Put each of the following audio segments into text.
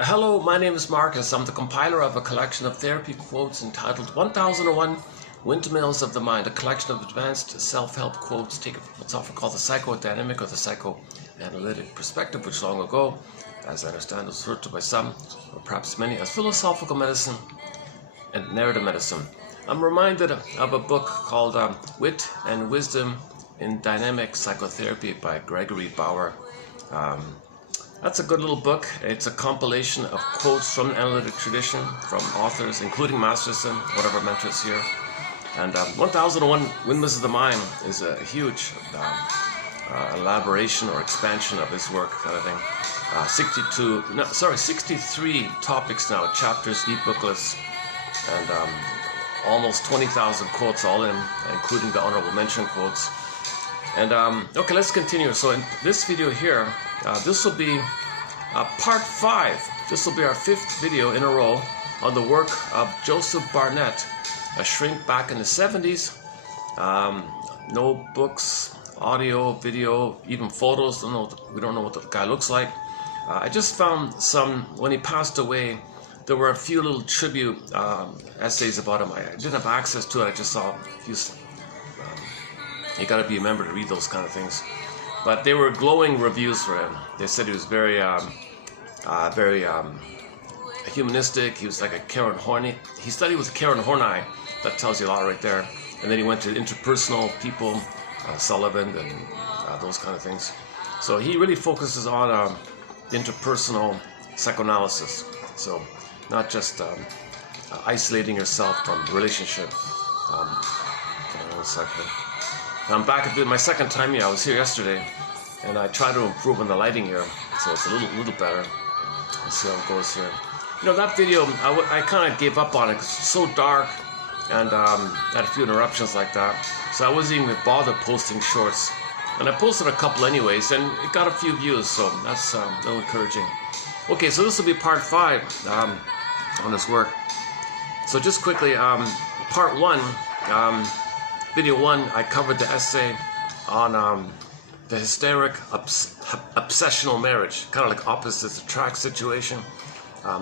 Hello, my name is Marcus. I'm the compiler of a collection of therapy quotes entitled 1001 Windmills of the Mind, a collection of advanced self-help quotes taken from what's often called the psychodynamic or the psychoanalytic perspective, which long ago, as I understand, was referred to by some, or perhaps many, as philosophical medicine and narrative medicine. I'm reminded of a book called Wit and Wisdom in Dynamic Psychotherapy by Gregory Bauer. That's a good little book. It's a compilation of quotes from the analytic tradition, from authors, including Masterson, whatever mentors here. And 1001 Windmills of the Mind is a huge elaboration or expansion of his work, kind of thing. 63 topics now, chapters, e-booklets, and almost 20,000 quotes all in, including the honorable mention quotes. And okay, let's continue. So in this video here, this will be part 5. This will be our 5th video in a row on the work of Joseph Barnett, a shrink back in the 70s. No books, audio, video, even photos. We don't know what the guy looks like. I just found some, when he passed away, there were a few little tribute essays about him. I didn't have access to it. I just saw a few. You got to be a member to read those kind of things. But they were glowing reviews for him. They said he was very humanistic. He was like a Karen Horney. He studied with Karen Horney. That tells you a lot right there. And then he went to interpersonal people, Sullivan and those kind of things. So he really focuses on interpersonal psychoanalysis. So not just isolating yourself from the relationship. One second. I'm back at my second time here. I was here yesterday, and I tried to improve on the lighting here, so it's a little better. Let's see how it goes here. You know, that video, I kind of gave up on it because it's so dark, and had a few interruptions like that. So I wasn't even bothered posting shorts, and I posted a couple anyways, and it got a few views, so that's a little encouraging. Okay, so this will be part 5 on this work. So just quickly, part 1. Video 1, I covered the essay on the hysteric obsessional marriage, kind of like opposites attract situation.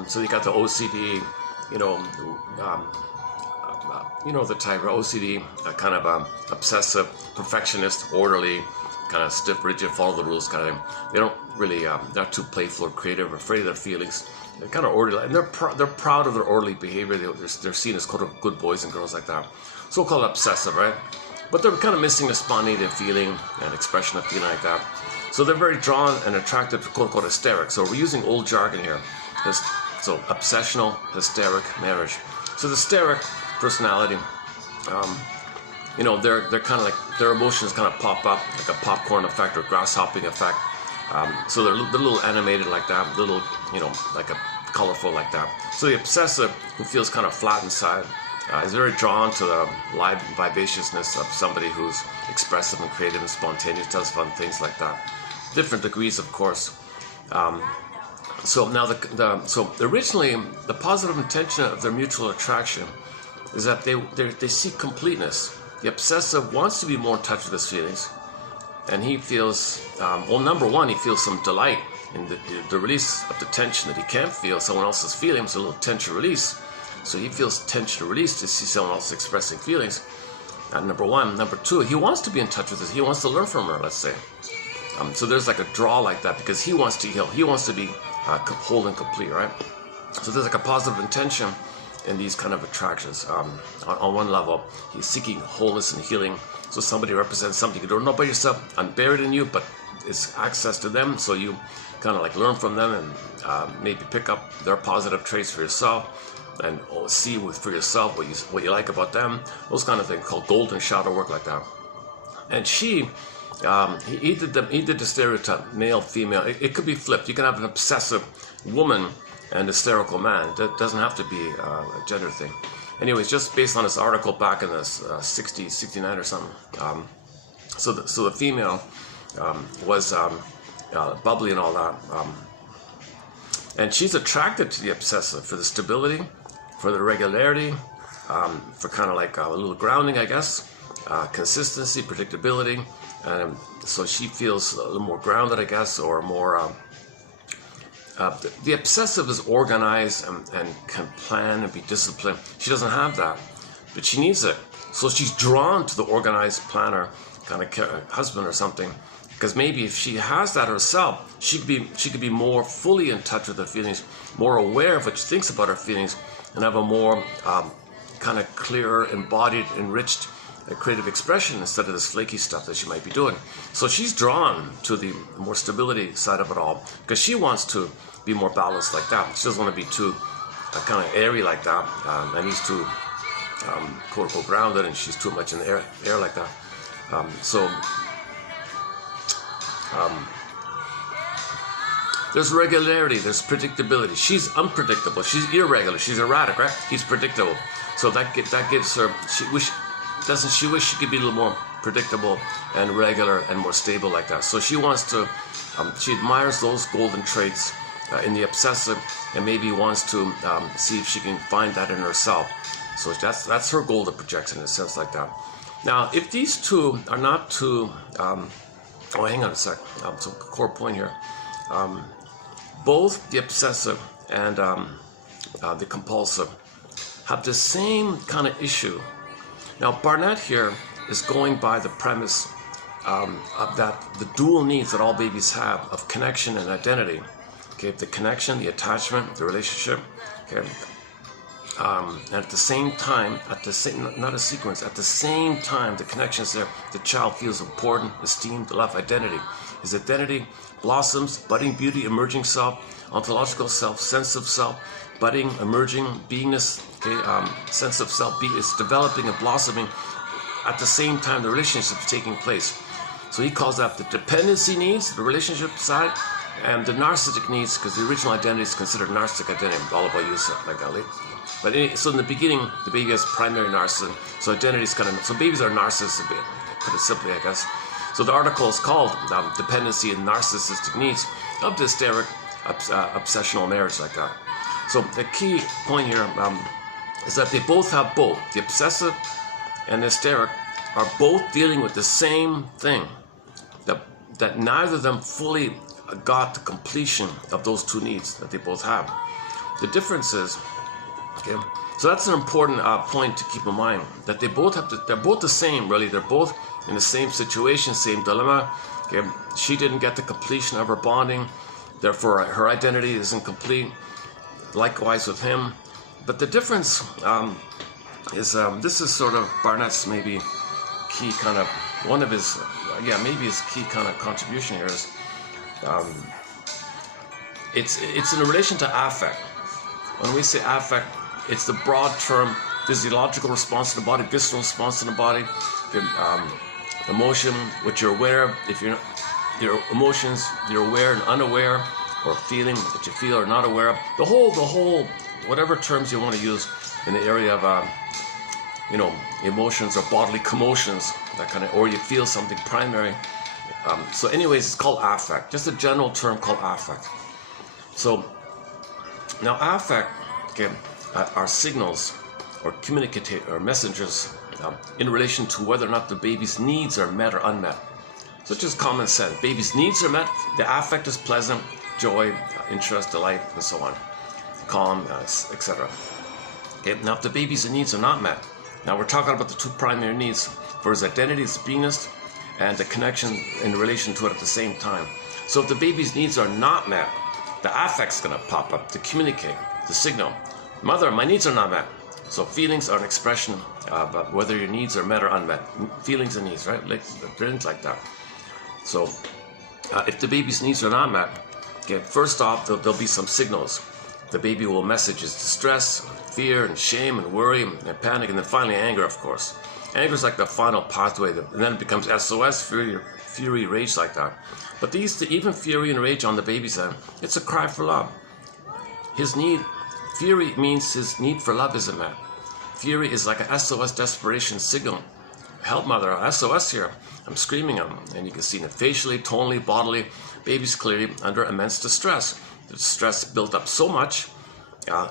So you got the OCD, you know the type of OCD, kind of obsessive, perfectionist, orderly, kind of stiff, rigid, follow the rules kind of thing. They don't really, they're too playful or creative, or afraid of their feelings. They're kind of orderly, and they're proud of their orderly behavior. They're seen as quote good boys and girls like that. So-called obsessive, right? But they're kind of missing the spontaneous feeling and expression of feeling like that. So they're very drawn and attracted to quote-unquote hysteric. So we're using old jargon here. So obsessional, hysteric marriage. So the hysteric personality, they're kind of like, their emotions kind of pop up like a popcorn effect or grasshopping effect. So they're a little animated like that, little, like a colorful like that. So the obsessive, who feels kind of flat inside, is very drawn to the live vivaciousness of somebody who's expressive and creative and spontaneous, does fun things like that. Different degrees, of course. So now, so originally, the positive intention of their mutual attraction is that they seek completeness. The obsessive wants to be more in touch with his feelings, and he feels, number one, he feels some delight in the release of the tension that he can't feel. Someone else is feeling, it's a little tension release. So he feels tension released to see someone else expressing feelings. And number one. Number two, he wants to be in touch with this. He wants to learn from her, let's say. So there's like a draw like that because he wants to heal. He wants to be whole and complete, right? So there's like a positive intention in these kind of attractions. On one level, he's seeking wholeness and healing. So somebody represents something you don't know about yourself, unburied in you, but it's access to them. So you kind of like learn from them and maybe pick up their positive traits for yourself. And see for yourself what you like about them, those kind of things called golden shadow work like that. And she, he did the stereotype male female. It could be flipped. You can have an obsessive woman and hysterical man. That doesn't have to be a gender thing. Anyways, just based on this article back in the 60s, 69 or something. So the female was bubbly and all that. And she's attracted to the obsessive for the stability, for the regularity, for kind of like a little grounding, I guess, consistency, predictability, and so she feels a little more grounded, I guess, or more The obsessive is organized and can plan and be disciplined. She doesn't have that, but she needs it. So she's drawn to the organized planner kind of husband or something, because maybe if she has that herself, she could be more fully in touch with her feelings, more aware of what she thinks about her feelings, and have a more kind of clearer, embodied, enriched creative expression instead of this flaky stuff that she might be doing. So she's drawn to the more stability side of it all because she wants to be more balanced like that. She doesn't want to be too kind of airy like that, and he's too quote unquote grounded, and she's too much in the air like that. There's regularity, there's predictability. She's unpredictable, she's irregular, she's erratic, right? He's predictable. So that gives her, she wish she could be a little more predictable and regular and more stable like that. So she wants to, she admires those golden traits in the obsessive, and maybe wants to see if she can find that in herself. So that's her goal that projects in a sense like that. Now, if these two are not too, hang on a sec, some core point here. Both the obsessive and the compulsive have the same kind of issue. Now, Barnett here is going by the premise of that the dual needs that all babies have of connection and identity. Okay, the connection, the attachment, the relationship. Okay, and at the same time, not a sequence, at the same time, the connection is there. The child feels important, esteemed, loved, identity. His identity blossoms, budding beauty, emerging self, ontological self, sense of self, budding, emerging, beingness, okay, sense of self, it's developing and blossoming. At the same time, the relationship is taking place. So he calls that the dependency needs, the relationship side, and the narcissistic needs, because the original identity is considered narcissistic identity, all about you, stuff like that. But so in the beginning, the baby has primary narcissism. So identity is kind of, so babies are narcissists a bit, put it simply, I guess. So the article is called Dependency and Narcissistic Needs of the Hysteric Obsessional Marriage, like that. So the key point here is that they both have both. The obsessive and the hysteric are both dealing with the same thing, that neither of them fully got the completion of those two needs that they both have. The difference is, okay, so that's an important point to keep in mind, that they both have they're both the same, really. They're both in the same situation, same dilemma. Okay, she didn't get the completion of her bonding, therefore her identity isn't complete. Likewise with him. But the difference is this is sort of Barnett's maybe key kind of, one of his, maybe his key kind of contribution here is it's in relation to affect. When we say affect, it's the broad term physiological response to the body, visceral response to the body, emotion, which you're aware of. If your emotions, you're aware and unaware, or feeling that you feel or not aware of. The whole, whatever terms you want to use in the area of, emotions or bodily commotions, that kind of, or you feel something primary. So anyways, it's called affect, just a general term called affect. So now affect, okay, are signals or communicate or messengers in relation to whether or not the baby's needs are met or unmet. So just common sense. Baby's needs are met, the affect is pleasant, joy, interest, delight, and so on, calm, etc. Okay, now if the baby's needs are not met, now we're talking about the two primary needs for his identity, his beingness, and the connection in relation to it at the same time. So if the baby's needs are not met, the affect's going to pop up to communicate, to signal, mother, my needs are not met. So feelings are an expression about whether your needs are met or unmet. Feelings and needs, right? Like things like that. So if the baby's needs are not met, okay, first off, there'll be some signals. The baby will message his distress, fear, and shame, and worry, and panic, and then finally anger, of course. Anger is like the final pathway, and then it becomes SOS, fury, rage, like that. But even fury and rage on the baby's end, it's a cry for love. Fury means his need for love isn't met. Fury is like a SOS desperation signal. Help, mother, SOS here. I'm screaming him, and you can see it facially, tonally, bodily. Baby's clearly under immense distress. The stress built up so much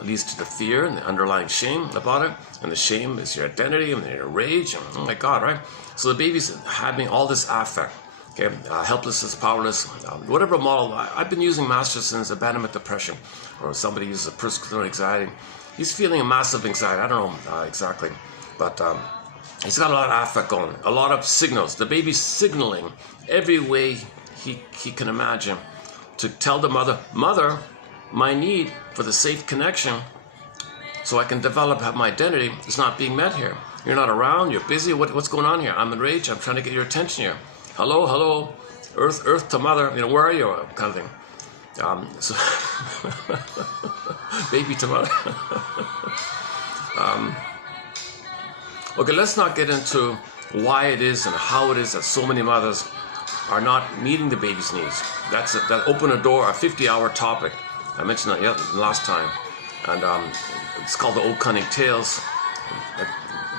leads to the fear and the underlying shame about it, and the shame is your identity and your rage, and oh my God, right? So the baby's having all this affect, Okay, helplessness, powerless, whatever model. I've been using Masterson's abandonment depression, or somebody uses persecutory anxiety. He's feeling a massive anxiety. I don't know exactly, but he's got a lot of affect going, a lot of signals. The baby's signaling every way he can imagine to tell the mother, my need for the safe connection so I can develop my identity is not being met here. You're not around, you're busy, what's going on here? I'm enraged, I'm trying to get your attention here. Hello, earth to mother, where are you? Kind of thing. So baby to mother. Okay, let's not get into why it is and how it is that so many mothers are not meeting the baby's needs. That opened a door, a 50-hour topic. I mentioned that last time. And it's called the Old Cunning Tales,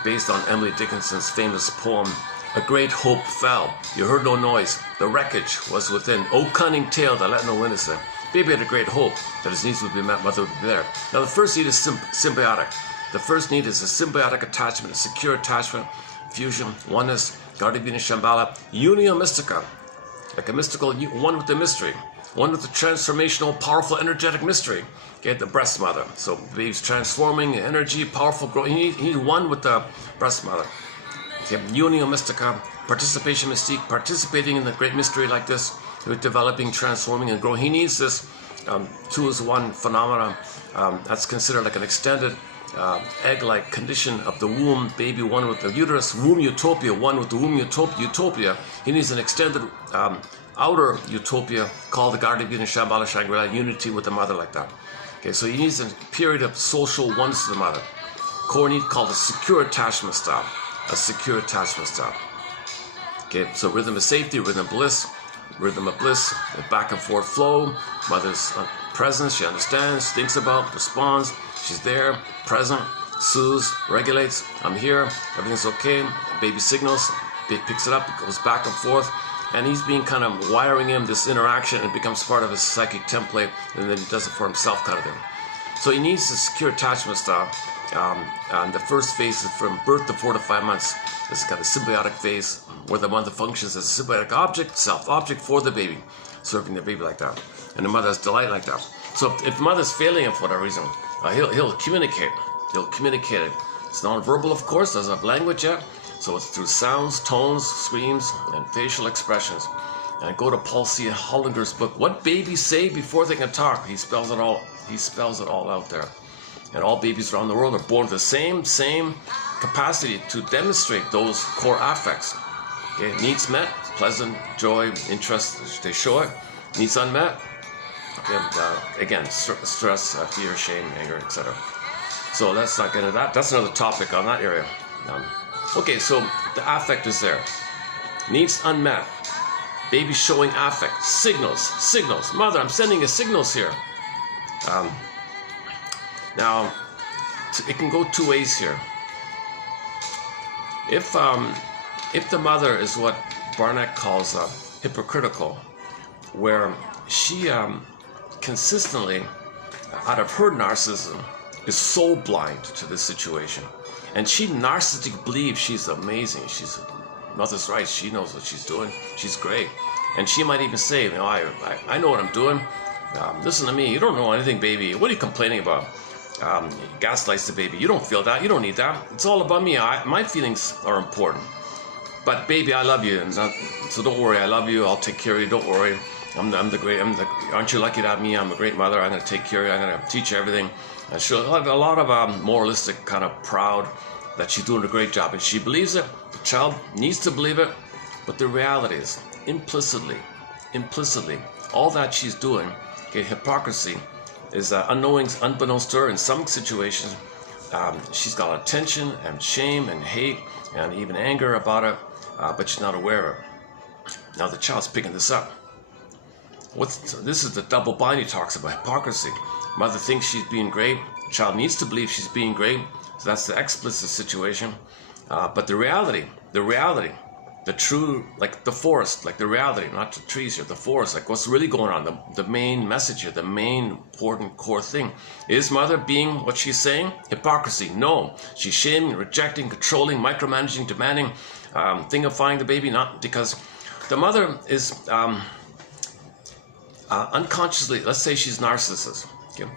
based on Emily Dickinson's famous poem, A Great Hope Fell. You heard no noise. The wreckage was within. O cunning tale that let no witness it. Baby had a great hope that his needs would be met, mother would be there. Now the first need is symbiotic. The first need is a symbiotic attachment, a secure attachment, fusion, oneness, Gardavina Shambhala, unio mystica, like a mystical, one with the mystery, one with the transformational, powerful, energetic mystery. Okay, the breast mother. So the baby's transforming, energy, powerful growth. He needs one with the breast mother. Okay, unio mystica, participation mystique, participating in the great mystery like this, developing, transforming, and growing. He needs this 2-is-1 phenomena. That's considered like an extended egg-like condition of the womb, baby one with the uterus, womb utopia, one with the womb utopia. He needs an extended outer utopia called the Gardavina Shambhala Shangri-La, unity with the mother like that. Okay, so he needs a period of social oneness to the mother. Core need called a secure attachment style. A secure attachment style. Okay, so rhythm of safety, rhythm of bliss, the back and forth flow. Mother's presence, she understands, thinks about, responds. She's there, present, soothes, regulates. I'm here, everything's okay. Baby signals, baby picks it up, it goes back and forth. And he's being kind of wiring him this interaction and becomes part of his psychic template, and then he does it for himself kind of thing. So he needs a secure attachment style. And the first phase is from birth to 4 to 5 months. This is kind of symbiotic phase where the mother functions as a symbiotic object, self-object for the baby, serving the baby like that. And the mother has delight like that. So if the mother's failing him for whatever reason, he'll communicate. He'll communicate it. It's non-verbal, of course, doesn't have language yet. So it's through sounds, tones, screams, and facial expressions. And go to Paul C. Hollinger's book, What Babies Say Before They Can Talk. He spells it all out there. And all babies around the world are born with the same capacity to demonstrate those core affects. Okay, needs met, pleasant, joy, interest, they show it. Needs unmet, okay, again, stress, fear, shame, anger, etc. So let's not get into that. That's another topic on that area. Okay, so the affect is there. Needs unmet. Baby showing affect. Signals. Mother, I'm sending you signals here. Now, it can go two ways here. If the mother is what Barnett calls hypocritical, where she consistently, out of her narcissism, is so blind to this situation, and she narcissistically believes she's amazing. Mother's right. She knows what she's doing. She's great, and she might even say, I know what I'm doing. Listen to me. You don't know anything, baby. What are you complaining about? Gaslights the baby. You don't feel that. You don't need that. It's all about me. My feelings are important. But baby, I love you, and so don't worry. I love you. I'll take care of you. Don't worry. Aren't you lucky to have me? I'm a great mother. I'm going to take care of you. I'm going to teach you everything. And she'll have a lot of moralistic, kind of proud that she's doing a great job, and she believes it. The child needs to believe it, but the reality is implicitly, all that she's doing, okay, hypocrisy, is unbeknownst to her in some situations. She's got attention and shame and hate and even anger about it, but she's not aware of it. Now the child's picking this up. This is the double bind he talks about, hypocrisy. Mother thinks she's being great. The child needs to believe she's being great. So that's the explicit situation. But the reality, the true, like the forest, like the reality, not the trees here, the forest, like what's really going on, the main message here, the main important core thing. Is mother being what she's saying? Hypocrisy. No. She's shaming, rejecting, controlling, micromanaging, demanding, thingifying the baby, not because the mother is unconsciously, let's say she's narcissist. Okay?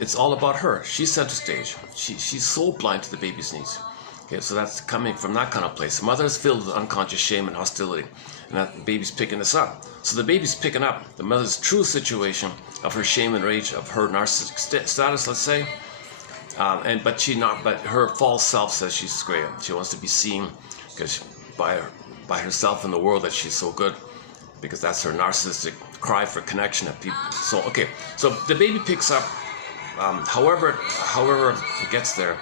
It's all about her. She's center stage. She's so blind to the baby's needs. Okay, so that's coming from that kind of place. The mother is filled with unconscious shame and hostility, and that baby's picking this up. So the baby's picking up the mother's true situation of her shame and rage, of her narcissistic status, let's say, but her false self says she's great. She wants to be seen because by herself in the world that she's so good, because that's her narcissistic cry for connection of people. So okay, so the baby picks up. However it gets there.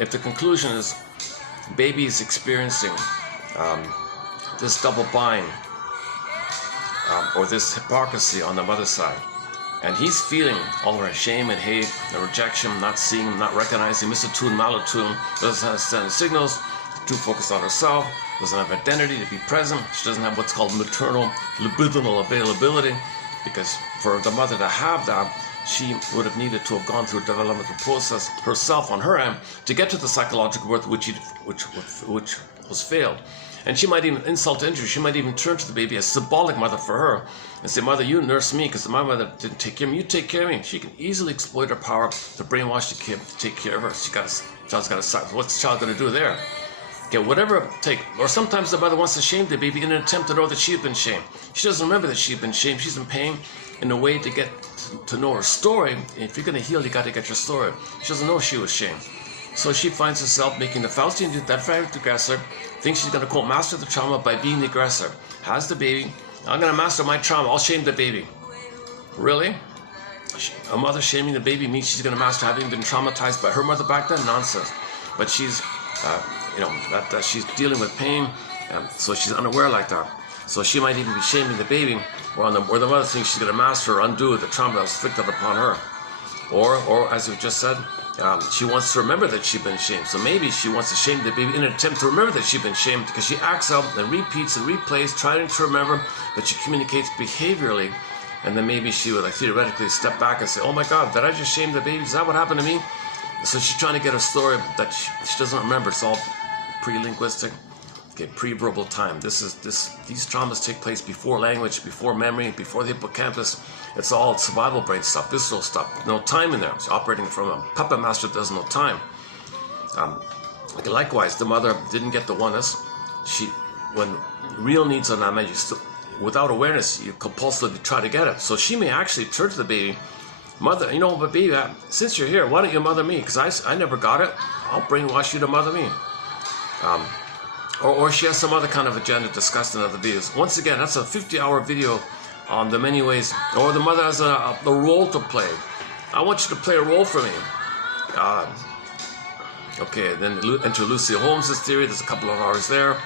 If the conclusion is baby is experiencing this double bind or this hypocrisy on the mother's side, and he's feeling all her shame and hate, the rejection, not seeing him, not recognizing, misattuned, malattuned, doesn't understand the signals, too focused on herself, doesn't have identity to be present, she doesn't have what's called maternal libidinal availability, because for the mother to have that, she would have needed to have gone through a developmental process herself on her end to get to the psychological worth which was failed. And she might even insult to injury. She might even turn to the baby as symbolic mother for her and say, "Mother, you nurse me because my mother didn't take care of me. You take care of me." She can easily exploit her power to brainwash the kid to take care of her. Child's got to. What's the child going to do there? Okay, whatever it takes. Or sometimes the mother wants to shame the baby in an attempt to know that she's been shamed. She doesn't remember that she's been shamed. She's in pain. In a way to get to know her story. If you're going to heal, you got to get your story. She doesn't know she was shamed. So she finds herself making the Faustian that aggressor, thinks she's going to, quote, master the trauma by being the aggressor. Has the baby. I'm going to master my trauma. I'll shame the baby. Really? A mother shaming the baby means she's going to master having been traumatized by her mother back then? Nonsense. But she's, that she's dealing with pain, so she's unaware like that. So she might even be shaming the baby, or the mother thinks she's going to master or undo the trauma that was inflicted upon her. Or as we just said, she wants to remember that she's been shamed. So maybe she wants to shame the baby in an attempt to remember that she's been shamed, because she acts out and repeats and replays, trying to remember that she communicates behaviorally. And then maybe she would theoretically step back and say, "Oh my God, did I just shame the baby? Is that what happened to me?" So she's trying to get a story that she doesn't remember. It's all pre-linguistic. Okay, pre-verbal time. These traumas take place before language, before memory, before the hippocampus. It's all survival brain stuff, visceral stuff. No time in there. It's operating from a puppet master that doesn't know time. Likewise, the mother didn't get the oneness. When real needs are not met, without awareness, you compulsively try to get it. So she may actually turn to the baby, "Mother, but baby, since you're here, why don't you mother me? Because I never got it. I'll brainwash you to mother me." Or she has some other kind of agenda discussed in other videos. Once again, that's a 50-hour video on the many ways. Or the mother has a role to play. "I want you to play a role for me." Okay, then enter Lucy Holmes' theory. There's a couple of hours there.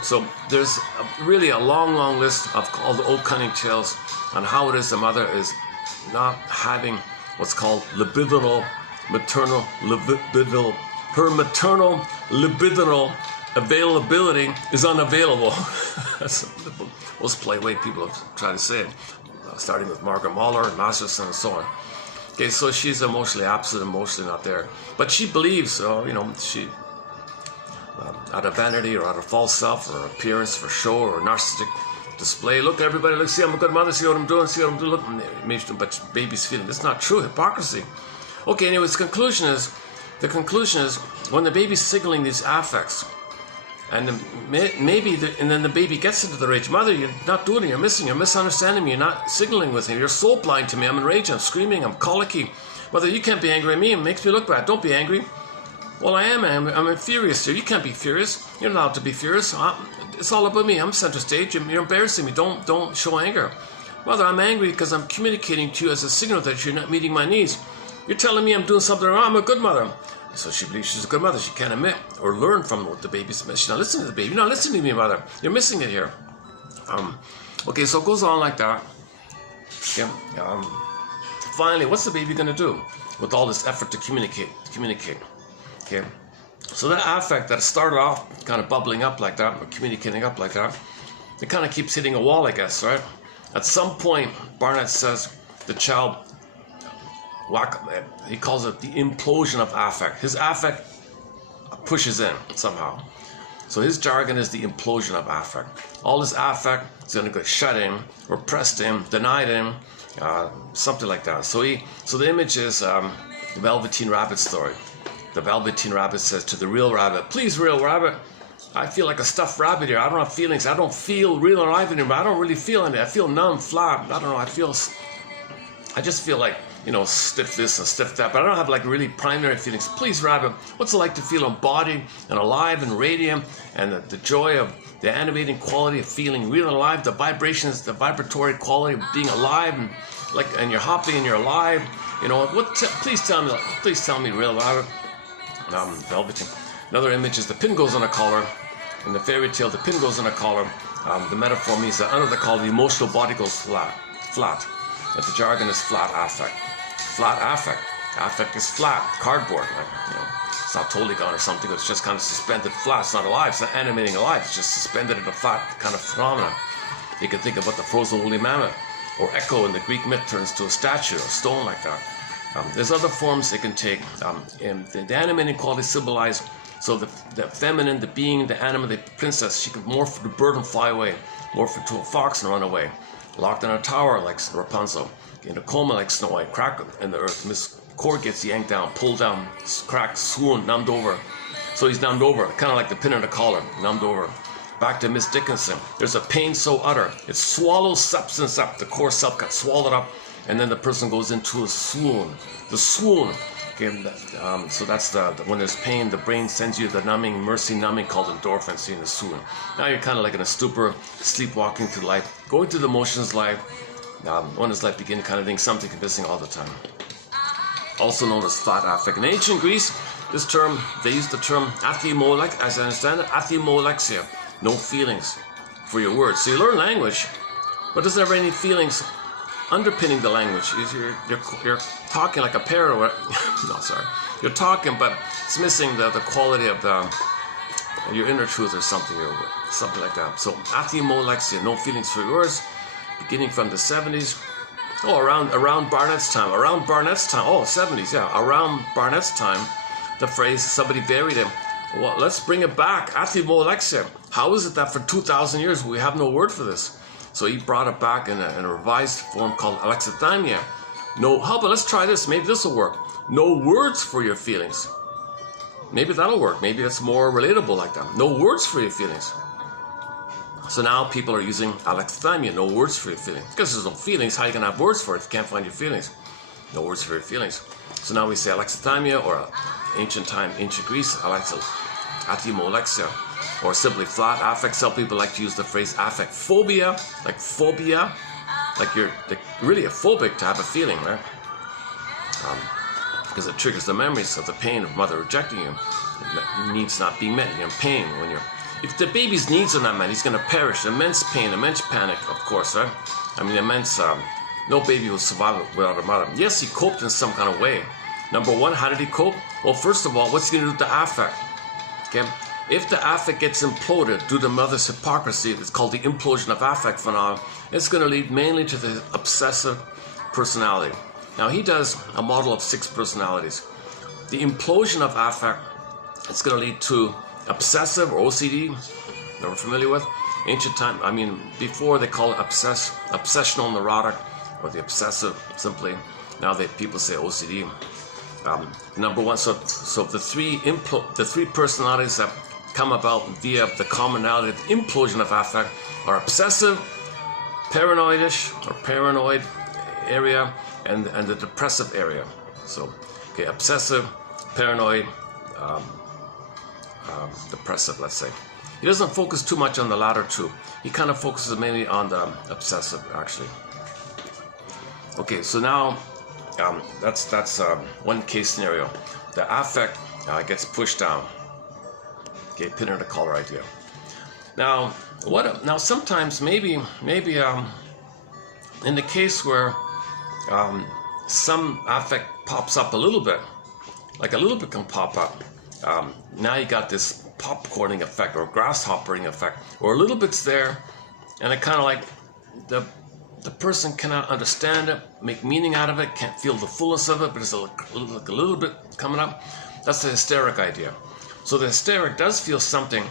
So there's really a long list of all the old cunning tales on how it is the mother is not having what's called maternal libidinal. Her maternal libidinal availability is unavailable. That's the most polite way people have tried to say it, starting with Margaret Mahler and Masterson and so on. Okay, so she's emotionally absent, emotionally not there. But she believes, she, out of vanity or out of false self or appearance for show or narcissistic display, "Look, everybody, look, see, I'm a good mother, see what I'm doing, look," but baby's feeling. That's not true, hypocrisy. Okay, anyways, the conclusion is when the baby's signaling these affects, and then the baby gets into the rage. "Mother, you're not doing it. You're misunderstanding me. You're not signaling with me. You're so blind to me. I'm enraged. I'm screaming. I'm colicky. Mother, you can't be angry at me. It makes me look bad. Don't be angry." "Well, I am. I'm furious here. You can't be furious. You're not allowed to be furious. It's all about me. I'm center stage. You're embarrassing me. Don't show anger." "Mother, I'm angry because I'm communicating to you as a signal that you're not meeting my needs. You're telling me I'm doing something wrong. I'm a good mother." So she believes she's a good mother. She can't admit or learn from what the baby's missing. She's not listening to the baby. You're not listening to me, mother. You're missing it here. Okay, so it goes on like that. Okay. Finally, what's the baby going to do with all this effort to communicate? Okay. So that affect that started off kind of bubbling up like that, or communicating up like that, it kind of keeps hitting a wall, I guess, right? At some point, Barnett says the child, he calls it the implosion of affect. His affect pushes in somehow. So his jargon is the implosion of affect. All this affect is going to get shut in, repressed in, denied in, something like that. So the image is the Velveteen Rabbit story. The Velveteen Rabbit says to the real rabbit, "Please, real rabbit, I feel like a stuffed rabbit here. I don't have feelings. I don't feel real alive anymore. I don't really feel anything. I feel numb, flat. I don't know. I just feel like, stiff this and stiff that, but I don't have like really primary feelings. Please, rabbit, what's it like to feel embodied and alive and radiant, and the joy of the animating quality of feeling real and alive, the vibrations, the vibratory quality of being alive, and you're hopping and you're alive. Please tell me, real rabbit." Velveteen. Another image is the pin goes on a collar. In the fairy tale, the pin goes on a collar. The metaphor means that under the collar, the emotional body goes flat. But the jargon is flat affect. Flat affect. Affect is flat, cardboard. It's not totally gone or something. It's just kind of suspended flat. It's not alive. It's not animating alive. It's just suspended in a flat kind of phenomenon. You can think about the frozen woolly mammoth, or Echo in the Greek myth turns to a statue, a stone like that. There's other forms it can take. And the animating quality symbolized. So the feminine, the being, the animal, the princess, she could morph the bird and fly away, morph into a fox and run away. Locked in a tower like Rapunzel, in a coma like Snow White, crack in the earth. Miss Cord gets yanked down, pulled down, cracked, swooned, numbed over. So he's numbed over, kind of like the pin on the collar, numbed over. Back to Miss Dickinson. There's a pain so utter, it swallows substance up. The core self got swallowed up, and then the person goes into a swoon. The swoon. Okay, so that's when there's pain, the brain sends you the numbing, mercy numbing called endorphins in the swoon. Now you're kind of like in a stupor, sleepwalking through life, going through the motions life. When does life begin kind of thing, something missing all the time. Also known as flat affect. In ancient Greece, this term, they used the term athymolek, as I understand it, athymolexia, no feelings for your words. So you learn language, but doesn't have any feelings underpinning the language. You're talking like a parrot. No, sorry. You're talking, but it's missing the quality of your inner truth or something like that. So athymolexia, no feelings for words, beginning from the 70s. Oh, around Barnett's time. Around 70s, yeah. Around Barnett's time, the phrase, somebody buried him. Well, let's bring it back. Athymolexia. How is it that for 2,000 years we have no word for this? So he brought it back in a revised form called alexithymia. How about let's try this? Maybe this will work. No words for your feelings. Maybe that'll work. Maybe that's more relatable like that. No words for your feelings. So now people are using alexithymia, no words for your feelings. Because there's no feelings, how are you going to have words for it if you can't find your feelings? No words for your feelings. So now we say alexithymia, or ancient Greece, athymolexia, or simply flat affect. Some people like to use the phrase affect phobia, like you're really a phobic to have a feeling, right? Because it triggers the memories of the pain of mother rejecting you, needs not being met. You're in pain when you're. If the baby's needs are not met, he's going to perish. Immense pain, immense panic, of course, right? Immense. No baby will survive without a mother. Yes, he coped in some kind of way. Number one, how did he cope? Well, first of all, what's he going to do with the affect? Okay, if the affect gets imploded due to mother's hypocrisy, it's called the implosion of affect phenomenon. It's going to lead mainly to the obsessive personality. Now, he does a model of 6 personalities. The implosion of affect, it's going to lead to obsessive or OCD, that we're familiar with. Ancient time, before they call it obsessional neurotic, or the obsessive simply. Now people say OCD. Number one, so the three personalities that come about via the commonality of the implosion of affect are obsessive, paranoidish or paranoid area, and the depressive area. So, okay, obsessive, paranoid, depressive, let's say. He doesn't focus too much on the latter two. He kind of focuses mainly on the obsessive, actually. Okay, so now that's one case scenario. The affect gets pushed down. Okay, pin in the collar idea. Now, sometimes maybe in the case where some affect pops up a little bit, like a little bit can pop up. Now you got this popcorning effect or grasshoppering effect, or a little bit's there, and it kind of like the person cannot understand it, make meaning out of it, can't feel the fullness of it, but there's a little bit coming up. That's the hysteric idea. So the hysteric does feel something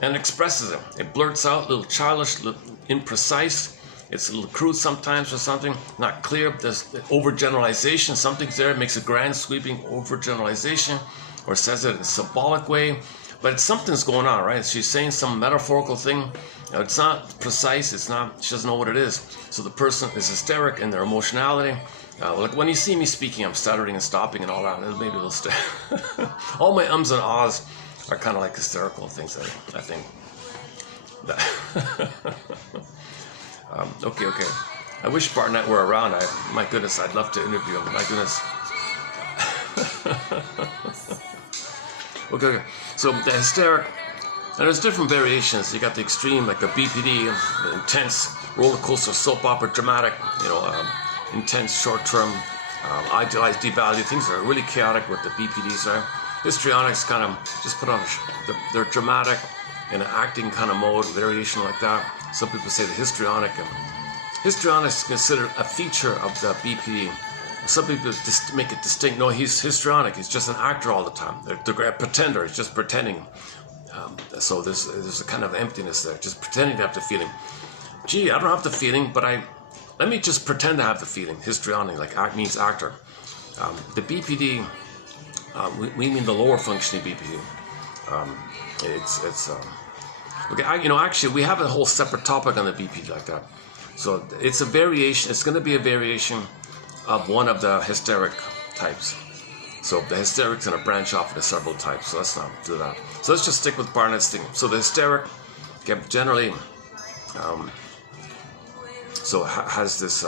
and expresses it. It blurts out, a little childish, a little imprecise. It's a little crude sometimes or something, not clear. There's overgeneralization. Something's there, makes a grand sweeping overgeneralization, or says it in a symbolic way. But something's going on, right? She's saying some metaphorical thing. It's not precise. It's not. She doesn't know what it is. So the person is hysteric in their emotionality. Like when you see me speaking, I'm stuttering and stopping and all that. And maybe they'll stay. All my ums and ahs are kind of like hysterical things. I think. Okay. I wish Barnett were around. My goodness, I'd love to interview him. My goodness. Okay. So the hysteric, and there's different variations. You got the extreme, like the BPD, the intense, roller coaster, soap opera, dramatic, intense, short-term, idealized, devalued, things that are really chaotic with the BPDs there. Histrionics kind of just put on, they're dramatic in an acting kind of mode, variation like that. Some people say the histrionic. Histrionics is considered a feature of the BPD. Some people just make it distinct. No, he's histrionic. He's just an actor all the time. They're a pretender. He's just pretending. So there's a kind of emptiness there, just pretending to have the feeling. Gee, I don't have the feeling, but let me just pretend to have the feeling. Histrionic, like act means actor. The BPD, we mean the lower functioning BPD. Okay. Actually, we have a whole separate topic on the BPD like that. So it's a variation. It's going to be a variation of one of the hysteric types. So the hysteric's going to branch off into several types. So let's not do that. So let's just stick with Barnett's thing. So the hysteric generally has this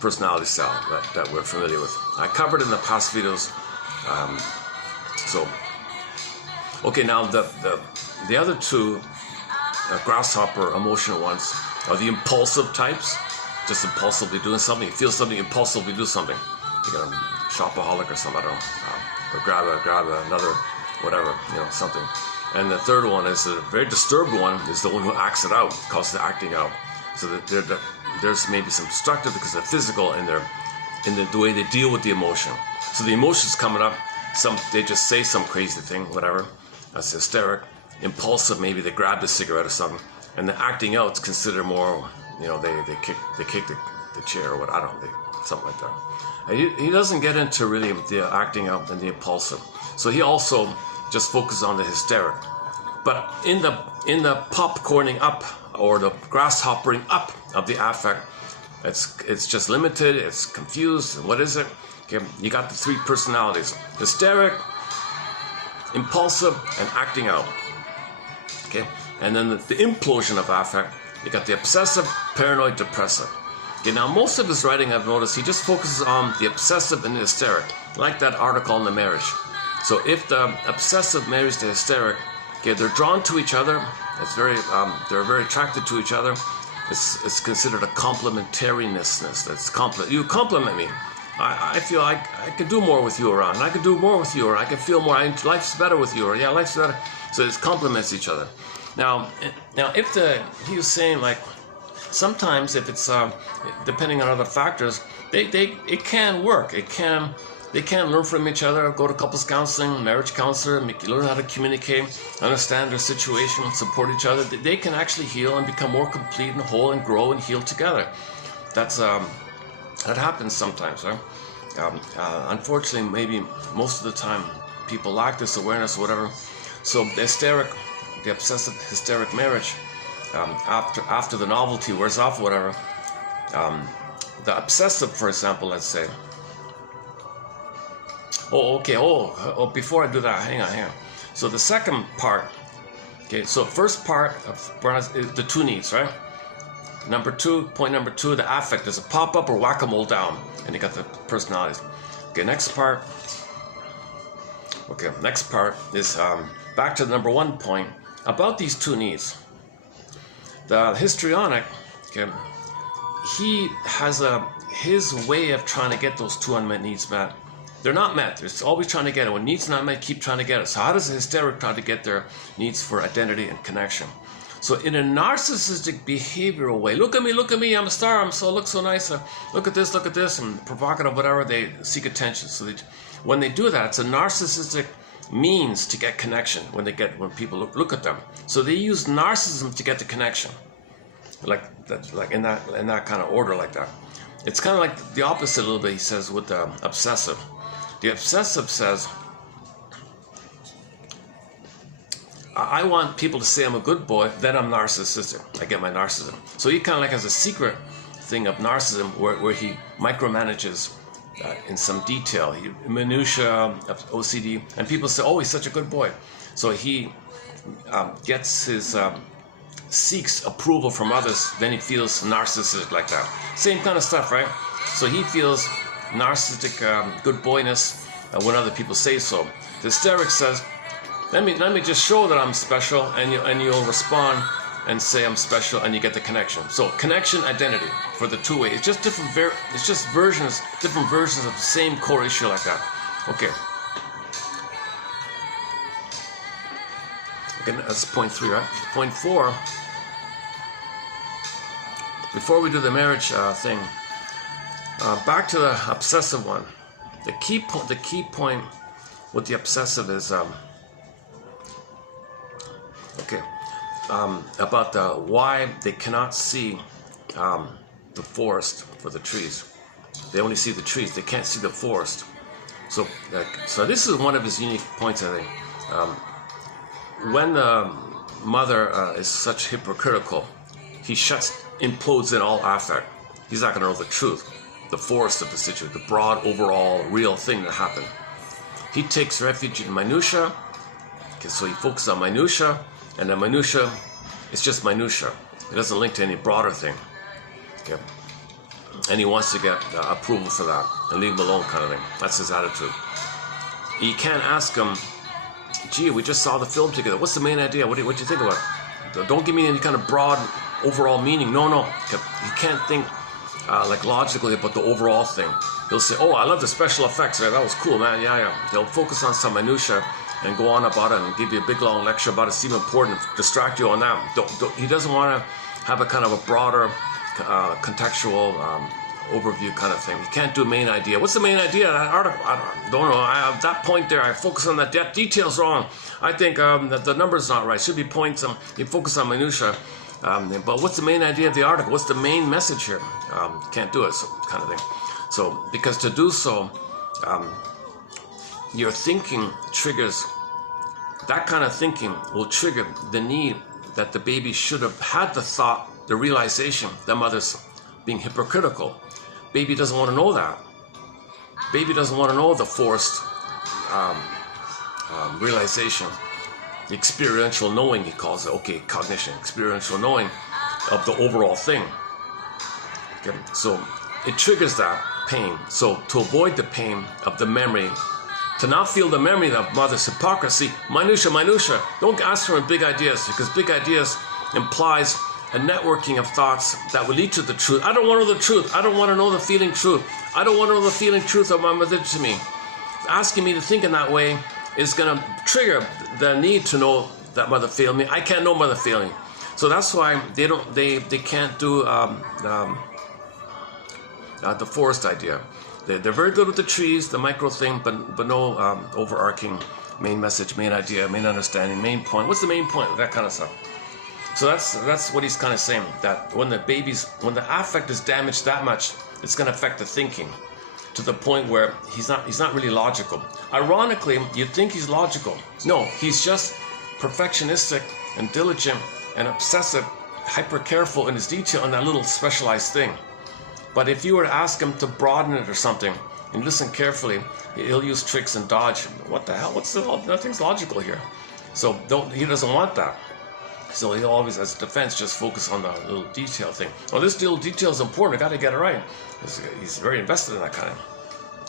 personality style that we're familiar with. I covered in the past videos. Okay, now the other two grasshopper emotional ones are the impulsive types. Just impulsively doing something. You feel something, impulsively do something. You're gonna shopaholic or something, I don't know, or grab another, whatever, something. And the third one is the very disturbed one, is the one who acts it out, calls the acting out. So that there's maybe some destructive because they're physical in the way they deal with the emotion. So the emotion's coming up, they just say some crazy thing, whatever. That's hysteric. Impulsive, maybe they grab the cigarette or something. And the acting out's considered more, they kick the chair or what, I don't know, something like that. And he doesn't get into really the acting out and the impulsive. So he also just focuses on the hysteric. But in the popcorning up or the grasshoppering up of the affect, it's just limited, it's confused. What is it? Okay, you got the three personalities: hysteric, impulsive, and acting out. Okay, and then the implosion of affect, you got the obsessive, paranoid, depressive. Okay, now most of his writing, I've noticed, he just focuses on the obsessive and the hysteric, like that article on the marriage. So if the obsessive marries the hysteric, okay, they're drawn to each other. It's they're very attracted to each other. It's considered a complementariness. You compliment me. I feel I could do more with you, around. I could do more with you, or I can feel more. Life's better with you, or yeah, life's better. So it complements each other. Now, if he was saying, like, sometimes if it's depending on other factors, it can work. They can learn from each other, go to couples counseling, marriage counselor, learn how to communicate, understand their situation, support each other. They can actually heal and become more complete and whole and grow and heal together. That happens sometimes, right? Unfortunately, maybe most of the time, people lack this awareness or whatever. So the obsessive hysteric marriage, after the novelty wears off or whatever, the obsessive, for example, let's say, before I do that, hang on. So the second part, okay, so first part of Barnett's is the two needs, right? Point number two, the affect. There's a pop-up or whack-a-mole down, and you got the personalities. Okay, next part is back to the number 1 point about these two needs. The histrionic, okay, he has his way of trying to get those two unmet needs met. They're not met. It's always trying to get it. When needs not met, keep trying to get it. So how does the hysteric try to get their needs for identity and connection? So in a narcissistic behavioral way, look at me, I'm a star, look so nice, look at this, and provocative, whatever, they seek attention. So when they do that, it's a narcissistic means to get connection when people look at them. So they use narcissism to get the connection, like that, like in that kind of order, like that. It's kind of like the opposite a little bit. He says with the obsessive. The obsessive says, I want people to say I'm a good boy, then I'm narcissistic. I get my narcissism. So he kind of like has a secret thing of narcissism where he micromanages in some detail, minutia of OCD, and people say, oh, he's such a good boy. So he gets his, seeks approval from others, then he feels narcissistic like that. Same kind of stuff, right? So he feels narcissistic good boyness when other people say so. The hysteric says, let me just show that I'm special, and you'll respond and say I'm special, and you get the connection. So connection, identity for the two-way. It's just different. It's just different versions of the same core issue like that. Okay. Okay, that's point 3, right? Point 4. Before we do the marriage thing, back to the obsessive one. The key point with the obsessive is about why they cannot see the forest for the trees. They only see the trees. They can't see the forest. So this is one of his unique points, I think. When the mother is such hypocritical, he implodes in all affect. He's not going to know the truth, the forest of the situation, the broad, overall, real thing that happened. He takes refuge in minutia. Okay, so he focuses on minutia, and the minutia is just minutia. It doesn't link to any broader thing. Okay, and he wants to get approval for that and leave him alone, kind of thing. That's his attitude. You can't ask him, gee, we just saw the film together. What's the main idea? What do you think about it? Don't give me any kind of broad overall meaning. No. You can't think like logically about the overall thing. He'll say, oh, I love the special effects. Right? That was cool, man. Yeah. They'll focus on some minutia and go on about it and give you a big long lecture about it. It's even important to distract you on that. He doesn't want to have a kind of a broader contextual overview kind of thing. You can't do main idea. What's the main idea of that article? I don't know. I have that point there. I focus on that detail's wrong. I think that the number's not right. Should be points. You focus on minutia. But what's the main idea of the article? What's the main message here? Can't do it, so kind of thing. So because to do so, your thinking triggers. That kind of thinking will trigger the need that the baby should have had the thought, the realization that mother's being hypocritical. Baby doesn't want to know that. Baby doesn't want to know the forced realization, the experiential knowing, he calls it. Okay, cognition, experiential knowing of the overall thing. Okay, so it triggers that pain. So to avoid the pain of the memory, to not feel the memory of mother's hypocrisy, minutia. Don't ask for big ideas, because big ideas implies a networking of thoughts that will lead to the truth. I don't want to know the truth. I don't want to know the feeling truth. I don't want to know the feeling truth of my mother to me. Asking me to think in that way is going to trigger the need to know that mother failed me. I can't know mother failed me. So that's why they can't do the forest idea. They're very good with the trees, the micro thing, but no overarching main message, main idea, main understanding, main point. What's the main point? That kind of stuff. So that's what he's kind of saying, that when the affect is damaged that much, it's going to affect the thinking to the point where he's not really logical. Ironically, you'd think he's logical. No, he's just perfectionistic and diligent and obsessive, hyper careful in his detail on that little specialized thing. But if you were to ask him to broaden it or something and listen carefully, he'll use tricks and dodge. What the hell? Nothing's logical here. So he doesn't want that. So he'll always, as a defense, just focus on the little detail thing. Oh, this little detail is important. I got to get it right. He's very invested in that kind.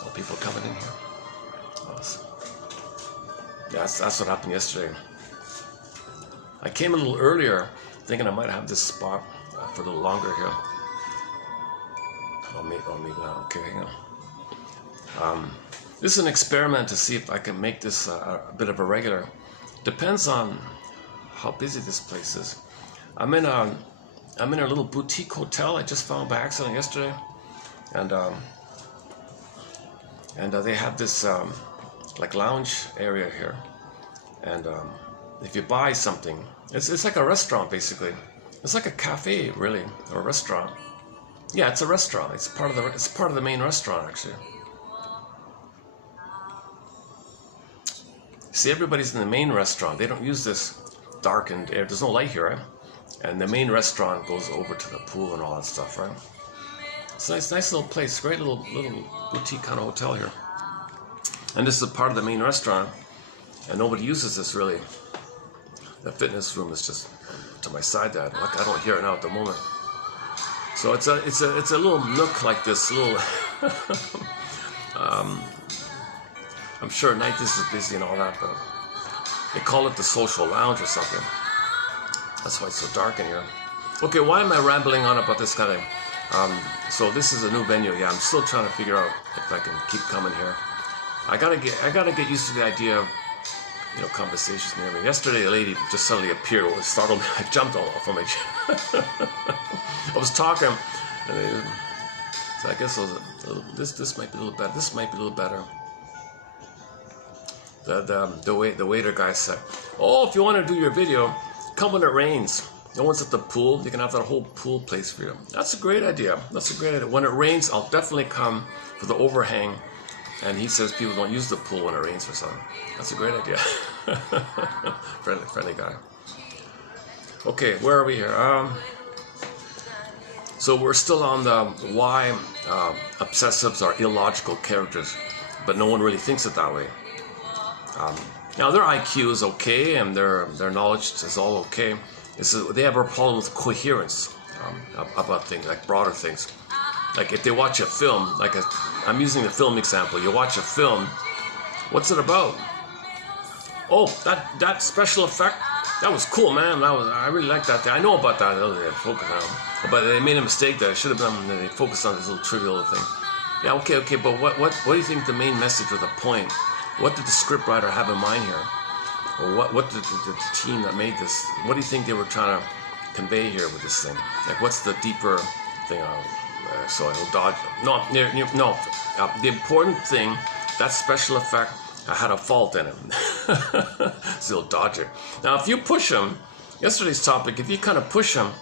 Oh, people coming in here. That's what happened yesterday. I came a little earlier, thinking I might have this spot for a little longer here. I'll meet that. Okay, hang on. This is an experiment to see if I can make this a bit of a regular. Depends on how busy this place is. I'm in a little boutique hotel I just found by accident yesterday, and they have this like lounge area here, And if you buy something, it's like a restaurant basically. It's like a cafe really, or a restaurant. Yeah, it's a restaurant. It's part of the main restaurant actually. See, everybody's in the main restaurant. They don't use this darkened air. There's no light here, right? And the main restaurant goes over to the pool and all that stuff, right? It's a nice little place. Great little boutique kind of hotel here. And this is a part of the main restaurant, and nobody uses this really. The fitness room is just to my side there. Like, I don't hear it now at the moment. So it's a little nook like this little. I'm sure at night this is busy and all that, but they call it the social lounge or something. That's why it's so dark in here. Okay, why am I rambling on about this kind of? So this is a new venue. Yeah, I'm still trying to figure out if I can keep coming here. I gotta get used to the idea of, conversations near me. Yesterday, a lady just suddenly appeared. It startled me. I jumped all off from my chair. I was talking, and so I guess this might be a little better. This might be a little better. The waiter guy said, "Oh, if you want to do your video, come when it rains. No one's at the pool. You can have that whole pool place for you." That's a great idea. That's a great idea. When it rains, I'll definitely come for the overhang. And he says people don't use the pool when it rains or something. That's a great idea. friendly guy. Okay, where are we here? So we're still on the why obsessives are illogical characters, but no one really thinks it that way. Now their IQ is okay, and their knowledge is all okay. They have a problem with coherence about things, like broader things. Like if they watch a film, I'm using the film example. You watch a film, what's it about? Oh, that special effect, that was cool, man. I really like that. I know about that. They focus on, but they made a mistake there. It should have done. They focused on this little trivial thing. Yeah, okay. But what do you think the main message or the point? What did the scriptwriter have in mind here? Or what did the team that made this? What do you think they were trying to convey here with this thing? Like, what's the deeper thing? So I'll dodge. No. The important thing, that special effect had a fault in it. So he'll dodge it. Now, if you push him, yesterday's topic, if you kind of push him,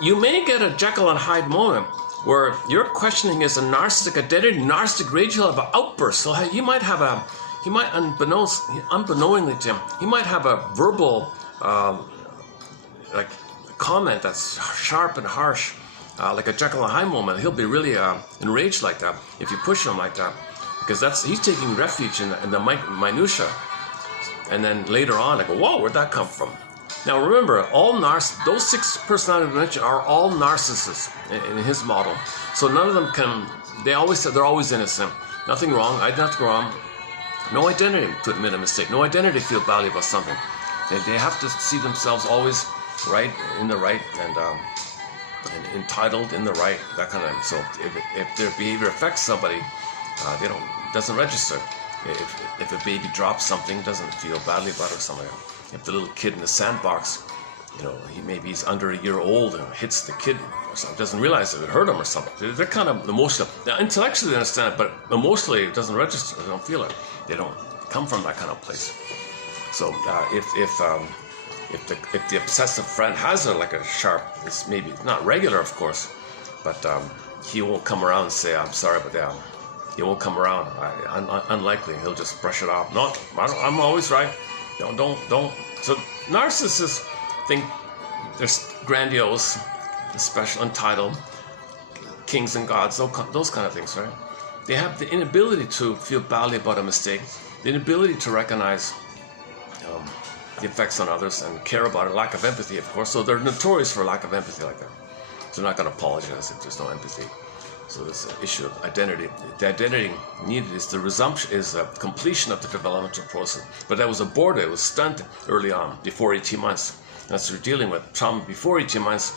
you may get a Jekyll and Hyde moment where you're questioning his narcissistic identity, narcissistic rage. He'll have an outburst. So he might unbeknownly to him, he might have a verbal comment that's sharp and harsh. Like a Jekyll and Hyde moment. He'll be really enraged like that if you push him like that, because he's taking refuge in the minutia. And then later on, I go, whoa, where'd that come from? Now remember, those 6 personality dimensions are all narcissists in his model. So none of them can. They're always innocent. Nothing wrong. I did nothing wrong. No identity to admit a mistake. No identity to feel badly about something. They have to see themselves always right, in the right, and entitled, in the right, that kind of. So if their behavior affects somebody, doesn't register. If a baby drops something, doesn't feel badly about it or something. If the little kid in the sandbox, he's under a year old and hits the kid or something, doesn't realize it hurt him or something. They're kind of emotional. Now, intellectually they understand it, but emotionally it doesn't register. They don't feel it. They don't come from that kind of place. So if the obsessive friend has a sharp, it's maybe not regular, of course, but he won't come around and say, "I'm sorry, but he won't come around." Unlikely. He'll just brush it off. No, I'm always right. Don't. So narcissists think they're grandiose, special, entitled, kings and gods, those kind of things, right? They have the inability to feel badly about a mistake, the inability to recognize the effects on others and care about it, lack of empathy, of course. So they're notorious for lack of empathy like that. So they're not going to apologize if there's no empathy. So this issue of identity, the identity needed is the resumption, is completion of the developmental process. But that was aborted, it was stunted early on, before 18 months. That's what we're dealing with. Trauma before 18 months,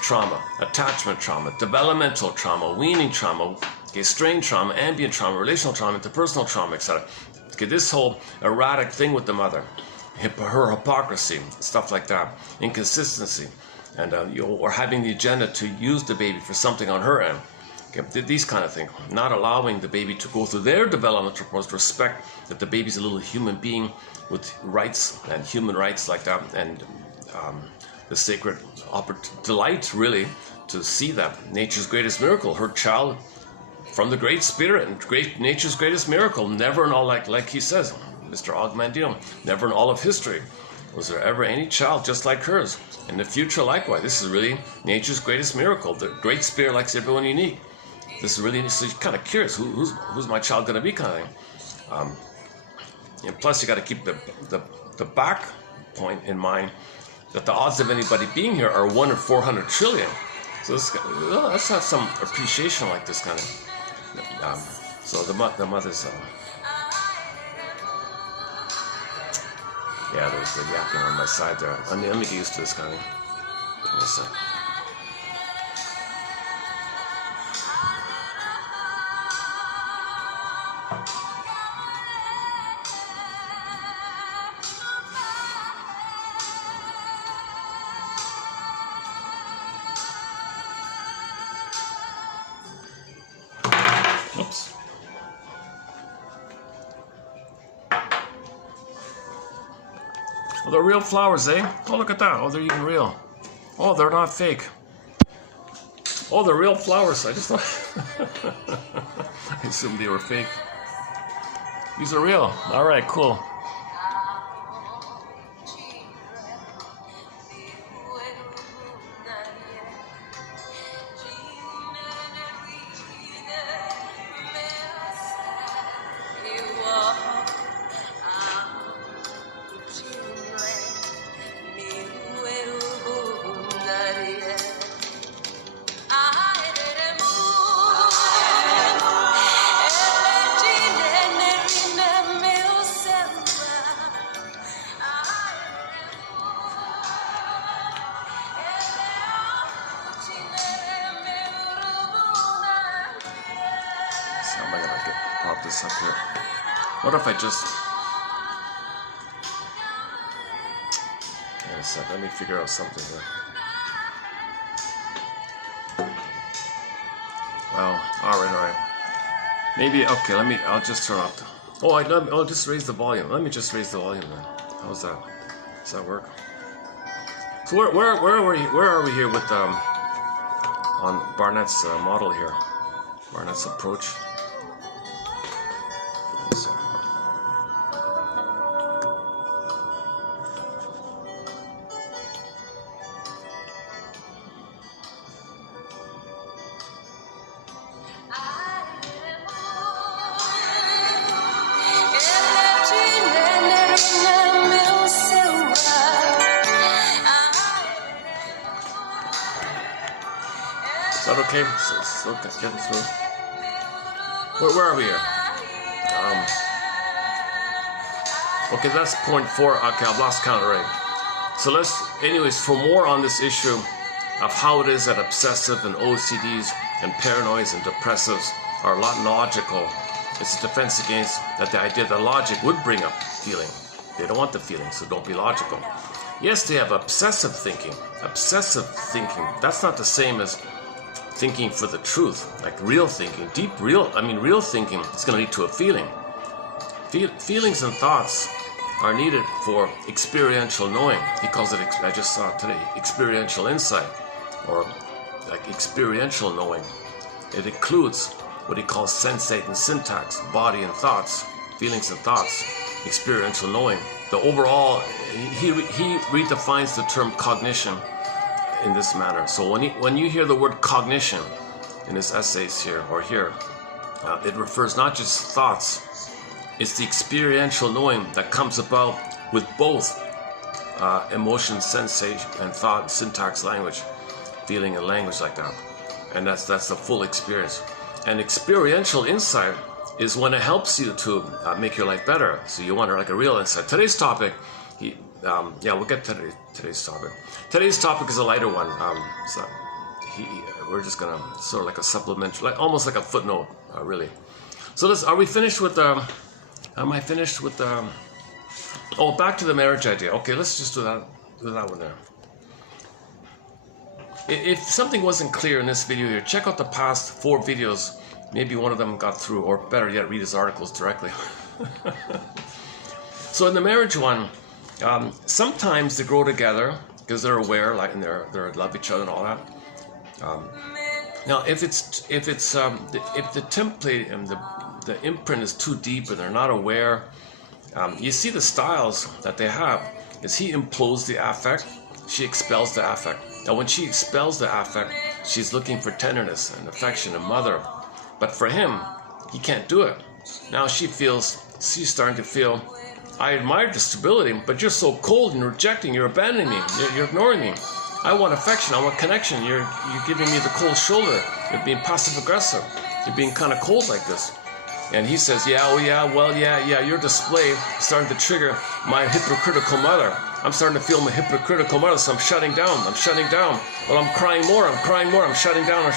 trauma, attachment trauma, developmental trauma, weaning trauma, strain trauma, ambient trauma, relational trauma, interpersonal trauma, etc. Okay, this whole erratic thing with the mother, her hypocrisy, stuff like that, inconsistency, and or having the agenda to use the baby for something on her end. Okay, these kind of things. Not allowing the baby to go through their developmental process, respect that the baby's a little human being with rights and human rights like that, and the sacred delight really to see that nature's greatest miracle, her child from the Great Spirit and nature's greatest miracle, never in all, like he says, Mr. Augmandino, never in all of history was there ever any child just like hers. In the future, likewise, this is really nature's greatest miracle. The Great Spirit likes everyone unique. This is really, so you're kind of curious, who's my child going to be, kind of thing. And plus, you got to keep the back point in mind that the odds of anybody being here are 1 in 400 trillion. So let's have some appreciation like this kind of. So the mother's. Yeah, there's the yapping on my side there. Let me get used to this kind of. Hold on a sec. Oops. Well, they're real flowers, eh? Oh, look at that. Oh, they're even real. Oh, they're not fake. Oh, they're real flowers. I just thought... I assumed they were fake. These are real. All right, cool. This up here. What if I just... Wait a sec, let me figure out something here. Well, alright. Maybe, okay, I'll just turn off the... I'll just raise the volume. Let me just raise the volume then. How's that? Does that work? So where are we here with, on Barnett's model here? Barnett's approach. Is that okay? So getting through. Where are we here? Okay, that's point 4. Okay, I've lost count already. So anyways, for more on this issue of how it is that obsessive and OCDs and paranoids and depressives are not logical, it's a defense against that the idea that logic would bring up feeling. They don't want the feeling, so don't be logical. Yes, they have obsessive thinking. Obsessive thinking, that's not the same as thinking for the truth, like real thinking, real thinking is going to lead to a feeling. Feelings and thoughts are needed for experiential knowing. He calls it, I just saw it today, experiential insight, or like experiential knowing. It includes what he calls sensate and syntax, body and thoughts, feelings and thoughts, experiential knowing. The overall, he redefines the term cognition in this manner. So when you hear the word cognition in his essays here or here, it refers not just thoughts, it's the experiential knowing that comes about with both emotion, sensation, and thought, syntax, language, feeling, and language like that. And that's the full experience. And experiential insight is when it helps you to make your life better. So you want like a real insight. Today's topic, we'll get to today's topic. Today's topic is a lighter one. We're just gonna sort of like a supplementary, like almost like a footnote, really. So are we finished with am I finished with back to the marriage idea. Okay, let's just do that one there. if something wasn't clear in this video here, check out the past 4 videos. Maybe one of them got through, or better yet, read his articles directly. So in the marriage one, sometimes they grow together because they're aware, like, and they love each other and all that. Now, if the template and the imprint is too deep and they're not aware, you see the styles that they have is he implodes the affect, she expels the affect. Now, when she expels the affect, she's looking for tenderness and affection and mother. But for him, he can't do it. Now she's starting to feel, I admire the stability, but you're so cold and rejecting, you're abandoning me, you're ignoring me. I want affection, I want connection, you're giving me the cold shoulder, you're being passive aggressive, you're being kind of cold like this. And he says, yeah, your display starting to trigger my hypocritical mother. I'm starting to feel my hypocritical mother, so I'm shutting down. Well, I'm crying more, I'm shutting down.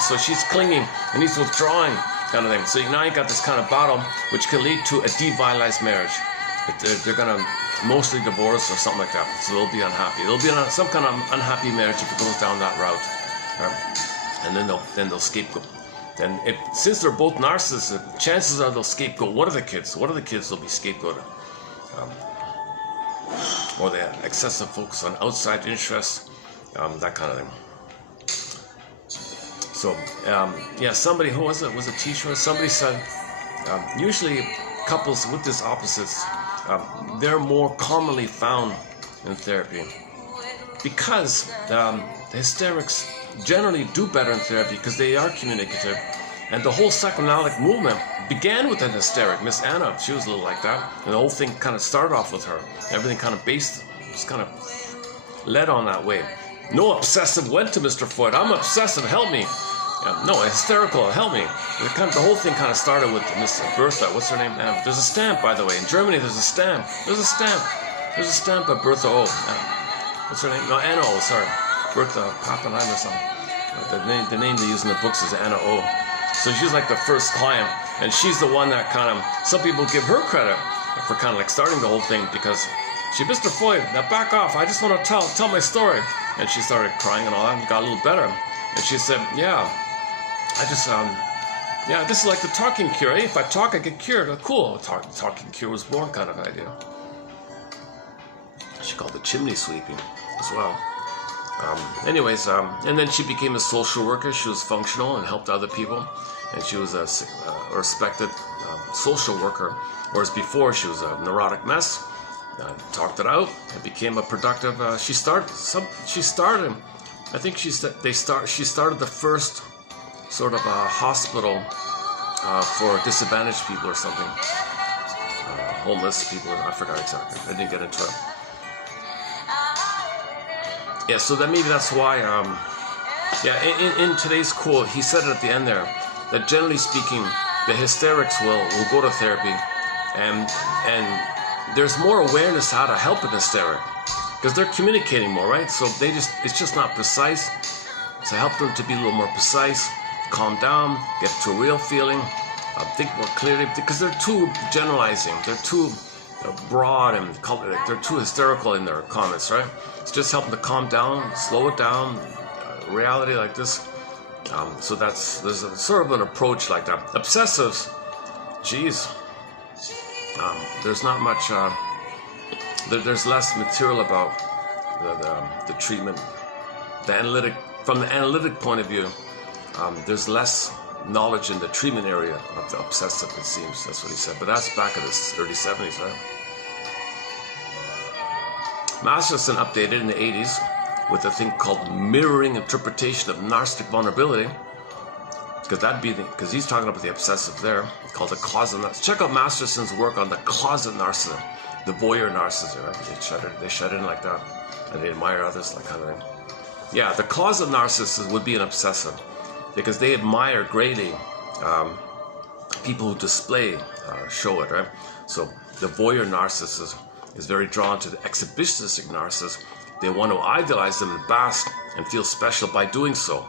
So she's clinging and he's withdrawing, kind of thing. So now you got this kind of battle, which can lead to a devitalized marriage. They're going to mostly divorce or something like that. So they'll be unhappy. They'll be in some kind of unhappy marriage if it goes down that route. And then they'll scapegoat. And since they're both narcissists, chances are they'll scapegoat one of the kids. One of the kids will be scapegoated. Or they have excessive focus on outside interests, that kind of thing. So, somebody, who was it? Was a teacher? Somebody said, usually couples with these opposites, they're more commonly found in therapy because the hysterics generally do better in therapy because they are communicative. And the whole psychoanalytic movement began with an hysteric, Miss Anna. She was a little like that. And the whole thing kind of started off with her. Everything kind of was kind of led on that way. No obsessive went to Mr. Freud. I'm obsessive, help me. No, hysterical, help me. The whole thing kind of started with Miss Bertha. What's her name? There's a stamp, by the way. In Germany, there's a stamp. There's a stamp of Bertha O. What's her name? No, Anna O, sorry. Bertha Pappenheim or something. The name they use in the books is Anna O. So she's like the first client, and she's the one that kind of, some people give her credit for kind of like starting the whole thing because she, Mr. Floyd, now back off, I just want to tell my story. And she started crying and all that and got a little better. And she said, this is like the talking cure. Hey, if I talk, I get cured. Oh, cool, talking cure was born kind of idea. She called it chimney sweeping as well. And then she became a social worker. She was functional and helped other people. And she was a respected social worker. Whereas before, she was a neurotic mess. Talked it out and became a productive. She started. She started the first sort of a hospital for disadvantaged people or something. Homeless people. I forgot exactly. I didn't get into it. Yeah, so maybe that's why, in today's quote, he said it at the end there, that generally speaking, the hysterics will go to therapy, and there's more awareness how to help an hysteric, because they're communicating more, right? So it's just not precise, so help them to be a little more precise, calm down, get to a real feeling, think more clearly, because they're too generalizing, they're too broad and they're too hysterical in their comments, right? It's just helping to calm down, slow it down, reality like this. So there's a sort of an approach like that. Obsessives, geez, there's not much, there's less material about the treatment. From the analytic point of view, there's less knowledge in the treatment area of the obsessive, it seems. That's what he said. But that's back in the early 70s, right? Masterson updated in the 80s with a thing called mirroring interpretation of narcissistic vulnerability, because he's talking about the obsessive there, called the closet narcissism. Check out Masterson's work on the closet narcissism, the voyeur narcissism, right? They shut in like that, and they admire others, like kind of thing. Yeah, the closet narcissist would be an obsessive, because they admire greatly people who display, show it, right? So the voyeur narcissist is very drawn to the exhibitionistic narcissist. They want to idolize them and bask and feel special by doing so.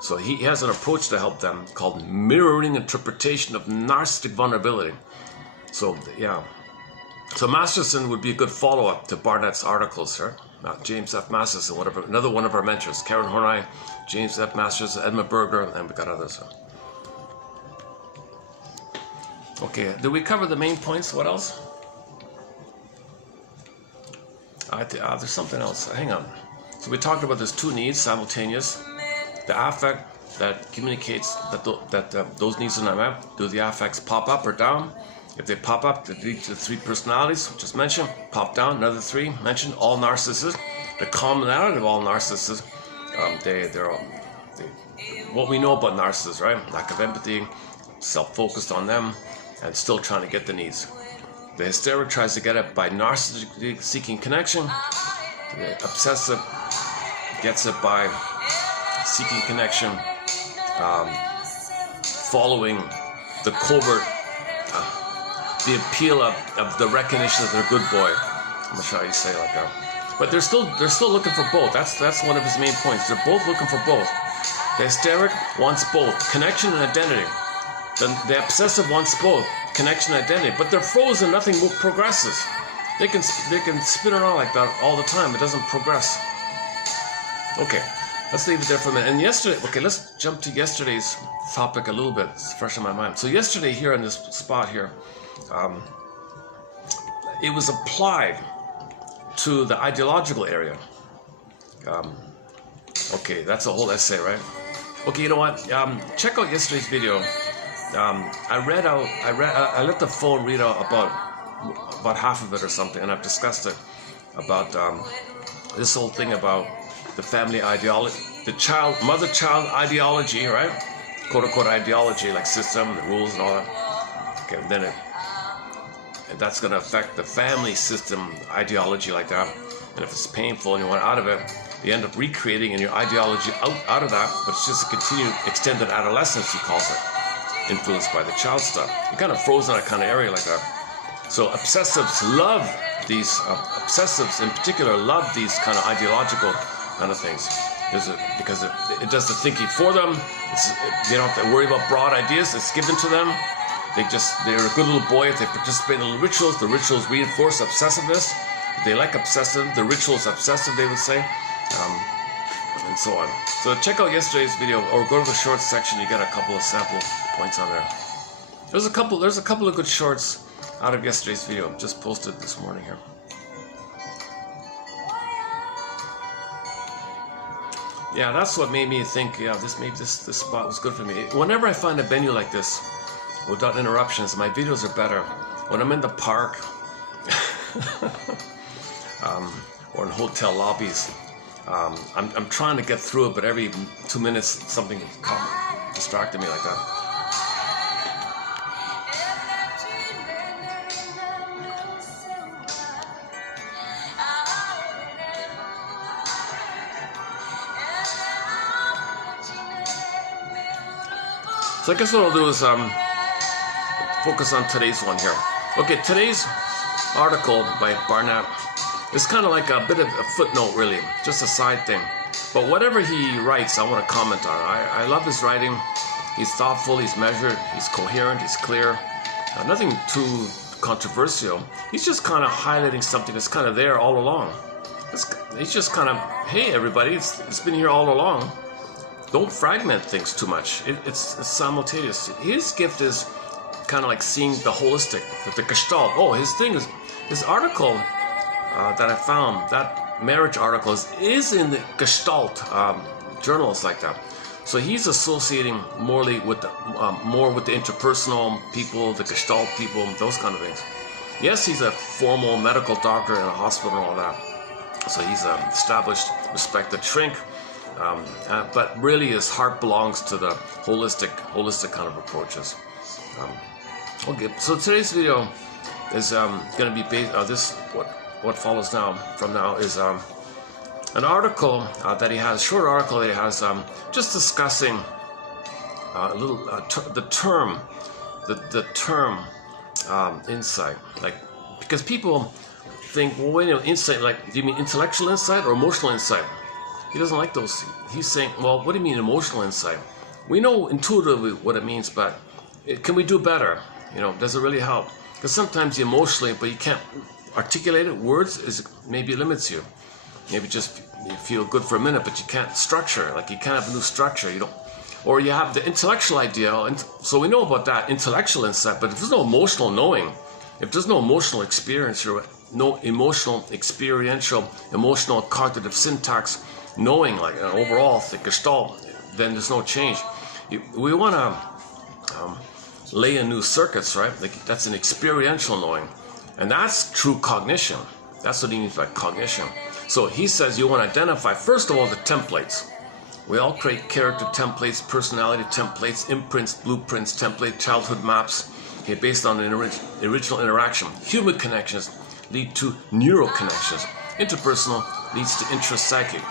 So he has an approach to help them called mirroring interpretation of narcissistic vulnerability. So yeah, so Masterson would be a good follow-up to Barnett's articles, right? James F. Masters, and whatever, another one of our mentors, Karen Horney, James F. Masters, Edmund Berger, and we got others. Okay, did we cover the main points? What else? There's something else. Hang on. So we talked about there's two needs simultaneous. The affect that communicates that those needs are not met. Do the affects pop up or down? If they pop up, the three personalities just mentioned pop down. Another three mentioned. All narcissists. The commonality of all narcissists. What we know about narcissists, right? Lack of empathy, self-focused on them, and still trying to get the needs. The hysteric tries to get it by narcissistically seeking connection. The obsessive gets it by seeking connection, following the covert, the appeal of the recognition that they're a good boy. I'm not sure how you say it like that. But they're still looking for both. That's one of his main points. They're both looking for both. The hysteric wants both connection and identity. The obsessive wants both connection and identity, but they're frozen. Nothing progresses. They can spin around like that all the time. It doesn't progress. Okay, let's leave it there for a minute. And yesterday, okay, let's jump to yesterday's topic a little bit. It's fresh in my mind. So yesterday here in this spot here, it was applied to the ideological area. Okay, that's a whole essay, right? Okay, you know what? Check out yesterday's video. I let the phone read out about half of it or something, and I've discussed it about this whole thing about the family ideology, the mother-child ideology, right? Quote-unquote ideology, like system, the rules and all that. Okay, and that's going to affect the family system ideology like that. And if it's painful and you want out of it, you end up recreating your ideology out of that, but it's just a continued extended adolescence, he calls it. Influenced by the child stuff. You're kind of frozen in a kind of area like that. So obsessives love these, obsessives in particular love these kind of ideological kind of things. Because it does the thinking for them. They don't have to worry about broad ideas. It's given to them. They're a good little boy if they participate in the rituals. The rituals reinforce obsessiveness. If they like obsessive, the ritual is obsessive, they would say. And so on. So check out yesterday's video, or go to the shorts section. You get a couple of sample points on there. There's a couple of good shorts out of yesterday's video, just posted this morning here. Yeah, that's what made me think. Yeah, this spot was good for me. Whenever I find a venue like this, without interruptions, my videos are better. When I'm in the park, or in hotel lobbies. I'm trying to get through it, but every 2 minutes something distracted me like that. So I guess what I'll do is focus on today's one here. Okay, today's article by Barnett is kind of like a bit of a footnote, really, just a side thing. But whatever he writes, I want to comment on. I love his writing. He's thoughtful, he's measured, he's coherent, he's clear. Nothing too controversial. He's just kind of highlighting something that's kind of there all along. He's just kind of, hey, everybody, it's been here all along. Don't fragment things too much. It's simultaneous. His gift is kind of like seeing the holistic, the gestalt. Oh, his article that I found, that marriage article is in the Gestalt journals like that. So he's associating more with the interpersonal people, the Gestalt people, those kind of things. Yes, he's a formal medical doctor in a hospital and all that. So he's an established, respected shrink. But really his heart belongs to the holistic kind of approaches. Okay, so today's video is going to be based what follows now is an article that he has, short article that he has, just discussing a little the term insight, like, because people think, well, wait a minute, insight, like, do you mean intellectual insight or emotional insight? He doesn't like those. He's saying, well, what do you mean emotional insight? We know intuitively what it means, but can we do better? Does it really help? Because sometimes you emotionally, but you can't articulate it. Words maybe limits you. maybe just you feel good for a minute, but you can't structure, like you can't have a new structure. You don't, or you have the intellectual idea, and so we know about that intellectual insight. But if there's no emotional knowing, if there's no emotional experience, or no emotional, experiential, emotional, cognitive syntax knowing, like an overall the gestalt, then there's no change. We want to lay in new circuits, right? Like that's an experiential knowing, and that's true cognition. That's what he means by cognition. So he says you want to identify, first of all, the templates. We all create character templates, personality templates, imprints, blueprints, template, childhood maps, okay, based on an original interaction. Human connections lead to neural connections. Interpersonal leads to intrapsychic.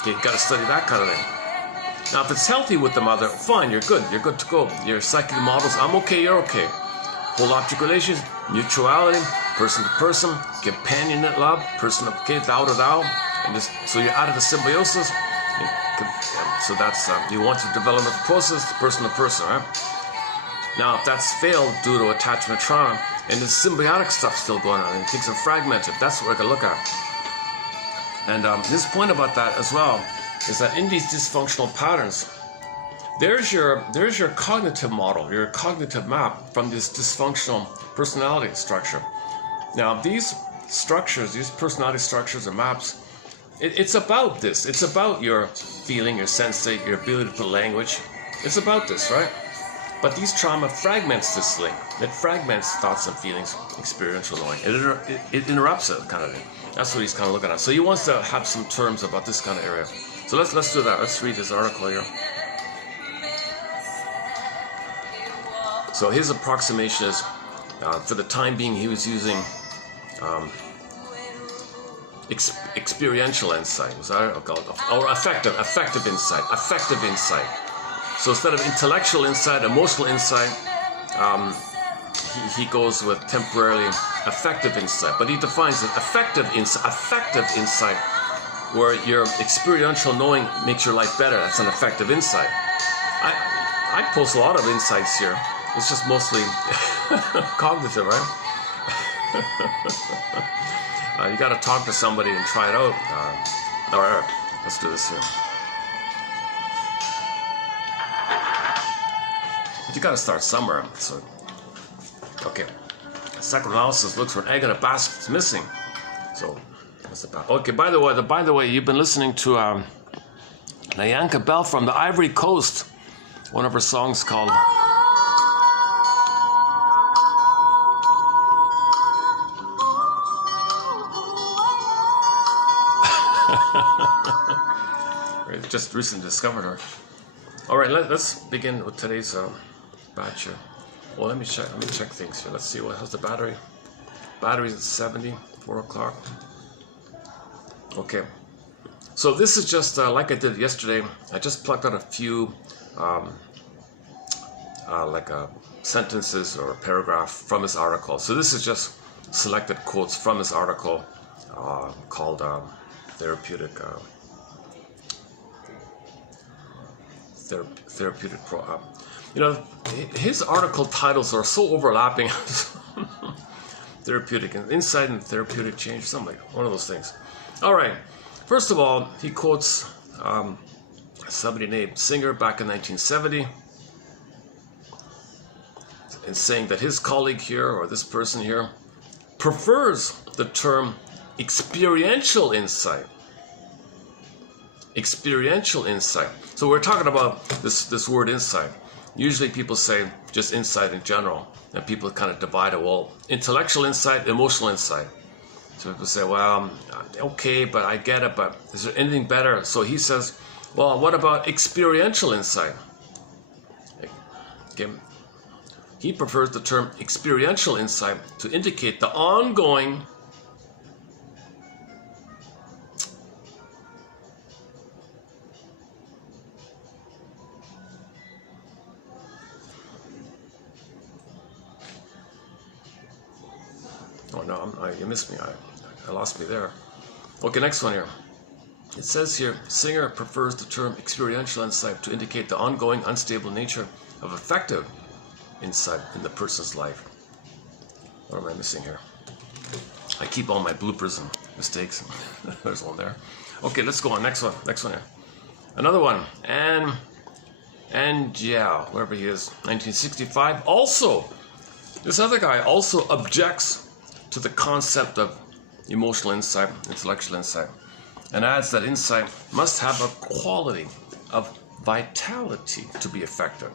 Okay, you got to study that kind of thing. Now, if it's healthy with the mother, fine, you're good to go. Your psychic models, I'm okay, you're okay. Whole object relations, mutuality, person to person, companionate love, person to okay, thou to thou, and just, so you're out of the symbiosis. So that's you want to development process, person to person, right? Now, if that's failed due to attachment trauma, and the symbiotic stuff still going on, and things are fragmented, that's what we're gonna look at. And this point about that as well is that in these dysfunctional patterns, there's your cognitive model, your cognitive map from this dysfunctional personality structure. Now, these structures, these personality structures and maps, it's about this. It's about your feeling, your sensate, your ability to put language. It's about this, right? But these trauma fragments this link. It fragments thoughts and feelings, experiential knowing. It interrupts it, kind of thing. That's what he's kind of looking at. So he wants to have some terms about this kind of area. So let's do that. Let's read this article here. So his approximation is, for the time being, he was using experiential insight, was that or affective insight. So instead of intellectual insight, emotional insight, he goes with temporarily affective insight. But he defines it affective insight, where your experiential knowing makes your life better. That's an affective insight. I post a lot of insights here. It's just mostly cognitive, right? You got to talk to somebody and try it out. All right, let's do this here. But you got to start somewhere. So, okay. Psychoanalysis looks for an egg in a basket. It's missing. So, what's about? Okay. By the way, you've been listening to Nyanka Bell from the Ivory Coast. One of her songs called. Just recently discovered her. All right, let's begin with today's batch here. Well, let me check things here. Let's see how's the battery. Battery's at 70, 4 o'clock. Okay, so this is just like I did yesterday. I just plucked out a few sentences or a paragraph from his article. So this is just selected quotes from his article called Therapeutic Pro. His article titles are so overlapping. Therapeutic insight and therapeutic change, something like one of those things. All right. First of all, he quotes somebody named Singer back in 1970, and saying that his colleague here, or this person here, prefers the term experiential insight. Experiential insight. So we're talking about this word insight. Usually people say just insight in general, and people kind of divide it. Well, intellectual insight, emotional insight. So people say, well, okay, but I get it, but is there anything better? So he says, well, what about experiential insight? Okay. He prefers the term experiential insight to indicate the ongoing you missed me. I lost me there. Okay, next one here. It says here, Singer prefers the term experiential insight to indicate the ongoing unstable nature of affective insight in the person's life. What am I missing here? I keep all my bloopers and mistakes. There's one there. Okay, let's go on. Next one here. Another one. And yeah, wherever he is, 1965. Also, this other guy also objects to the concept of emotional insight, intellectual insight, and adds that insight must have a quality of vitality to be effective.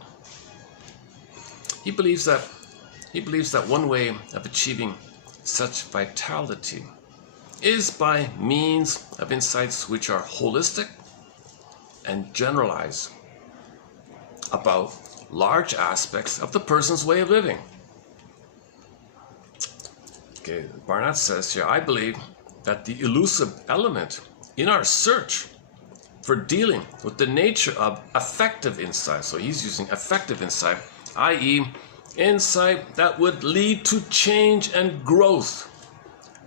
He believes that one way of achieving such vitality is by means of insights which are holistic and generalized about large aspects of the person's way of living. Okay, Barnett says here, I believe that the elusive element in our search for dealing with the nature of effective insight, so he's using effective insight, i.e. insight that would lead to change and growth,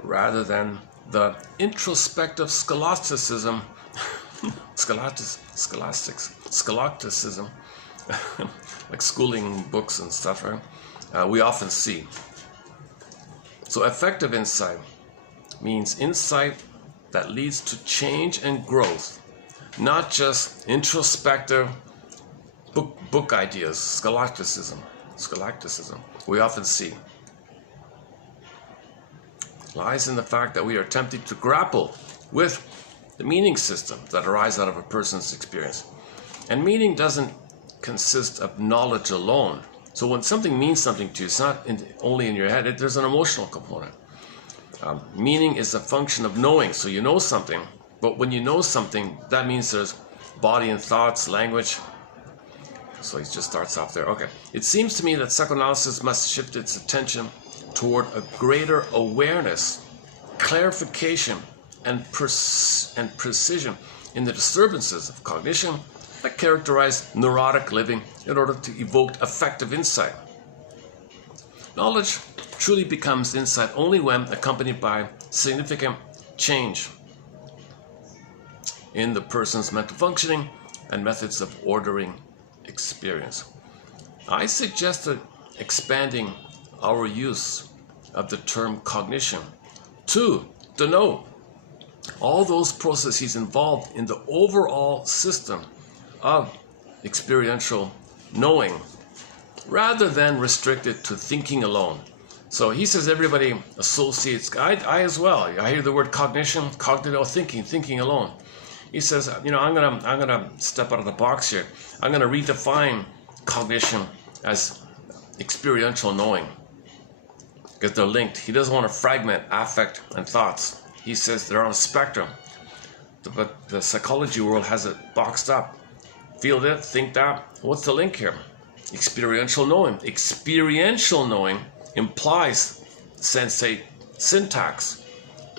rather than the introspective scholasticism, scholasticism, like schooling books and stuff, right? We often see. So effective insight means insight that leads to change and growth, not just introspective book ideas, scholasticism we often see. Lies in the fact that we are tempted to grapple with the meaning systems that arise out of a person's experience. And meaning doesn't consist of knowledge alone. So when something means something to you, it's not only in your head, there's an emotional component. Meaning is a function of knowing. So you know something, but when you know something, that means there's body and thoughts, language. So he just starts off there. Okay. It seems to me that psychoanalysis must shift its attention toward a greater awareness, clarification, and precision in the disturbances of cognition that characterize neurotic living in order to evoke effective insight. Knowledge truly becomes insight only when accompanied by significant change in the person's mental functioning and methods of ordering experience. I suggested expanding our use of the term cognition to denote all those processes involved in the overall system of experiential knowing, rather than restricted to thinking alone. So he says everybody associates, I as well, I hear the word cognition, cognitive thinking alone. He says, I'm gonna step out of the box here. I'm gonna redefine cognition as experiential knowing, because they're linked. He doesn't want to fragment affect and thoughts. He says they're on a spectrum, but the psychology world has it boxed up. Feel that, think that. What's the link here? Experiential knowing. Experiential knowing implies sensate syntax.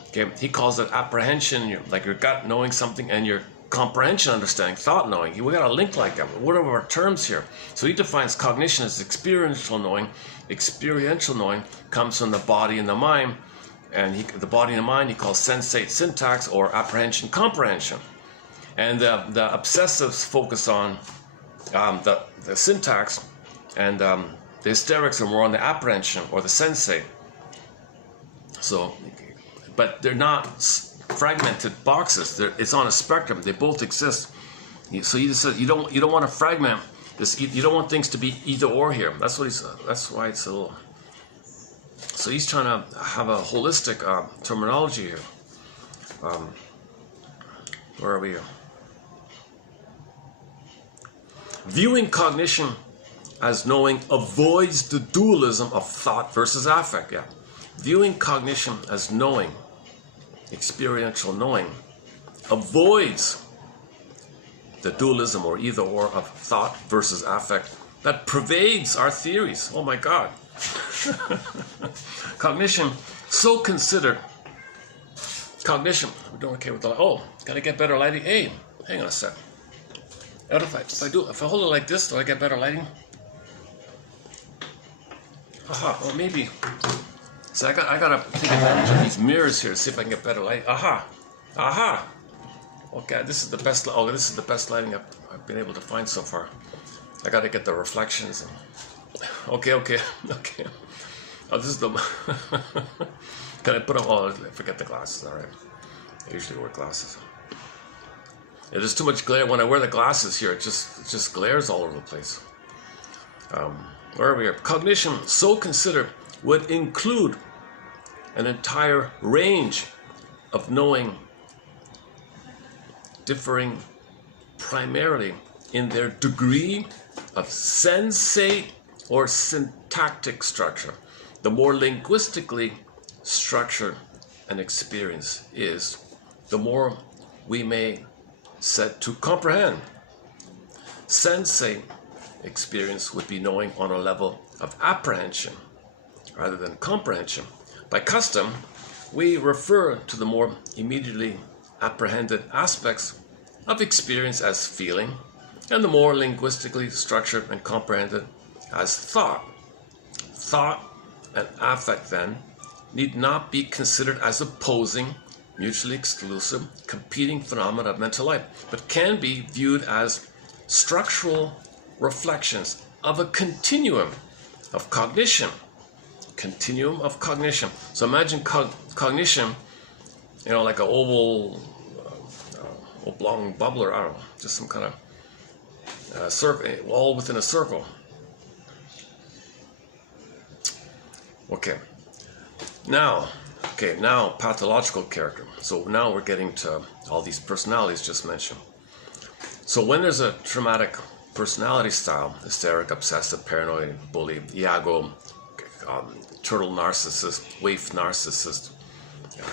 Okay, he calls it apprehension, like your gut knowing something, and your comprehension, understanding, thought knowing. We got a link like that. What are our terms here? So he defines cognition as experiential knowing. Experiential knowing comes from the body and the mind, and the body and the mind he calls sensate syntax, or apprehension comprehension. And the obsessives focus on the syntax, and the hysterics are more on the apprehension or the sensate. So, but they're not fragmented boxes. It's on a spectrum. They both exist. So you just said you don't want to fragment this. You don't want things to be either or here. That's what he's. That's why it's a little. So he's trying to have a holistic terminology here. Where are we here? Viewing cognition as knowing avoids the dualism of thought versus affect. Yeah. Viewing cognition as knowing, experiential knowing, avoids the dualism or either or of thought versus affect that pervades our theories. Oh my God. Cognition, so considered. Cognition, we're doing okay with the light. Oh, gotta get better lighting. Hey, hang on a sec. If I hold it like this, do I get better lighting? Aha, or maybe. So I gotta take advantage of these mirrors here to see if I can get better lighting. Aha. Okay, this is the best. Oh, this is the best lighting I've been able to find so far. I gotta get the reflections. Okay. Oh, this is the. Can I put on? Oh, I forget the glasses. All right. I usually wear glasses. Yeah, there's too much glare. When I wear the glasses here, it just glares all over the place. Where are we here? Cognition, so considered, would include an entire range of knowing, differing primarily in their degree of sensate or syntactic structure. The more linguistically structured an experience is, the more we may set to comprehend. Sensate experience would be knowing on a level of apprehension rather than comprehension. By custom, we refer to the more immediately apprehended aspects of experience as feeling, and the more linguistically structured and comprehended as thought. Thought and affect, then, need not be considered as opposing, mutually exclusive, competing phenomena of mental life, but can be viewed as structural reflections of a continuum of cognition. Continuum of cognition. So imagine cognition, like an oval, oblong bubbler, I don't know, just some kind of circle, all within a circle. Okay. Now pathological character. So now we're getting to all these personalities just mentioned. So when there's a traumatic personality style, hysteric, obsessive, paranoid, bully, Iago, turtle narcissist, waif narcissist,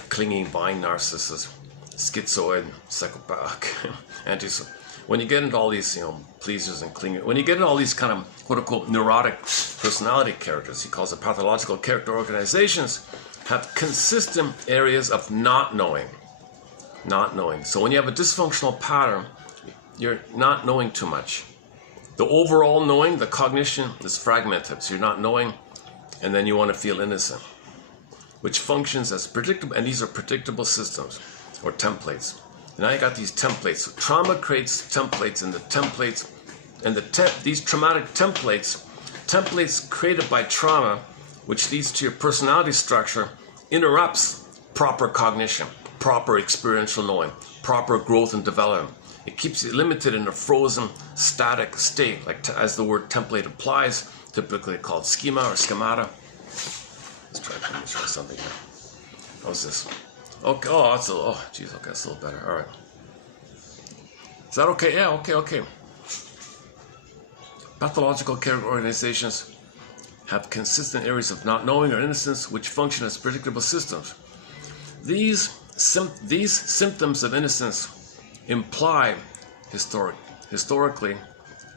clinging vine narcissist, schizoid, psychopath, antisocial. When you get into all these, pleasers and clingers, when you get into all these kind of quote-unquote neurotic personality characters, he calls it pathological character organizations, have consistent areas of not knowing. Not knowing. So when you have a dysfunctional pattern, you're not knowing too much. The overall knowing, the cognition, is fragmented. So you're not knowing, and then you want to feel innocent, which functions as predictable, and these are predictable systems or templates. Now you got these templates. So trauma creates templates, and the templates, and these traumatic templates created by trauma, which leads to your personality structure, interrupts proper cognition, proper experiential knowing, proper growth and development. It keeps you limited in a frozen, static state, like as the word template applies, typically called schema or schemata. Let's try something here. How's this? Okay. Oh, that's okay, that's a little better. All right. Is that okay? Yeah. Okay. Pathological character organizations have consistent areas of not knowing or innocence, which function as predictable systems. These symptoms of innocence imply historically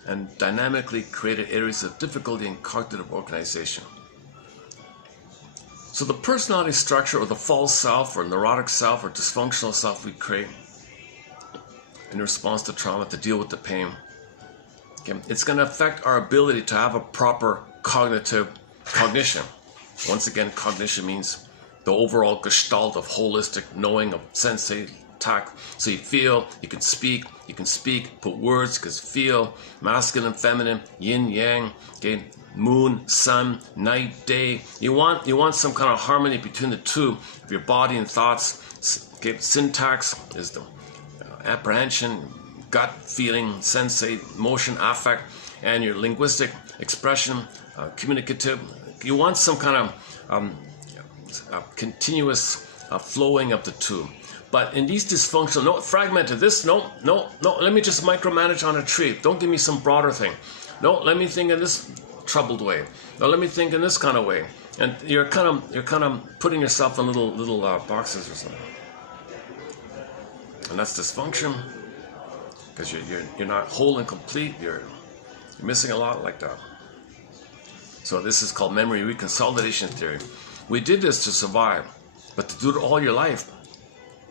and dynamically created areas of difficulty in cognitive organization. So the personality structure, or the false self or neurotic self or dysfunctional self we create in response to trauma to deal with the pain, okay, it's going to affect our ability to have a proper cognition. Once again, cognition means the overall gestalt of holistic knowing of sensate, tact. So you feel, you can speak, put words, you can feel, masculine, feminine, yin, yang, okay, moon, sun, night, day. You want some kind of harmony between the two of your body and thoughts. Okay, syntax is the apprehension, gut feeling, sensate, emotion, affect, and your linguistic expression, communicative. You want some kind of continuous flowing of the two. But in these dysfunctional, fragmented, let me just micromanage on a tree. Don't give me some broader thing. No, let me think in this troubled way. No, let me think in this kind of way. And you're kind of putting yourself in little boxes or something. And that's dysfunction, because you're not whole and complete. You're missing a lot like that. So this is called memory reconsolidation theory. We did this to survive, but to do it all your life,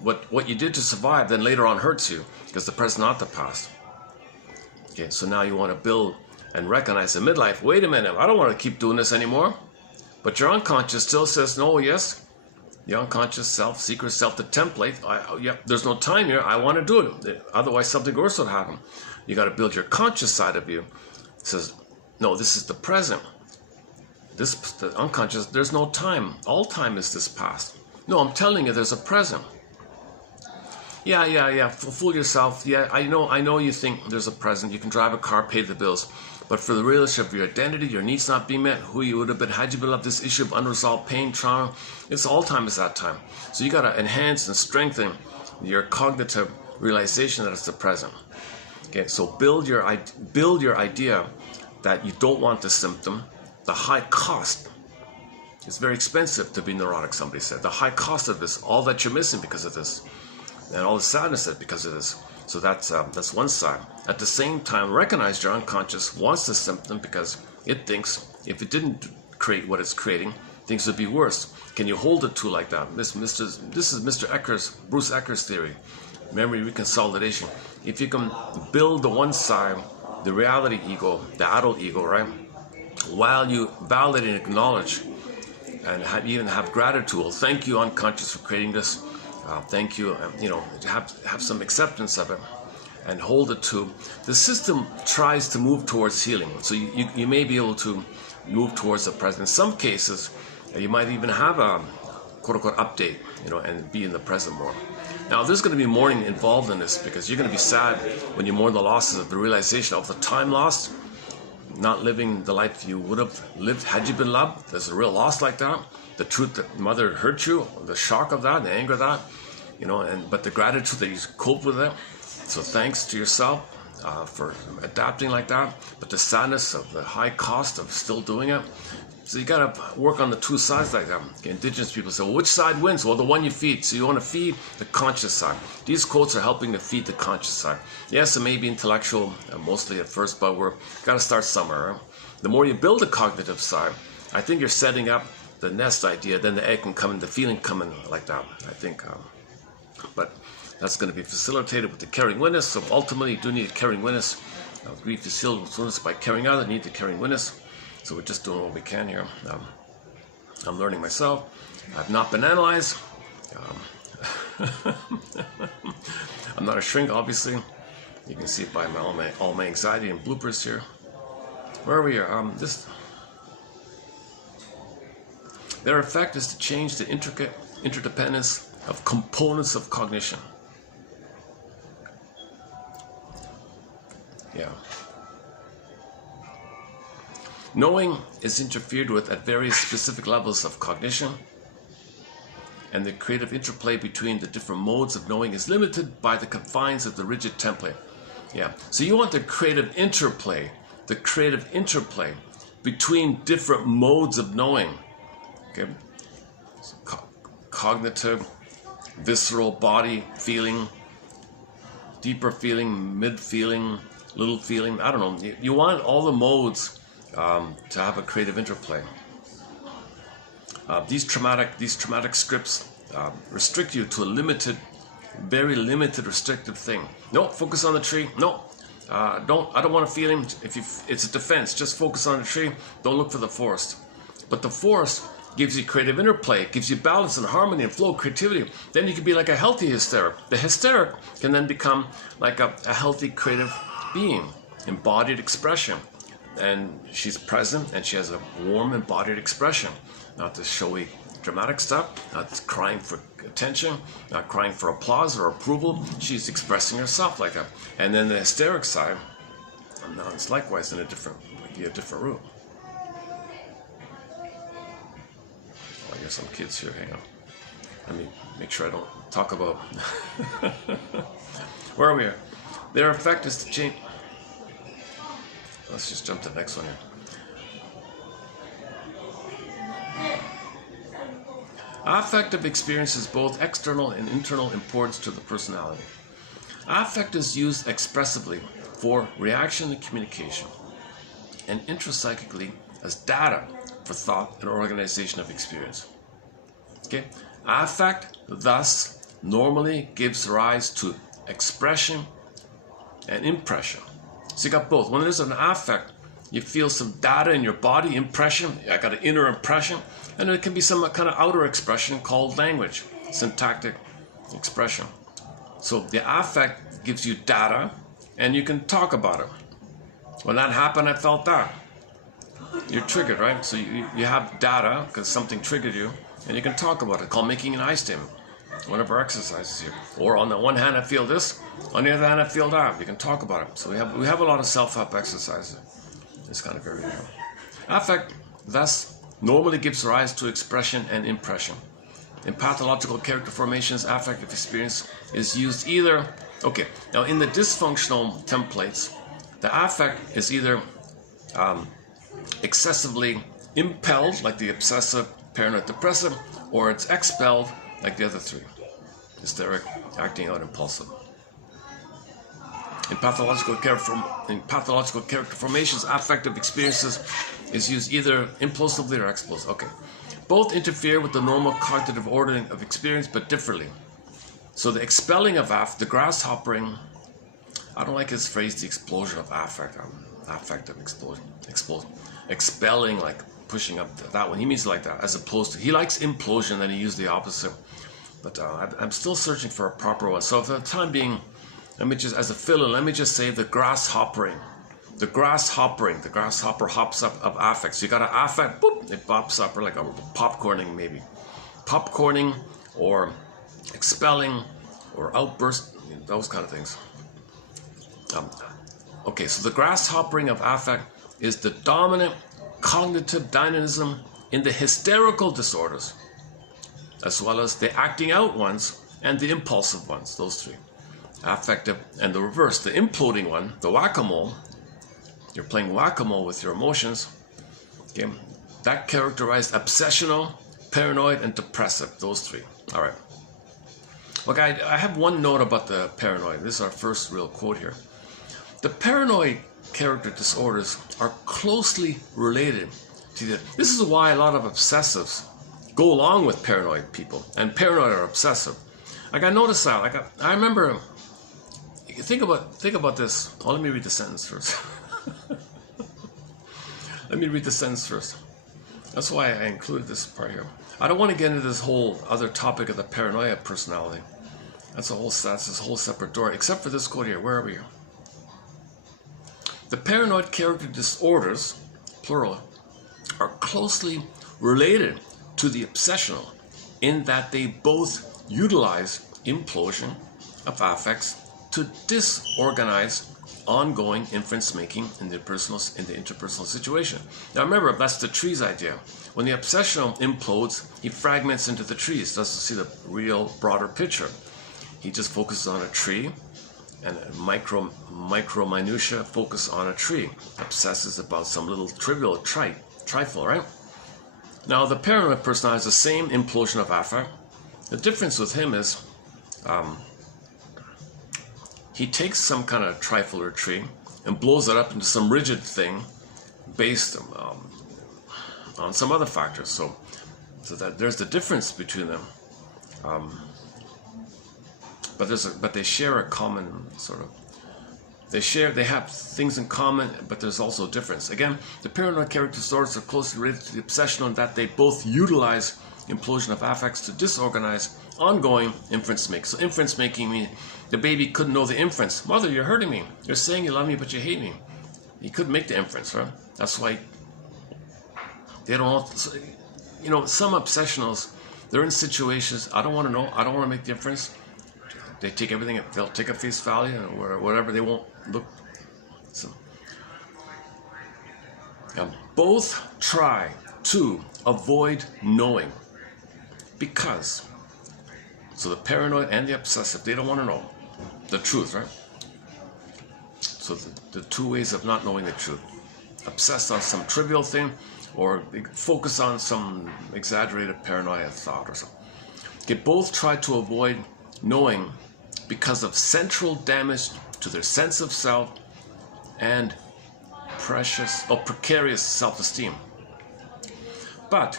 what you did to survive then later on hurts you, because the present, not the past. Okay, so now you want to build and recognize in midlife, wait a minute, I don't want to keep doing this anymore. But your unconscious still says, no, yes. The unconscious self, secret self, the template, there's no time here, I want to do it. Otherwise something worse would happen. You got to build your conscious side of you. It says, no, this is the present. the unconscious, there's no time. All time is this past. No, I'm telling you, there's a present. Yeah. Fool yourself. Yeah, I know you think there's a present. You can drive a car, pay the bills. But for the real issue of your identity, your needs not being met, who you would have been had you been left, this issue of unresolved pain, trauma, it's all time is that time. So you got to enhance and strengthen your cognitive realization that it's the present. Okay, so build your idea that you don't want the symptom. The high cost. It's very expensive to be neurotic, somebody said. The high cost of this, all that you're missing because of this, and all the sadness that because of this. So that's one side. At the same time, recognize your unconscious wants the symptom because it thinks if it didn't create what it's creating, things would be worse. Can you hold it to like that? This is Bruce Ecker's theory, memory reconsolidation. If you can build the one side, the reality ego, the adult ego, right, while you validate and acknowledge and even have gratitude. Well, thank you, unconscious, for creating this. Thank you. Have some acceptance of it, and hold it to. The system tries to move towards healing, so you may be able to move towards the present. In some cases, you might even have a quote-unquote update, and be in the present more. Now, there's going to be mourning involved in this because you're going to be sad when you mourn the losses of the realization of the time lost, not living the life you would have lived had you been loved. There's a real loss like that. The truth that mother hurt you, the shock of that, the anger of that, but the gratitude that you coped with it. So thanks to yourself for adapting like that. But the sadness of the high cost of still doing it. So you got to work on the two sides like that. Okay, indigenous people say, well, which side wins? Well, the one you feed. So you want to feed the conscious side. These quotes are helping to feed the conscious side. Yes, it may be intellectual, mostly at first, but we're got to start somewhere. Right? The more you build the cognitive side, I think you're setting up the nest idea. Then the egg can come in, the feeling come in like that. I think, but that's going to be facilitated with the caring witness. So ultimately, you do need a caring witness. Grief is healed by caring out. You need the caring witness. So we're just doing what we can here. I'm learning myself. I've not been analyzed. I'm not a shrink, obviously. You can see it by all my anxiety and bloopers here. Where are we here? Their effect is to change the intricate interdependence of components of cognition. Yeah. Knowing is interfered with at various specific levels of cognition, and the creative interplay between the different modes of knowing is limited by the confines of the rigid template. Yeah. So you want the creative interplay between different modes of knowing. Okay. So cognitive, visceral, body, feeling, deeper feeling, mid feeling, little feeling. I don't know. You want all the modes to have a creative interplay. These traumatic scripts restrict you to a very limited, restrictive thing. No, focus on the tree. No, I don't want a feeling. It's a defense. Just focus on the tree. Don't look for the forest. But the forest gives you creative interplay. It gives you balance and harmony and flow, creativity. Then you can be like a healthy hysteric. The hysteric can then become like a healthy, creative being, embodied expression. And she's present, and she has a warm, embodied expression. Not the showy, dramatic stuff, not crying for attention, not crying for applause or approval. She's expressing herself like that. And then the hysteric side, no, it's likewise in a different route. Oh, I hear some kids here. Hang on. Let me make sure I don't talk about. Where are we here? Their effect is to change. Let's just jump to the next one here. Affective experience is both external and internal importance to the personality. Affect is used expressively for reaction and communication, and intrapsychically as data for thought and organization of experience. Okay? Affect, thus, normally gives rise to expression and impression. So you got both. When there's an affect, you feel some data in your body, impression. I got an inner impression. And it can be some kind of outer expression called language, syntactic expression. So the affect gives you data, and you can talk about it. When that happened, I felt that. you're triggered, right? So you have data because something triggered you, and you can talk about it. Called making an I statement. One of our exercises here. Or on the one hand, I feel this. On the other hand, I feel that. You can talk about it. So we have a lot of self-help exercises. It's kind of very real. Affect, thus, normally gives rise to expression and impression. In pathological character formations, affective experience is used either. Okay, now in the dysfunctional templates, the affect is either excessively impelled, like the obsessive, paranoid, depressive, or it's expelled, like the other three. Hysteric, acting out, impulsive. In pathological character formations, affective experiences is used either implosively or explosively. Okay. Both interfere with the normal cognitive ordering of experience, but differently. So the expelling of the grasshoppering, I don't like his phrase, the explosion of affect, affective explosion, expelling, like pushing up that one. He means like that, as opposed to, he likes implosion, then he used the opposite. But I'm still searching for a proper one. So for the time being, let me just, as a fill-in, let me just say the grasshoppering. The grasshopper hops up of affect. So you got an affect, boop, it pops up, or like a popcorning maybe. Popcorning or expelling or outburst, those kind of things. Okay, so the grasshoppering of affect is the dominant cognitive dynamism in the hysterical disorders, as well as the acting out ones and the impulsive ones, those three. Affective and the reverse, the imploding one, the whack-a-mole. You're playing whack-a-mole with your emotions. Okay, that characterized obsessional, paranoid, and depressive, those three. All right. Okay, I have one note about the paranoid. This is our first real quote here. The paranoid character disorders are closely related to this is why a lot of obsessives go along with paranoid people, and paranoid are obsessive. Like I noticed that. Like I remember. Think about this. Oh, let me read the sentence first. Let me read the sentence first. That's why I included this part here. I don't want to get into this whole other topic of the paranoia personality. That's this whole separate door. Except for this quote here. Where are we here? The paranoid character disorders, plural, are closely related to the obsessional in that they both utilize implosion of affects to disorganize ongoing inference making in the interpersonal situation. Now remember, that's the trees idea. When the obsessional implodes, he fragments into the trees, doesn't see the real broader picture. He just focuses on a tree, and micro minutia focus on a tree. Obsesses about some little trivial trifle, right? Now the paranoid person has the same implosion of affect. The difference with him is he takes some kind of trifle or tree and blows it up into some rigid thing based on some other factors. So that there's the difference between them. But they share a common sort of. They have things in common, but there's also a difference. Again, the paranoid character disorders are closely related to the obsessional in that they both utilize implosion of affects to disorganize ongoing inference making. So inference making means the baby couldn't know the inference. Mother, you're hurting me. You're saying you love me, but you hate me. He couldn't make the inference, right? That's why they don't know. You know, some obsessionals, they're in situations, I don't want to know, I don't want to make the inference. They take everything, they'll take a face value or whatever, they won't look. So, both try to avoid knowing because, so the paranoid and the obsessive, they don't want to know the truth, right? So the two ways of not knowing the truth. Obsessed on some trivial thing or focus on some exaggerated paranoia thought or something. They both try to avoid knowing because of central damage to their sense of self and precarious self-esteem. But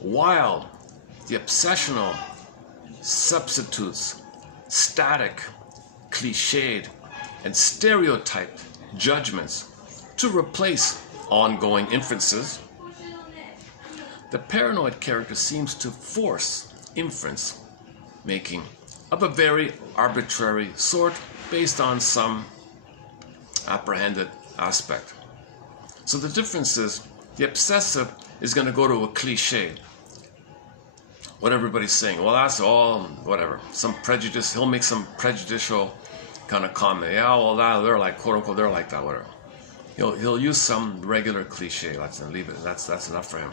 while the obsessional substitutes static, cliched, and stereotyped judgments to replace ongoing inferences, the paranoid character seems to force inference making of a very arbitrary sort based on some apprehended aspect. So the difference is The obsessive is going to go to a cliche. What everybody's saying, well, that's all, whatever. Some prejudice, he'll make some prejudicial kind of comment. Yeah, well, that, they're like, quote unquote, they're like that, whatever. He'll use some regular cliche. Let's leave it. That's enough for him.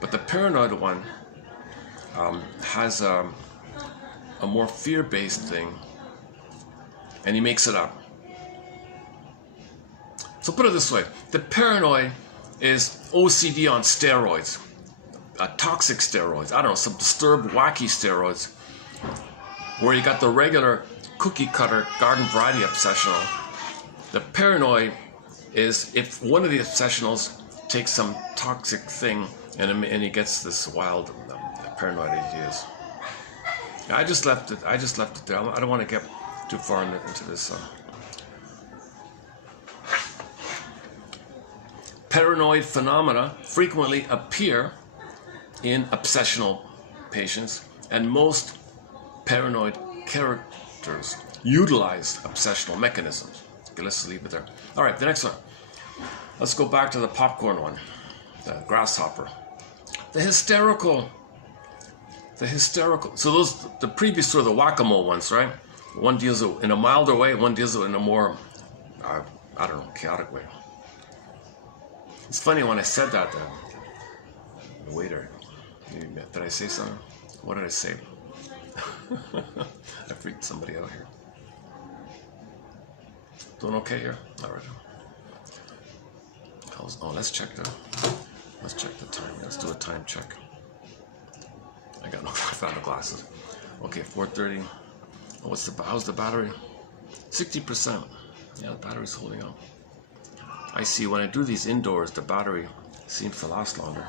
But the paranoid one has a more fear-based thing, and he makes it up. So put it this way: the paranoid is OCD on steroids, toxic steroids. I don't know, some disturbed, wacky steroids, where you got the regular cookie-cutter garden variety obsessional. The paranoid is if one of the obsessionals takes some toxic thing and he gets this wild paranoid ideas. I just left it there. I don't want to get too far into this. Paranoid phenomena frequently appear in obsessional patients, and most paranoid characters utilize obsessional mechanisms. Okay, let's leave it there. All right, the next one. Let's go back to the popcorn one, the grasshopper. The hysterical. So those, the previous two are the whack-a-mole ones, right? One deals in a milder way, one deals in a more, I don't know, chaotic way. It's funny when I said that, the waiter, did I say something? What did I say? I freaked somebody out here. Doing okay here? All right. Oh, let's check the time. Let's do a time check. I found the glasses. Okay, 4:30. Oh, how's the battery? 60%. Yeah, the battery's holding up. I see when I do these indoors, the battery seems to last longer.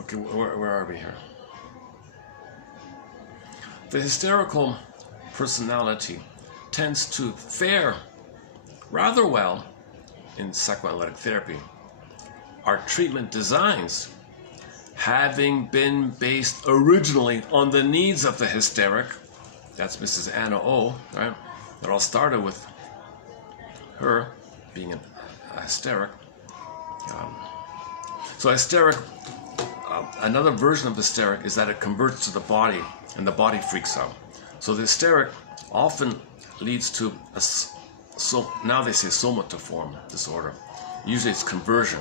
Okay, where are we here? The hysterical personality tends to fare rather well in psychoanalytic therapy. Our treatment designs, having been based originally on the needs of the hysteric, that's Mrs. Anna O, right? It all started with her being a hysteric. So hysteric, another version of hysteric is that it converts to the body and the body freaks out. So the hysteric often leads to now they say somatoform disorder. Usually it's conversion.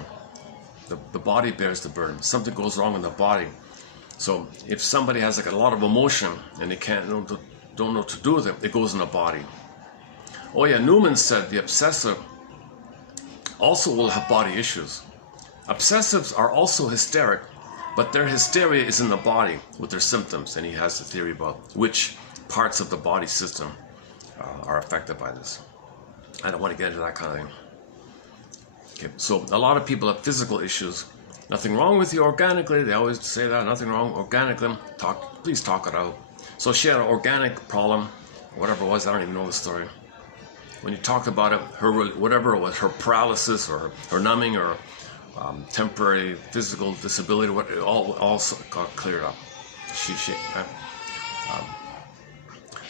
The body bears the burden. Something goes wrong in the body. So if somebody has like a lot of emotion and they don't know what to do with it, it goes in the body. Oh yeah, Newman said the obsessive also will have body issues. Obsessives are also hysteric, but their hysteria is in the body with their symptoms, and he has a theory about which parts of the body system are affected by this. I don't want to get into that kind of thing. Okay, so a lot of people have physical issues. Nothing wrong with you organically. They always say that. Nothing wrong organically. Please talk it out. So she had an organic problem, whatever it was. I don't even know the story. When you talked about it, whatever it was, her paralysis or her numbing or temporary physical disability, it all got cleared up. Right?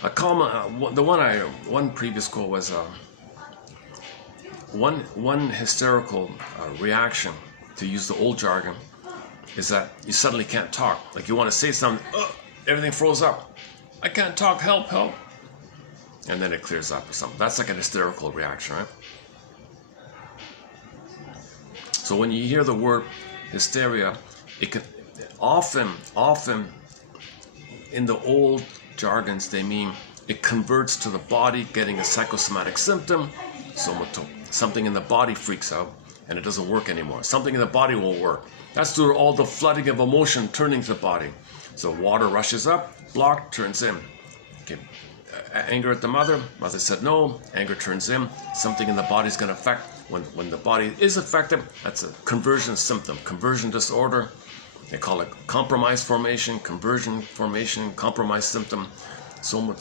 A common, one previous quote was one hysterical reaction, to use the old jargon, is that you suddenly can't talk. Like you want to say something, everything froze up. I can't talk, help. And then it clears up or something. That's like an hysterical reaction, right? So when you hear the word hysteria, it can often in the old jargons, they mean it converts to the body getting a psychosomatic symptom. Something in the body freaks out and it doesn't work anymore. Something in the body won't work. That's due to all the flooding of emotion turning to the body. So water rushes up, blocked, turns in. Okay. Anger at the mother said no, anger turns in. Something in the body is going to affect. When the body is affected, that's a conversion symptom, conversion disorder. They call it compromise formation, conversion formation, compromise symptom. So much,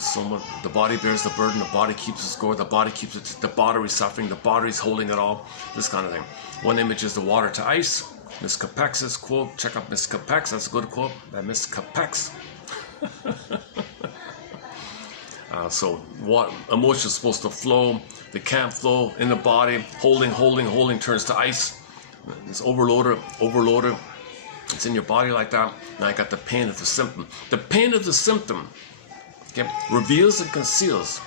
the body bears the burden, the body keeps the score, the body keeps it, the body is suffering, the body is holding it all, this kind of thing. One image is the water to ice. Miss Capex's quote, check out Miss Capex, that's a good quote by Miss Capex. So what emotion is supposed to flow The can't flow in the body, holding, turns to ice. It's overloaded. It's in your body like that. Now I got the pain of the symptom. The pain of the symptom, okay, reveals and conceals.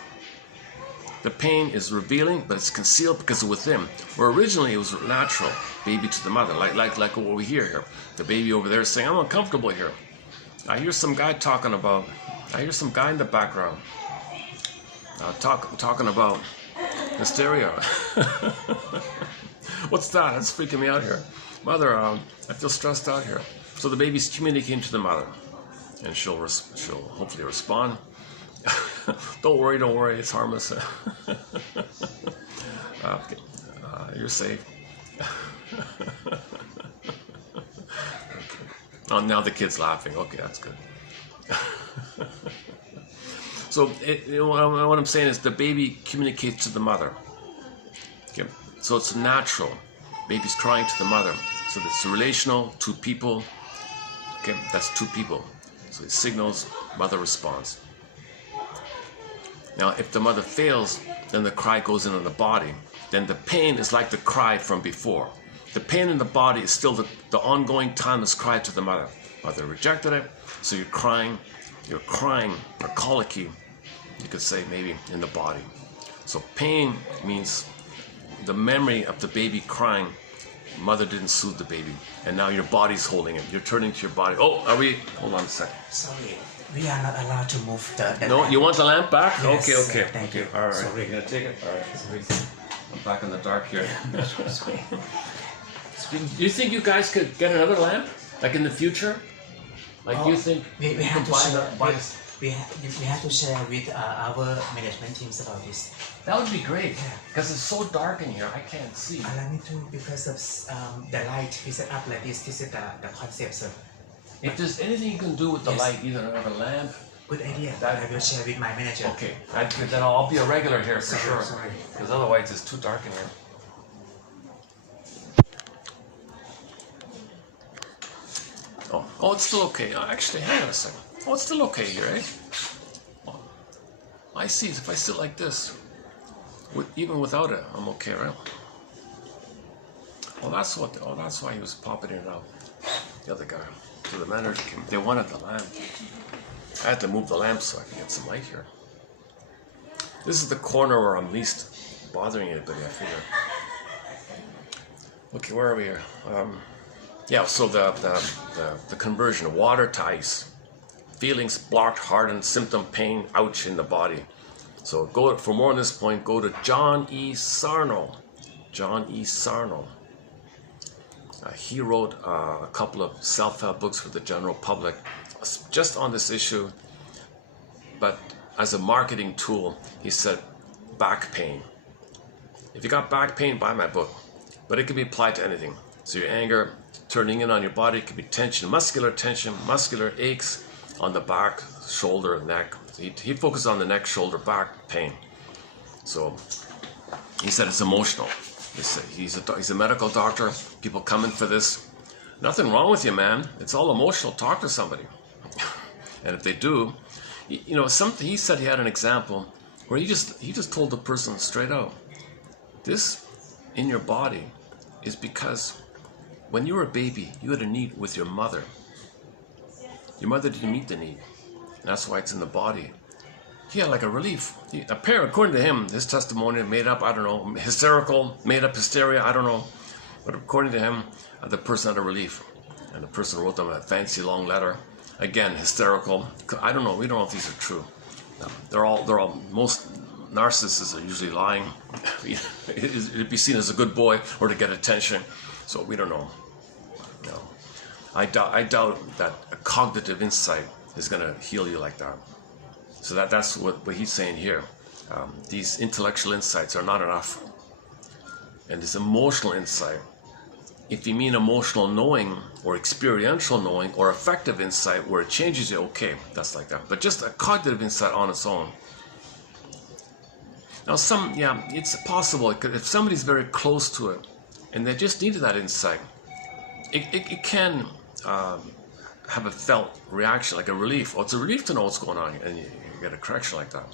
The pain is revealing, but it's concealed because of within. Where originally it was natural, baby to the mother, like what we hear here. The baby over there saying, I'm uncomfortable here. I hear some guy talking about, I hear some guy in the background talking about hysteria. What's that? That's freaking me out here. Mother, I feel stressed out here. So the baby's communicating to the mother, and she'll hopefully respond. Don't worry, it's harmless. Okay. You're safe. Okay. Oh, now the kid's laughing. Okay, that's good. So what I'm saying is the baby communicates to the mother. Okay. So it's natural. Baby's crying to the mother. So it's relational, two people. Okay, that's two people. So it signals, mother responds. Now, if the mother fails, then the cry goes into the body. Then the pain is like the cry from before. The pain in the body is still the ongoing timeless cry to the mother. Mother rejected it, so you're crying, or colicky, you could say maybe, in the body. So pain means the memory of the baby crying. Mother didn't soothe the baby, and now your body's holding it. You're turning to your body. Oh, are we? Hold on a second. Sorry, we are not allowed to move the No, lamp. you want the lamp back? Yes, Okay. thank you. All right. Sorry. You're gonna take it? All right. Sorry. I'm back in the dark here. Sorry. Do you think you guys could get another lamp, like in the future? Like, do you think we you have could to buy share. the, buy We have to share with our management teams about this. That would be great, because it's so dark in here, I can't see. Allow me to, because of the light we set up like this. This is the concept, sir. If there's anything you can do with the Yes. light, either another lamp. Good idea. That- I will share with my manager. Okay, then I'll be a regular here for sure. Sorry. Because otherwise it's too dark in here. Oh, it's still okay. Actually, hang on a second. Oh, it's still okay here, eh? Oh, I see. If I sit like this, even without it, I'm okay, right? Oh, that's why he was popping it out. The other guy. So the manager came. They wanted the lamp. I had to move the lamp so I could get some light here. This is the corner where I'm least bothering anybody, I figure. Okay, where are we here? Yeah, so the conversion of water to ice. Feelings blocked, hardened, symptom, pain, ouch in the body. So for more on this point, go to John E. Sarno. John E. Sarno. He wrote a couple of self-help books for the general public just on this issue, but as a marketing tool, he said back pain. If you got back pain, buy my book. But it can be applied to anything. So your anger, turning in on your body, it could be tension, muscular aches on the back, shoulder, neck. He focused on the neck, shoulder, back pain. So he said it's emotional. He's a medical doctor. People come in for this. Nothing wrong with you, man. It's all emotional. Talk to somebody. And if they do, he said he had an example where he just told the person straight out, this in your body is because when you were a baby, you had a need with your mother. Your mother didn't meet the need. And that's why it's in the body. He had like a relief. According to him, his testimony made up, I don't know, hysterical, made up hysteria, I don't know. But according to him, the person had a relief. And the person wrote them a fancy long letter. Again, hysterical. I don't know, we don't know if these are true. Most narcissists are usually lying. It'd be seen as a good boy or to get attention. So we don't know. No. I doubt that a cognitive insight is going to heal you like that. So that's what he's saying here. These intellectual insights are not enough. And this emotional insight, if you mean emotional knowing or experiential knowing or affective insight where it changes you, okay, that's like that. But just a cognitive insight on its own. Now it's possible if somebody's very close to it and they just needed that insight, it can have a felt reaction, like a relief. Oh, it's a relief to know what's going on, and you get a correction like that.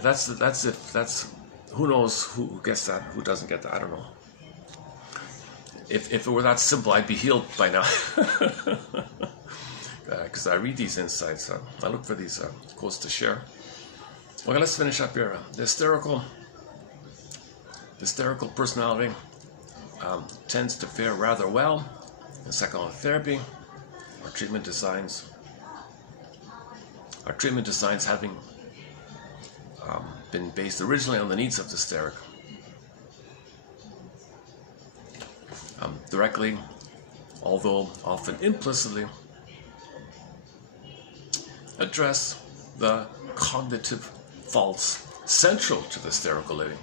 That's who knows who gets that, who doesn't get that, I don't know. If it were that simple, I'd be healed by now. Because I read these insights, I look for these quotes to share. Okay, let's finish up here. The hysterical personality tends to fare rather well in psychotherapy. Our treatment designs having been based originally on the needs of the hysteric. Directly, although often implicitly, address the cognitive faults central to the hysterical living.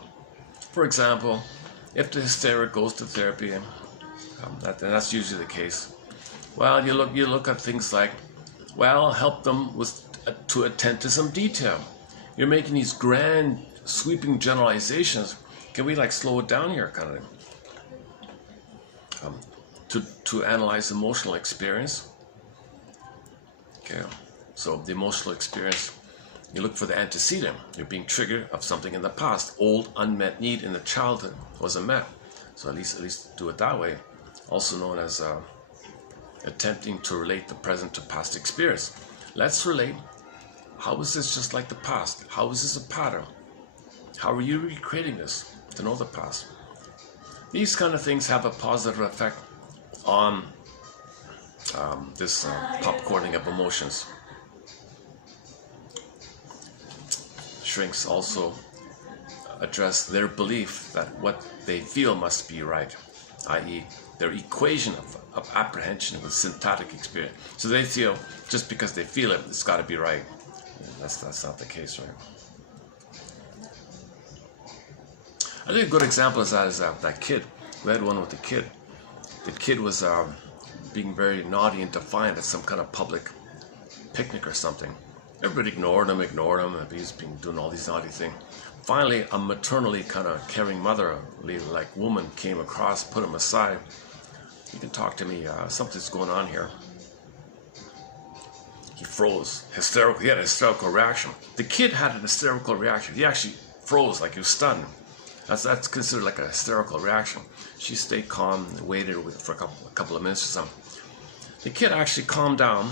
For example, if the hysteric goes to therapy, and that's usually the case, well, you look at things like, well, help them to attend to some detail. You're making these grand, sweeping generalizations. Can we slow it down here, kind of thing? To analyze emotional experience. Okay, so the emotional experience, you look for the antecedent. You're being triggered of something in the past. Old unmet need in the childhood wasn't met. So at least do it that way. Also known as attempting to relate the present to past experience. Let's relate. How is this just like the past? How is this a pattern? How are you recreating this to know the past? These kind of things have a positive effect on this popcorning of emotions. Shrinks also address their belief that what they feel must be right, i.e. their equation of apprehension with syntactic experience. So they feel just because they feel it, it's got to be right. That's not the case, right? I think a good example is that kid. We had one with the kid. The kid was being very naughty and defiant at some kind of public picnic or something. Everybody ignored him, and he's been doing all these naughty things. Finally, a maternally kind of caring motherly-like woman came across, put him aside. You can talk to me, something's going on here. He froze, hysterical. He had a hysterical reaction. The kid had an hysterical reaction. He actually froze, like he was stunned. That's considered like a hysterical reaction. She stayed calm and waited for a couple of minutes or something. The kid actually calmed down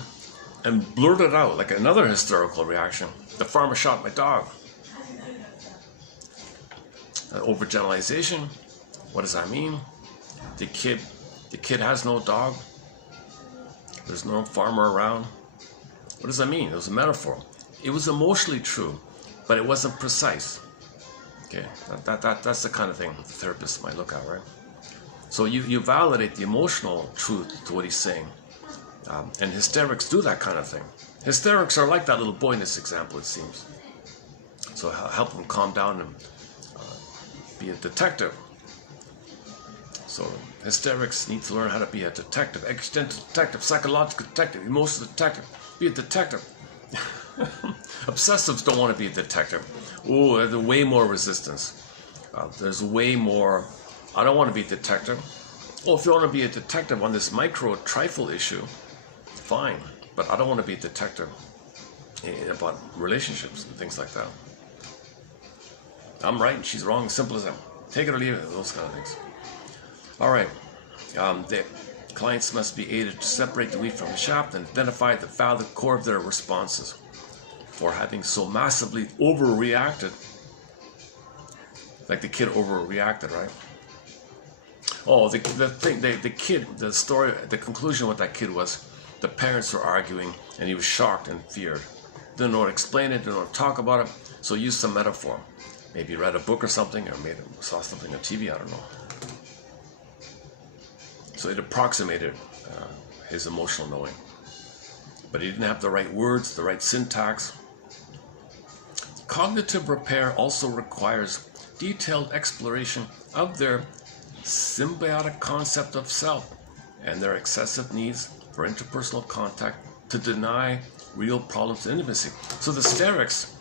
and blurted out like another hysterical reaction. The farmer shot my dog. Overgeneralization. What does that mean? The kid has no dog. There's no farmer around. What does that mean? It was a metaphor. It was emotionally true, but it wasn't precise. Okay, that's the kind of thing the therapist might look at, right? So you validate the emotional truth to what he's saying. And hysterics do that kind of thing. Hysterics are like that little boy in this example, it seems. So help them calm down and be a detective. So hysterics need to learn how to be a detective, existential detective, psychological detective, emotional detective. Be a detective. Obsessives don't want to be a detective. Oh, there's way more resistance. There's way more, I don't want to be a detective. Well, if you want to be a detective on this micro trifle issue, fine. But I don't want to be a detective about relationships and things like that. I'm right and she's wrong, simple as that. Take it or leave it, those kind of things. All right. The clients must be aided to separate the wheat from the chaff and identify the valid core of their responses. For having so massively overreacted, like the kid overreacted, right? Oh, the conclusion with that kid was the parents were arguing and he was shocked and feared. Didn't know how to explain it, didn't know how to talk about it, so used some metaphor. Maybe read a book or something, or saw something on TV, I don't know. So it approximated his emotional knowing. But he didn't have the right words, the right syntax. Cognitive repair also requires detailed exploration of their symbiotic concept of self and their excessive needs for interpersonal contact to deny real problems of intimacy. So the hysterics,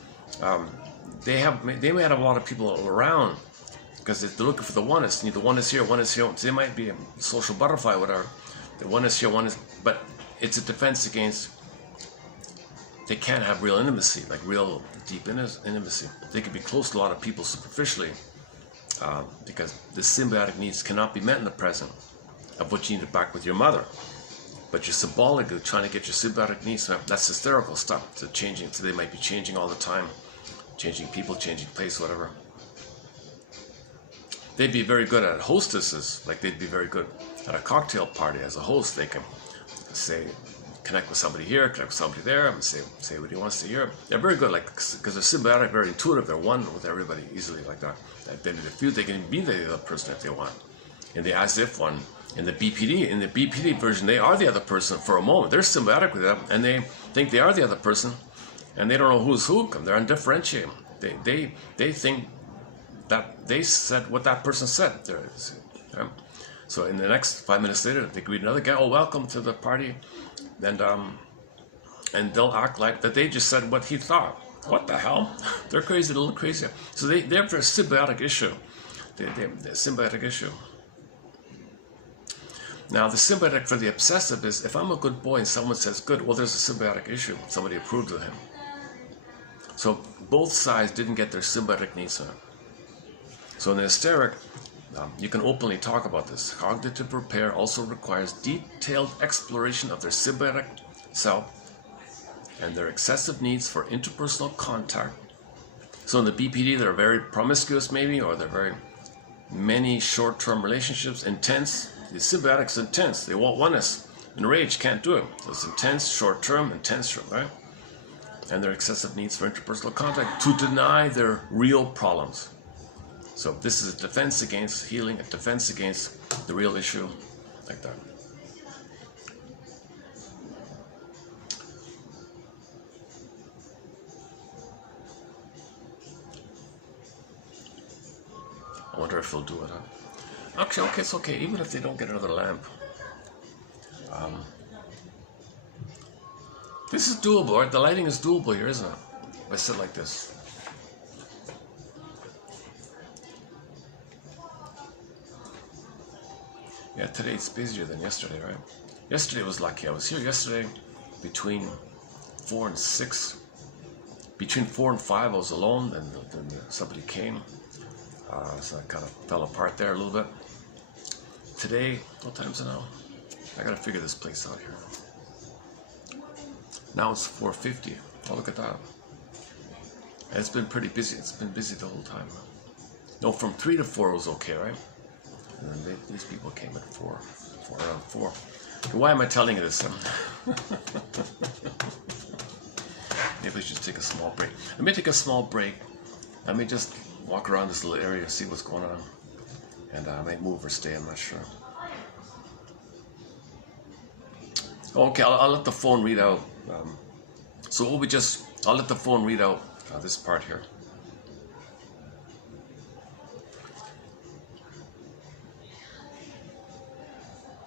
they may have a lot of people around because they're looking for the oneness. The oneness here, oneness here. So they might be a social butterfly, whatever. The oneness here, oneness, but it's a defense against they can't have real intimacy, like real deep intimacy. They can be close to a lot of people superficially because the symbiotic needs cannot be met in the present of what you needed back with your mother. But you're symbolically trying to get your symbiotic needs met. That's hysterical stuff. So changing, so they might be changing all the time, changing people, changing place, whatever. They'd be very good at hostesses, like they'd be very good at a cocktail party as a host. They can say, connect with somebody here, connect with somebody there, and say what he wants to hear. They're very good, like, because they're symbiotic, very intuitive. They're one with everybody easily like that. They can be the other person if they want. In the as if one, in the BPD version, they are the other person for a moment. They're symbiotic with them, and they think they are the other person, and they don't know who's who. They're undifferentiated. They think that they said what that person said. So in the next 5 minutes later, they greet another guy. Oh, welcome to the party, and they'll act like that they just said what he thought. What the hell? They're crazy, a little crazy. So they're a symbiotic issue. They're symbiotic issue. Now the symbiotic for the obsessive is if I'm a good boy and someone says good, well, there's a symbiotic issue. Somebody approved of him. So both sides didn't get their symbiotic needs met. So in the hysteric, you can openly talk about this. Cognitive repair also requires detailed exploration of their symbiotic self and their excessive needs for interpersonal contact. So in the BPD, they're very promiscuous maybe, or they're very many short-term relationships, intense. The symbiotic's intense. They want oneness. And rage can't do it. So it's intense, short-term, intense, right? And their excessive needs for interpersonal contact to deny their real problems. So this is a defense against healing, a defense against the real issue, like that. I wonder if they'll do it, huh? Actually, okay, it's okay, even if they don't get another lamp. This is doable, right? The lighting is doable here, isn't it? If I sit like this. Yeah, today it's busier than yesterday, right? Yesterday was lucky. I was here yesterday between 4 and 6. Between 4 and 5 I was alone, and then somebody came. So I kind of fell apart there a little bit. Today, what time is it now? I gotta figure this place out here. Now it's 4:50. Oh, look at that. And it's been pretty busy. It's been busy the whole time. No, from 3 to 4 was okay, right? And then these people came at 4, around 4. Okay, why am I telling you this? Maybe we should take a small break. Let me take a small break. Let me just walk around this little area, see what's going on. And I might move or stay, I'm not sure. Okay, I'll let the phone read out. I'll let the phone read out this part here.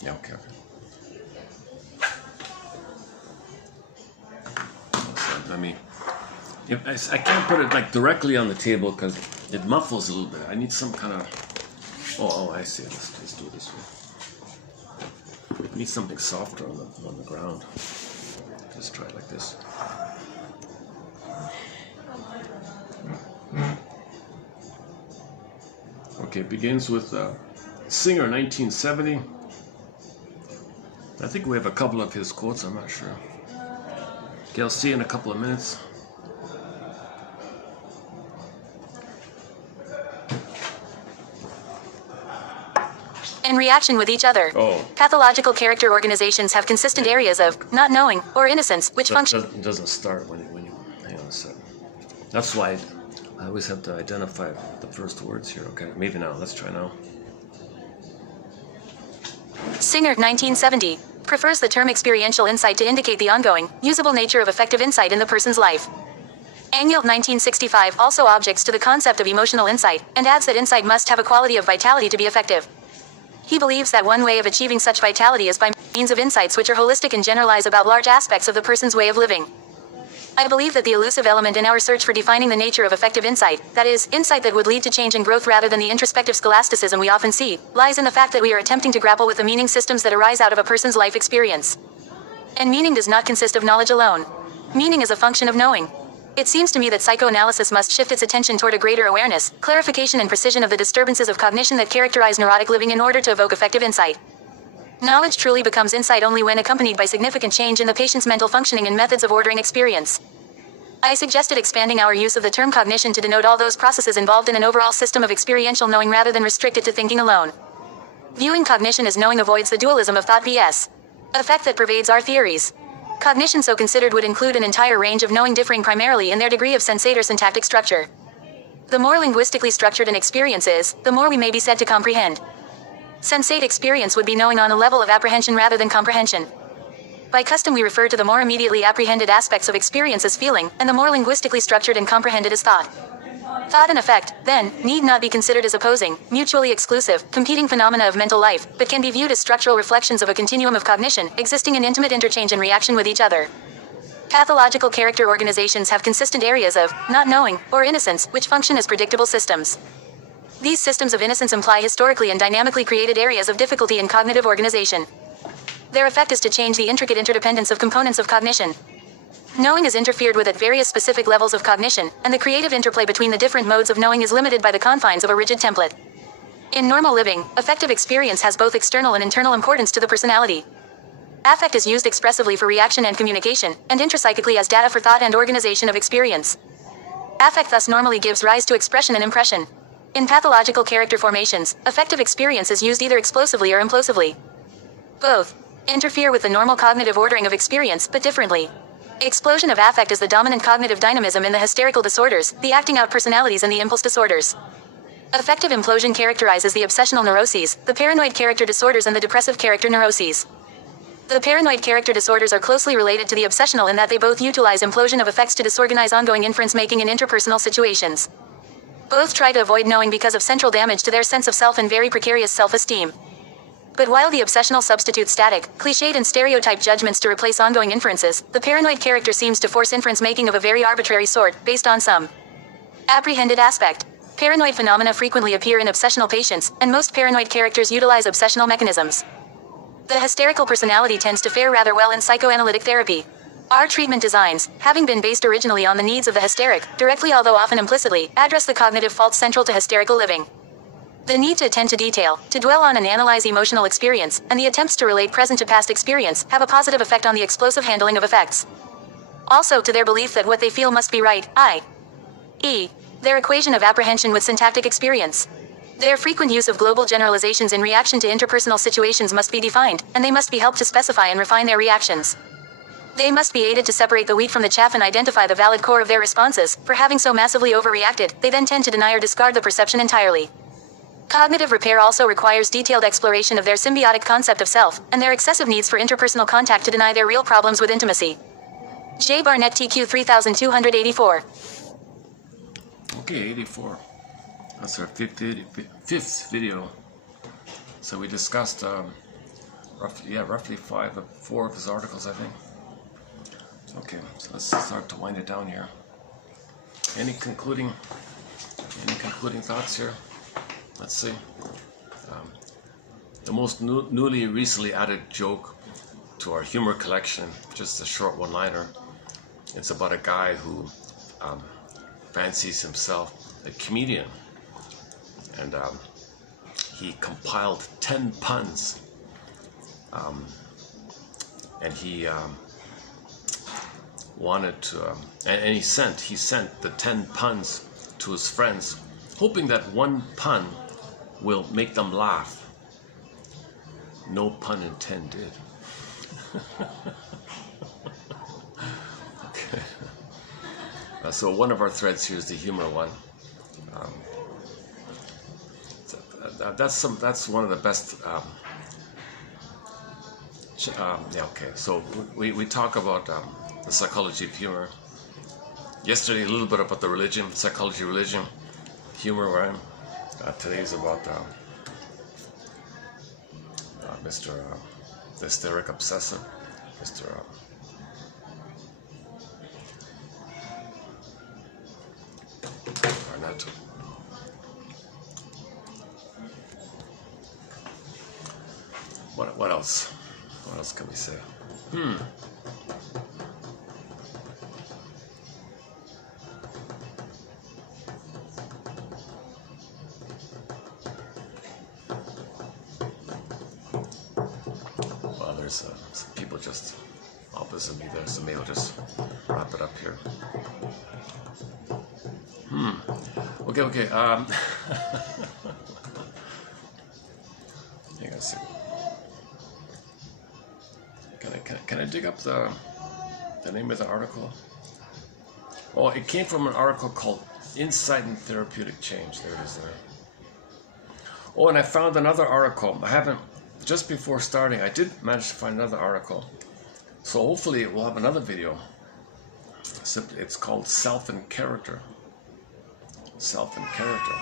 Yeah, okay. So I can't put it like directly on the table because it muffles a little bit. I need some kind of, oh, I see. Let's do it this way. I need something softer on the ground. Just try it like this. Okay, it begins with Singer, 1970. I think we have a couple of his quotes, I'm not sure. Okay, I'll see you in a couple of minutes. In reaction with each other. Oh. Pathological character organizations have consistent areas of not knowing or innocence, which function. It doesn't start when you hang on a second. That's why I always have to identify the first words here. Okay, maybe now. Let's try now. Singer, 1970, prefers the term experiential insight to indicate the ongoing, usable nature of effective insight in the person's life. N.U.T.S, 1965, also objects to the concept of emotional insight, and adds that insight must have a quality of vitality to be effective. He believes that one way of achieving such vitality is by means of insights which are holistic and generalize about large aspects of the person's way of living. I believe that the elusive element in our search for defining the nature of effective insight, that is, insight that would lead to change and growth rather than the introspective scholasticism we often see, lies in the fact that we are attempting to grapple with the meaning systems that arise out of a person's life experience. And meaning does not consist of knowledge alone. Meaning is a function of knowing. It seems to me that psychoanalysis must shift its attention toward a greater awareness, clarification and precision of the disturbances of cognition that characterize neurotic living in order to evoke effective insight. Knowledge truly becomes insight only when accompanied by significant change in the patient's mental functioning and methods of ordering experience. I suggested expanding our use of the term cognition to denote all those processes involved in an overall system of experiential knowing rather than restrict it to thinking alone. Viewing cognition as knowing avoids the dualism of thought vs. effect that pervades our theories. Cognition so considered would include an entire range of knowing differing primarily in their degree of sensate or syntactic structure. The more linguistically structured an experience is, the more we may be said to comprehend. Sensate experience would be knowing on a level of apprehension rather than comprehension. By custom we refer to the more immediately apprehended aspects of experience as feeling, and the more linguistically structured and comprehended as thought. Thought and effect, then, need not be considered as opposing, mutually exclusive, competing phenomena of mental life, but can be viewed as structural reflections of a continuum of cognition, existing in intimate interchange and reaction with each other. Pathological character organizations have consistent areas of not knowing, or innocence, which function as predictable systems. These systems of innocence imply historically and dynamically created areas of difficulty in cognitive organization. Their effect is to change the intricate interdependence of components of cognition. Knowing is interfered with at various specific levels of cognition, and the creative interplay between the different modes of knowing is limited by the confines of a rigid template. In normal living, affective experience has both external and internal importance to the personality. Affect is used expressively for reaction and communication, and intrapsychically as data for thought and organization of experience. Affect thus normally gives rise to expression and impression. In pathological character formations, affective experience is used either explosively or implosively. Both interfere with the normal cognitive ordering of experience, but differently. Explosion of affect is the dominant cognitive dynamism in the hysterical disorders, the acting out personalities and the impulse disorders. Affective implosion characterizes the obsessional neuroses, the paranoid character disorders and the depressive character neuroses. The paranoid character disorders are closely related to the obsessional in that they both utilize implosion of effects to disorganize ongoing inference making in interpersonal situations. Both try to avoid knowing because of central damage to their sense of self and very precarious self-esteem. But while the obsessional substitutes static, cliched and stereotyped judgments to replace ongoing inferences, the paranoid character seems to force inference making of a very arbitrary sort, based on some apprehended aspect. Paranoid phenomena frequently appear in obsessional patients, and most paranoid characters utilize obsessional mechanisms. The hysterical personality tends to fare rather well in psychoanalytic therapy. Our treatment designs, having been based originally on the needs of the hysteric, directly although often implicitly, address the cognitive faults central to hysterical living. The need to attend to detail, to dwell on and analyze emotional experience, and the attempts to relate present to past experience, have a positive effect on the explosive handling of effects. Also to their belief that what they feel must be right, i.e., their equation of apprehension with syntactic experience. Their frequent use of global generalizations in reaction to interpersonal situations must be defined, and they must be helped to specify and refine their reactions. They must be aided to separate the wheat from the chaff and identify the valid core of their responses, for having so massively overreacted, they then tend to deny or discard the perception entirely. Cognitive repair also requires detailed exploration of their symbiotic concept of self, and their excessive needs for interpersonal contact to deny their real problems with intimacy. J. Barnett TQ 3284. Okay, 84. That's our fifth video. So we discussed roughly 4 of his articles, I think. Okay, so let's start to wind it down here. Any concluding thoughts here? Let's see. The most newly recently added joke to our humor collection, just a short one-liner. It's about a guy who fancies himself a comedian, and he compiled 10 puns, and he wanted to, and he sent the 10 puns to his friends, hoping that one pun will make them laugh. No pun intended. Okay. So one of our threads here is the humor one. That's one of the best. Okay. So we talk about the psychology of humor. Yesterday, a little bit about the religion, psychology, religion, humor. Right? Today's about Mr. The hysteric obsessive, Mr. Barnett. What else? What else can we say? some people just opposite me there, so maybe I'll just wrap it up here. Okay. Hang on a second. Can I dig up the name of the article? Oh, it came from an article called Insight and Therapeutic Change. There it is there. Oh, and I found another article. Just before starting, I did manage to find another article. So hopefully we'll have another video. It's called Self and Character. Self and Character.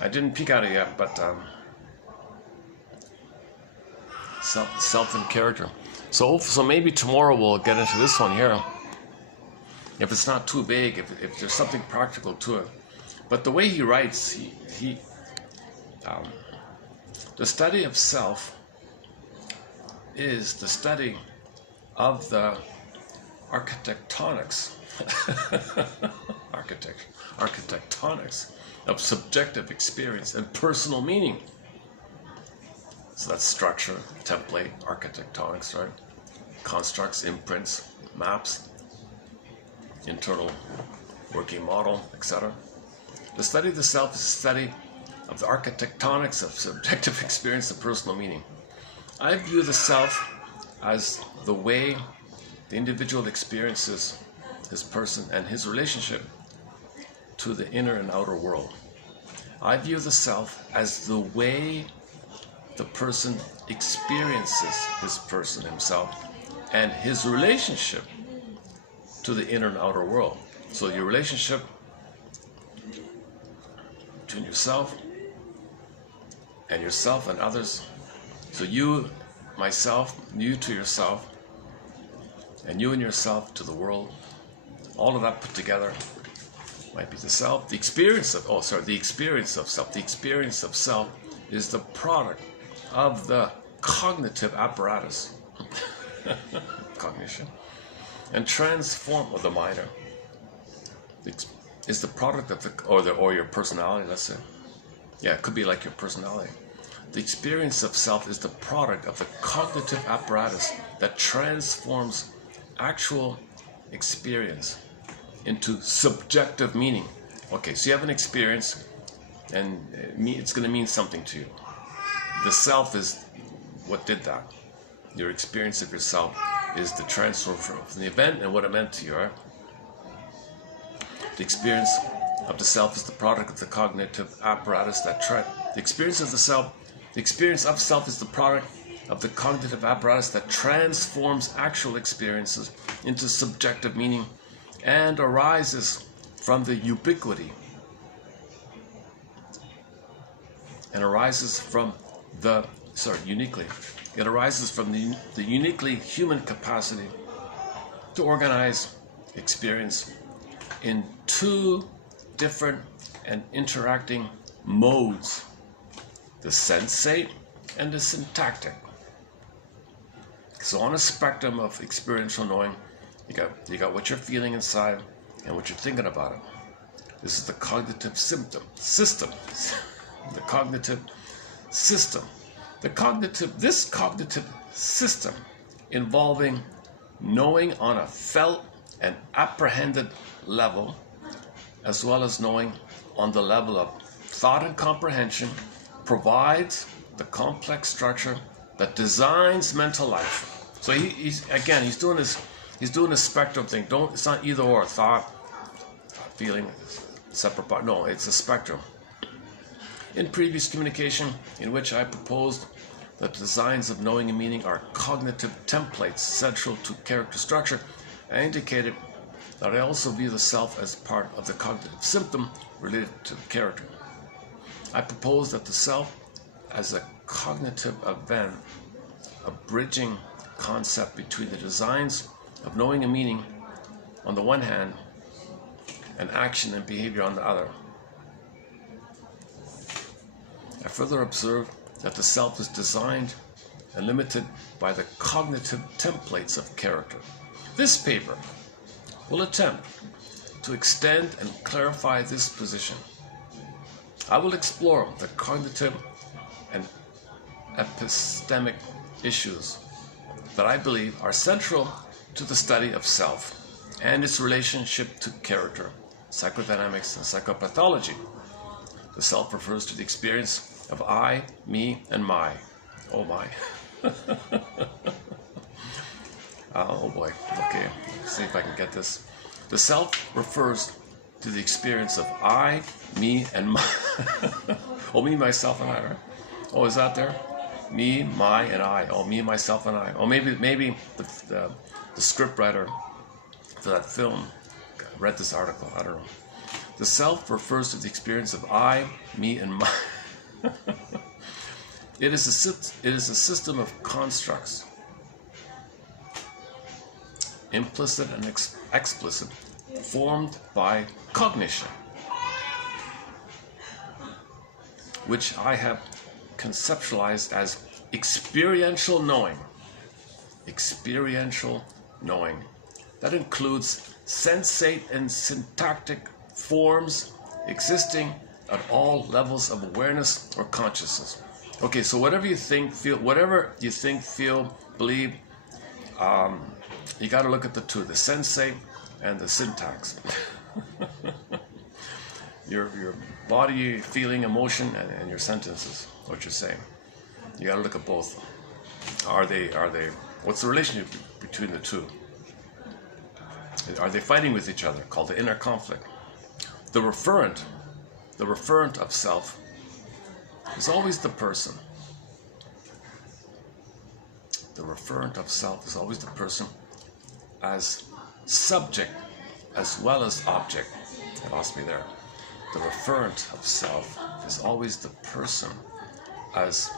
I didn't peek at it yet, but Self and Character. So maybe tomorrow we'll get into this one here. If it's not too vague, if there's something practical to it. But the way he writes, the study of self is the study of the architectonics of subjective experience and personal meaning. So that's structure, template, architectonics, right? Constructs, imprints, maps, internal working model, etc. The study of the self is the study of the architectonics of subjective experience and personal meaning. I view the self as the way the individual experiences his person and his relationship to the inner and outer world. I view the self as the way the person experiences his person himself and his relationship to the inner and outer world. So your relationship between yourself and others. So you, myself, you to yourself, and you and yourself to the world. All of that put together might be the self. The experience of self. The experience of self is the product of the cognitive apparatus, cognition, and transform of the mind. Is the product of or your personality. Let's say, yeah, it could be like your personality. The experience of self is the product of the cognitive apparatus that transforms actual experience into subjective meaning. Okay, so you have an experience, and it's going to mean something to you. The self is what did that. Your experience of yourself is the transfer from the event and what it meant to you, right? The experience of the self is the product of the cognitive apparatus that the experience of self is the product of the cognitive apparatus that transforms actual experiences into subjective meaning and arises from the ubiquity uniquely. It arises from the uniquely human capacity to organize experience in two different and interacting modes, the sensate and the syntactic. So on a spectrum of experiential knowing, you got what you're feeling inside and what you're thinking about it. This is the cognitive system. The cognitive system. This cognitive system involving knowing on a felt and apprehended level, as well as knowing on the level of thought and comprehension, provides the complex structure that designs mental life. So he's doing this spectrum thing. It's not either or, thought, feeling, separate part. No, it's a spectrum. In previous communication, in which I proposed that designs of knowing and meaning are cognitive templates central to character structure, I indicated that I also view the self as part of the cognitive symptom related to character. I proposed that the self as a cognitive event, a bridging concept between the designs of knowing and meaning on the one hand and action and behavior on the other. I further observed that the self is designed and limited by the cognitive templates of character. This paper will attempt to extend and clarify this position. I will explore the cognitive and epistemic issues that I believe are central to the study of self and its relationship to character, psychodynamics, and psychopathology. The self refers to the experience of I, me, and my. Oh my. Oh boy. Okay, let's see if I can get this. The self refers to the experience of I, me, and my. Oh, me, myself, and I, right? Oh, is that there? Me, my, and I. Oh, me, myself, and I. Oh, maybe the script writer for that film read this article. I don't know. The self refers to the experience of I, me, and my. It is a system of constructs, implicit and explicit, formed by cognition, which I have conceptualized as experiential knowing. Experiential knowing. That includes sensate and syntactic forms existing at all levels of awareness or consciousness. Okay, so whatever you think, feel, believe, you got to look at the two, the sensate and the syntax. your body, feeling, emotion, and your sentences, what you're saying. You got to look at both. Are they? What's the relationship between the two? Are they fighting with each other? Called the inner conflict. The referent of self is always the person. The referent of self is always the person as subject as well as object. I lost me there. The referent of self is always the person as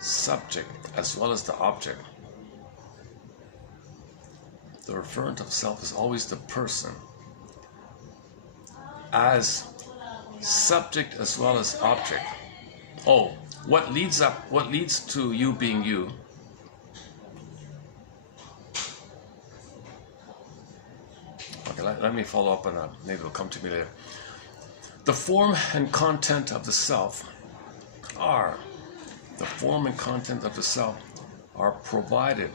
subject as well as the object. The referent of self is always the person as subject as well as object. Oh, what leads to you being you? Okay, let me follow up on that. Maybe it'll come to me later. The form and content of the self are provided.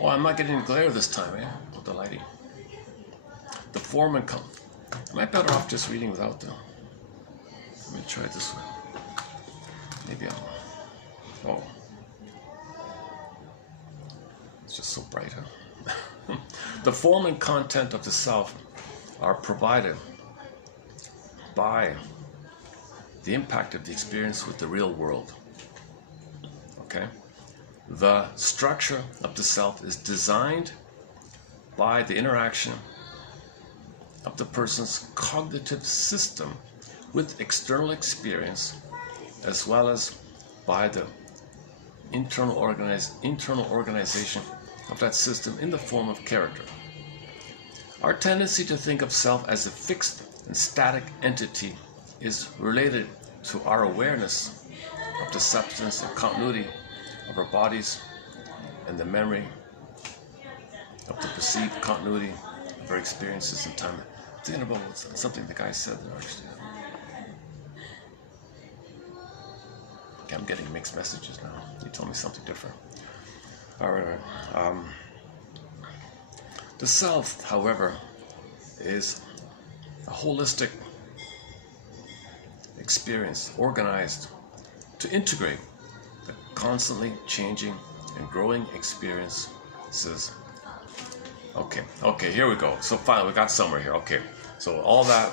Oh, I'm not getting glare this time, eh? With the lighting. The form and content. Am I better off just reading without them? Let me try it this way. Maybe oh. It's just so bright, huh? The form and content of the self are provided by the impact of the experience with the real world. Okay? The structure of the self is designed by the interaction of the person's cognitive system with external experience, as well as by the internal organization of that system in the form of character. Our tendency to think of self as a fixed and static entity is related to our awareness of the substance and continuity of our bodies and the memory of the perceived continuity of our experiences in time. I'm thinking about something the guy said there actually. Okay, I'm getting mixed messages now. He told me something different. All right. The self, however, is a holistic experience organized to integrate the constantly changing and growing experiences. Okay, here we go. So finally, we got somewhere here. Okay, so all that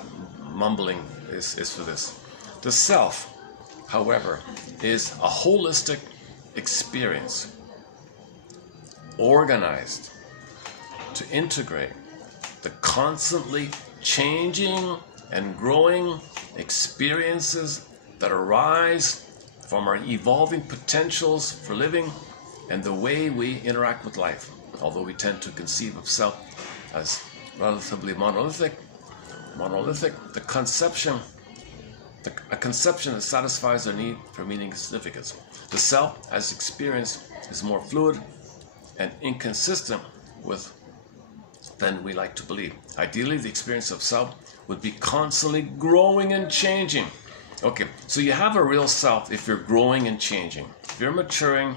mumbling is for this. The self, however, is a holistic experience organized to integrate the constantly changing and growing experiences that arise from our evolving potentials for living and the way we interact with life. Although we tend to conceive of self as relatively monolithic, a conception that satisfies our need for meaning and significance. The self as experience is more fluid and inconsistent with than we like to believe. Ideally, the experience of self would be constantly growing and changing, Okay, so you have a real self if you're growing and changing. If you're maturing,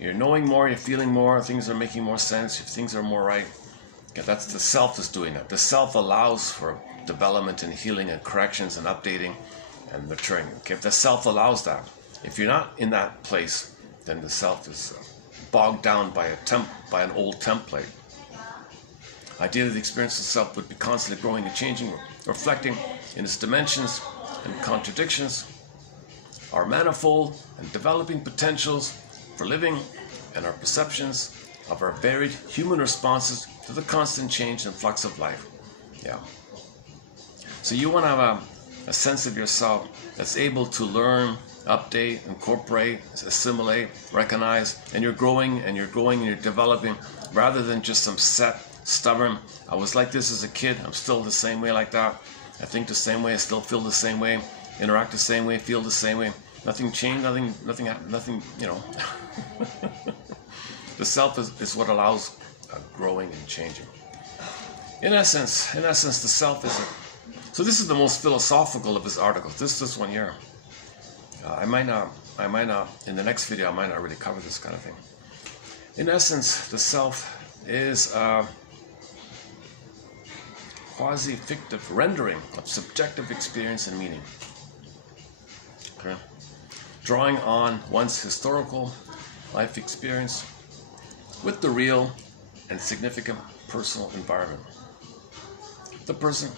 you're knowing more, you're feeling more, things are making more sense, things are more right. Okay, that's the self is doing that. The self allows for development and healing and corrections and updating and maturing. Okay, if the self allows that, if you're not in that place, then the self is bogged down by an old template. Ideally, the experience of self would be constantly growing and changing, reflecting in its dimensions and contradictions, our manifold and developing potentials for living, and our perceptions of our varied human responses to the constant change and flux of life. Yeah. So you want to have a sense of yourself that's able to learn, update, incorporate, assimilate, recognize, and you're growing and you're developing, rather than just some set, stubborn, I was like this as a kid, I'm still the same way like that. I think the same way, I still feel the same way, interact the same way, feel the same way. Nothing changed, nothing, you know. The self is what allows growing and changing. In essence, the self is so this is the most philosophical of his articles. This one here. I might not, in the next video, I might not really cover this kind of thing. In essence, the self is quasi-fictive rendering of subjective experience and meaning. Okay. Drawing on one's historical life experience with the real and significant personal environment. The person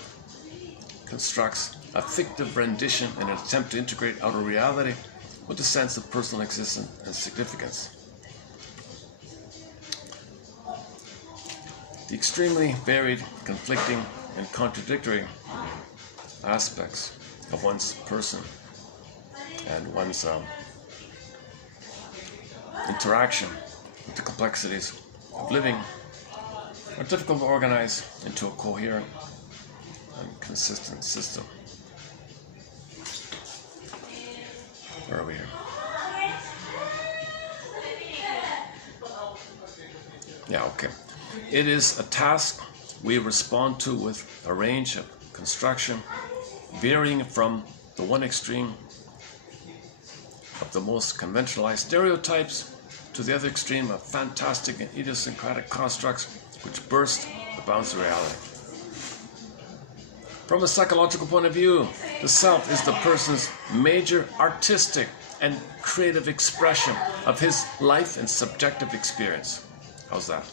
constructs a fictive rendition in an attempt to integrate outer reality with a sense of personal existence and significance. The extremely varied, conflicting, and contradictory aspects of one's person and one's interaction with the complexities of living are difficult to organize into a coherent and consistent system. Where are we here? Yeah, okay. It is a task we respond to with a range of construction varying from the one extreme of the most conventionalized stereotypes to the other extreme of fantastic and idiosyncratic constructs which burst the bounds of reality. From a psychological point of view, the self is the person's major artistic and creative expression of his life and subjective experience. How's that?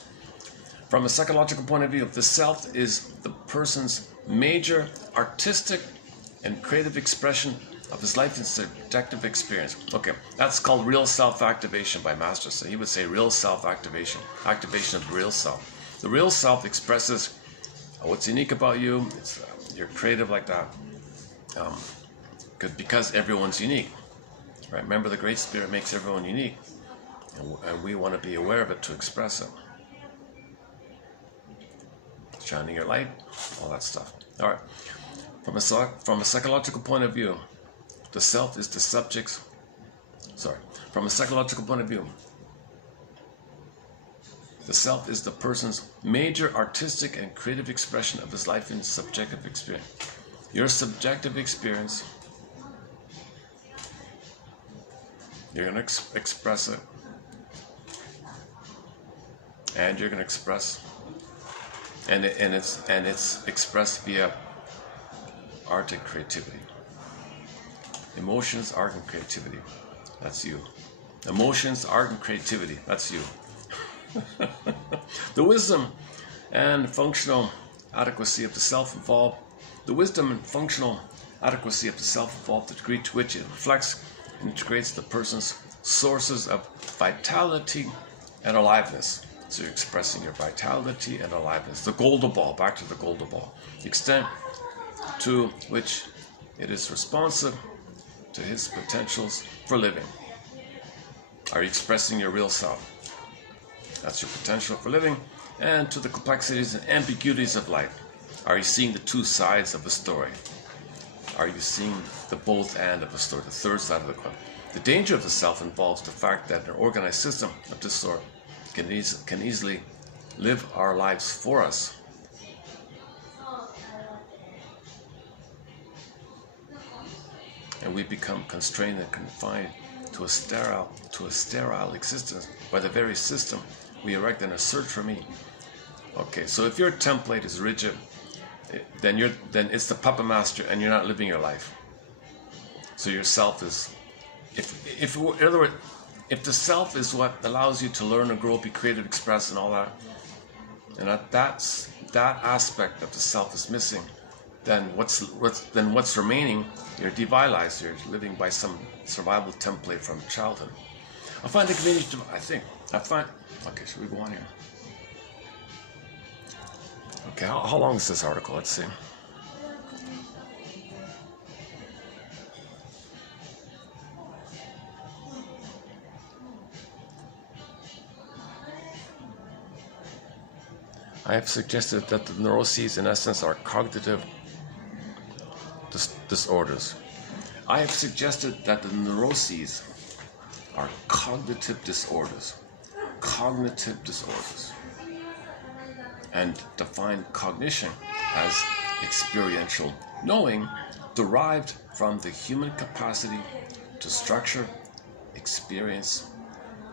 From a psychological point of view, the self is the person's major artistic and creative expression of his life and subjective experience. Okay, that's called real self-activation by Master. So he would say real self-activation, activation of the real self. The real self expresses what's unique about you. You're creative like that, because everyone's unique. Right? Remember, the Great Spirit makes everyone unique, and we want to be aware of it to express it. Shining your light, all that stuff. All right. From a psychological point of view, the self is the subject's. From a psychological point of view, the self is the person's major artistic and creative expression of his life and subjective experience. Your subjective experience, you're going to express it, and you're going to express. And it's expressed via art and creativity. Emotions, art, and creativity. That's you. Emotions, art, and creativity. That's you. The wisdom and functional adequacy of the self involve the degree to which it reflects and integrates the person's sources of vitality and aliveness. So you're expressing your vitality and aliveness. The golden ball, back to the golden ball. The extent to which it is responsive to his potentials for living. Are you expressing your real self? That's your potential for living, and to the complexities and ambiguities of life. Are you seeing the two sides of a story? Are you seeing the both and of a story, the third side of the coin? The danger of the self involves the fact that an organized system of this sort can easily live our lives for us. and we become constrained and confined to a sterile existence by the very system we erect in a search for me. Okay, so if your template is rigid, then it's the puppet master, and you're not living your life. So your self is, in other words, if the self is what allows you to learn and grow, be creative, express, and all that, and that aspect of the self is missing, then what's remaining? You're devitalized. You're living by some survival template from childhood. I find the convenience. Okay, should we go on here? Okay, how long is this article? Let's see. I have suggested that the neuroses, in essence, are cognitive disorders. I have suggested that the neuroses are cognitive disorders. Cognitive disorders. And define cognition as experiential knowing derived from the human capacity to structure experience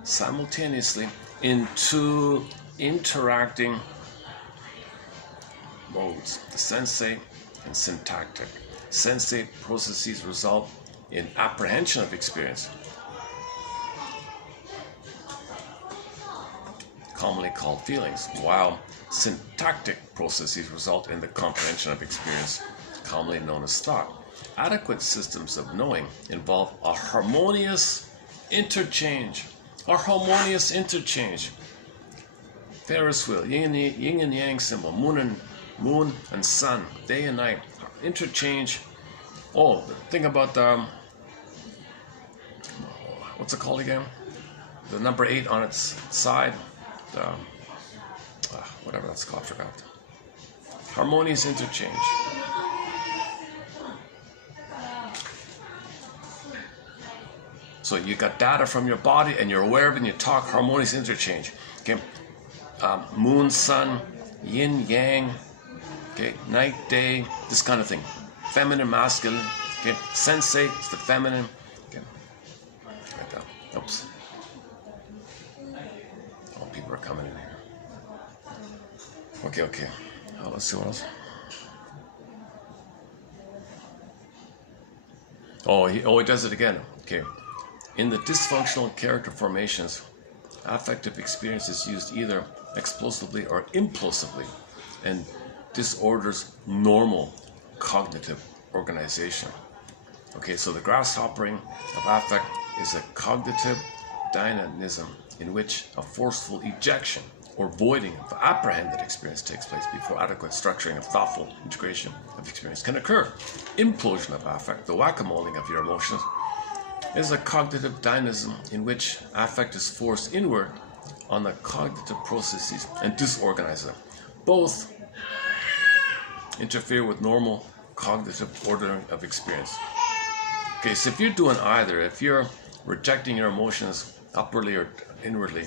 simultaneously in two interacting modes, the sensate and syntactic. Sensate processes result in apprehension of experience, commonly called feelings, while syntactic processes result in the comprehension of experience, commonly known as thought. Adequate systems of knowing involve a harmonious interchange. Ferris wheel, yin and yang symbol, moon and sun, day and night, interchange. Oh, think about what's it called again? The number 8 on its side. Whatever that's called, I forgot. Harmonious interchange. So you got data from your body and you're aware of it and you talk harmonious interchange. Okay, moon, sun, yin, yang, okay, night, day, this kind of thing. Feminine, masculine, okay, sensate is the feminine, okay, like that. Oops. Oh, people are coming in here. Okay. Let's see what else. Oh, he does it again. Okay. In the dysfunctional character formations, affective experience is used either explosively or implosively and disorders normal cognitive organization. Okay, so the grasshoppering of affect is a cognitive dynamism in which a forceful ejection or voiding of apprehended experience takes place before adequate structuring of thoughtful integration of experience can occur. Implosion of affect, the whack-a-moling of your emotions, is a cognitive dynamism in which affect is forced inward on the cognitive processes and disorganize them. Both interfere with normal cognitive ordering of experience. Okay, so if you're doing either, if you're rejecting your emotions upwardly or inwardly,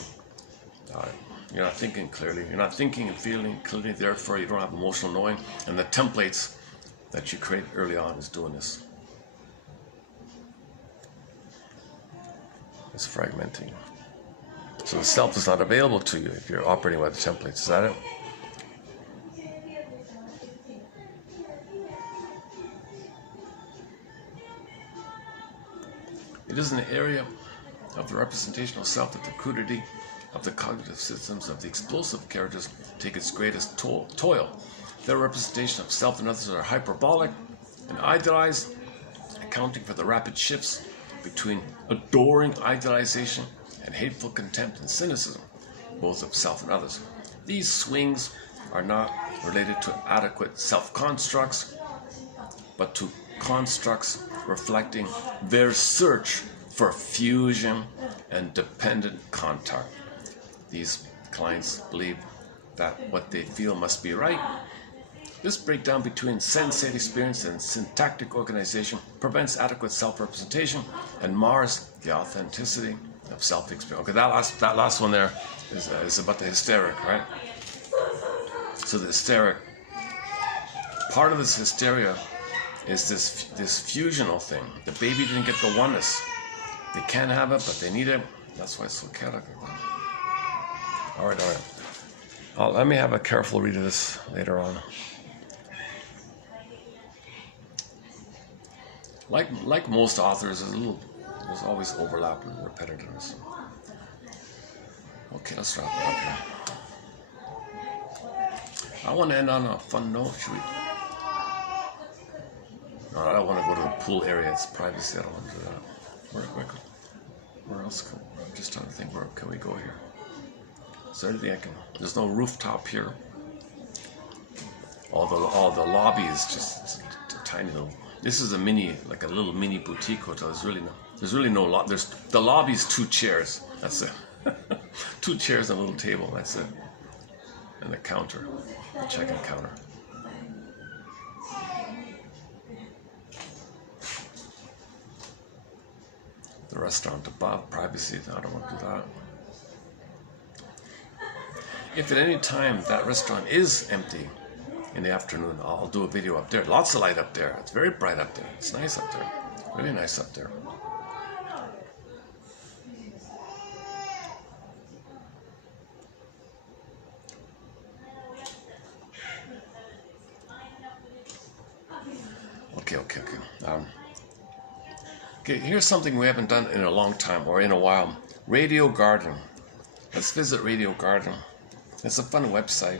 you're not thinking clearly, you're not thinking and feeling clearly, therefore you don't have emotional knowing, and the templates that you create early on is doing this. It's fragmenting. So the self is not available to you if you're operating by the templates. Is that it? It is an area of the representational self that the crudity of the cognitive systems of the explosive characters take its greatest toil. Their representation of self and others are hyperbolic and idealized, accounting for the rapid shifts between adoring idealization and hateful contempt and cynicism, both of self and others. These swings are not related to adequate self-constructs, but to constructs reflecting their search for fusion and dependent contact. These clients believe that what they feel must be right. This breakdown between sensate experience and syntactic organization prevents adequate self-representation and mars the authenticity of self-experience. Okay, that last one there is about the hysteric, right? So the hysteric, part of this hysteria is this fusional thing. The baby didn't get the oneness. They can't have it, but they need it. That's why it's so chaotic. All right. Let me have a careful read of this later on. Like most authors, there's always overlap and repetitiveness. Okay, let's wrap it up here. I want to end on a fun note. Should we? No, I don't want to go to the pool area. It's privacy. I don't want to do that. Where else? I'm just trying to think. Where can we go here? Is there anything I can? There's no rooftop here. All the lobby is just a tiny little. This is a little mini boutique hotel. There's really no lot. The lobby's 2 chairs. That's it. 2 chairs and a little table. That's it. And the counter, the check-in counter. The restaurant above, privacy. I don't want to do that. If at any time that restaurant is empty in the afternoon, I'll do a video up there. Lots of light up there. It's very bright up there. It's nice up there. Really nice up there. Okay. Here's something we haven't done in a long time or in a while. Radio Garden. Let's visit Radio Garden. It's a fun website.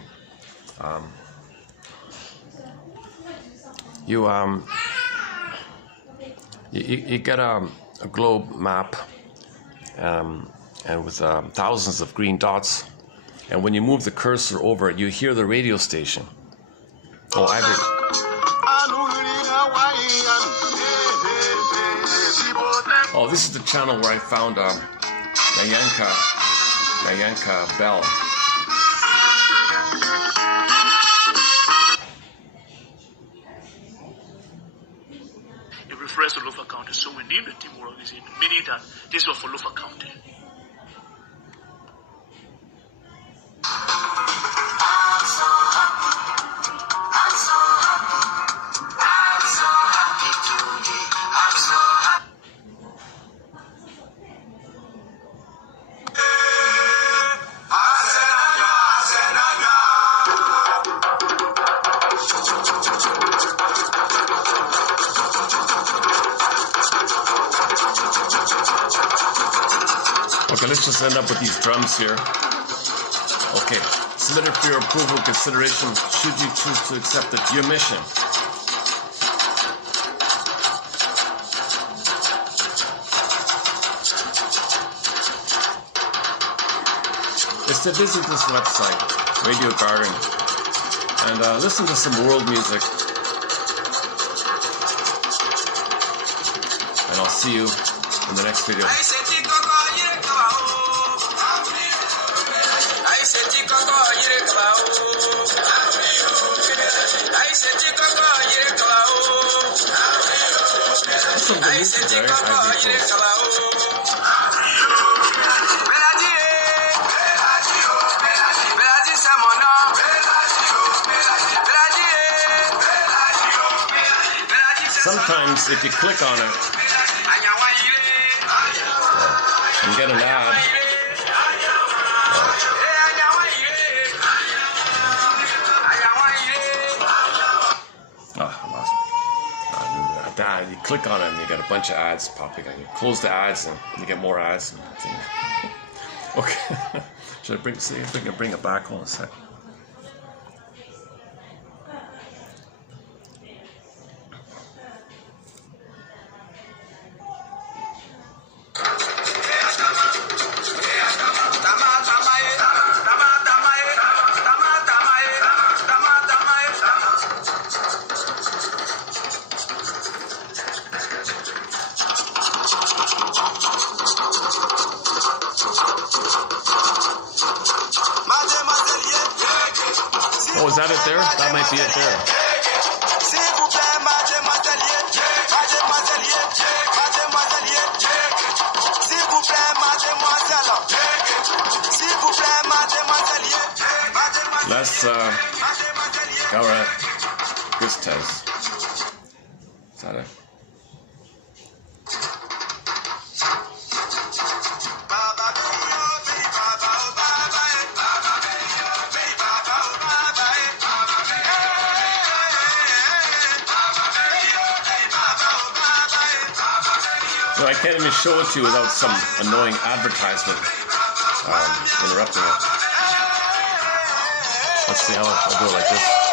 You get a globe map and with thousands of green dots, and when you move the cursor over it, you hear the radio station. Oh, this is the channel where I found Nyanka Bell. It refers to Lofa County, so we named the team organization, meaning that this was for Lofa County. Okay, let's just end up with these drums here. Okay, submitted for your approval consideration should you choose to accept it. Your mission. Is to visit this website, Radio Garden, and listen to some world music. And I'll see you in the next video. Sometimes if you click on it and get an ad, you click on it and you get a bunch of ads popping on you. Close the ads and you get more ads and things. Okay. Should I see if I can bring it back on a sec? Oh, is that it there? That might be it there. Let's, all right, this test. Got it. I can't even show it to you without some annoying advertisement interrupting it. Let's see how I'll do it like this.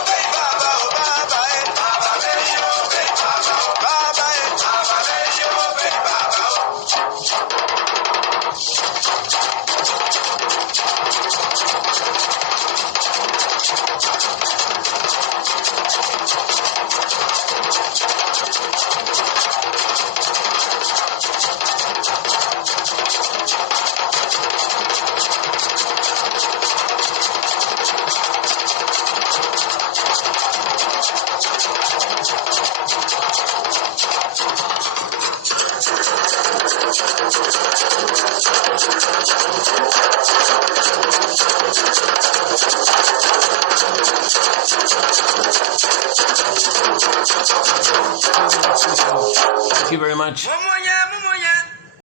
Thank you very much.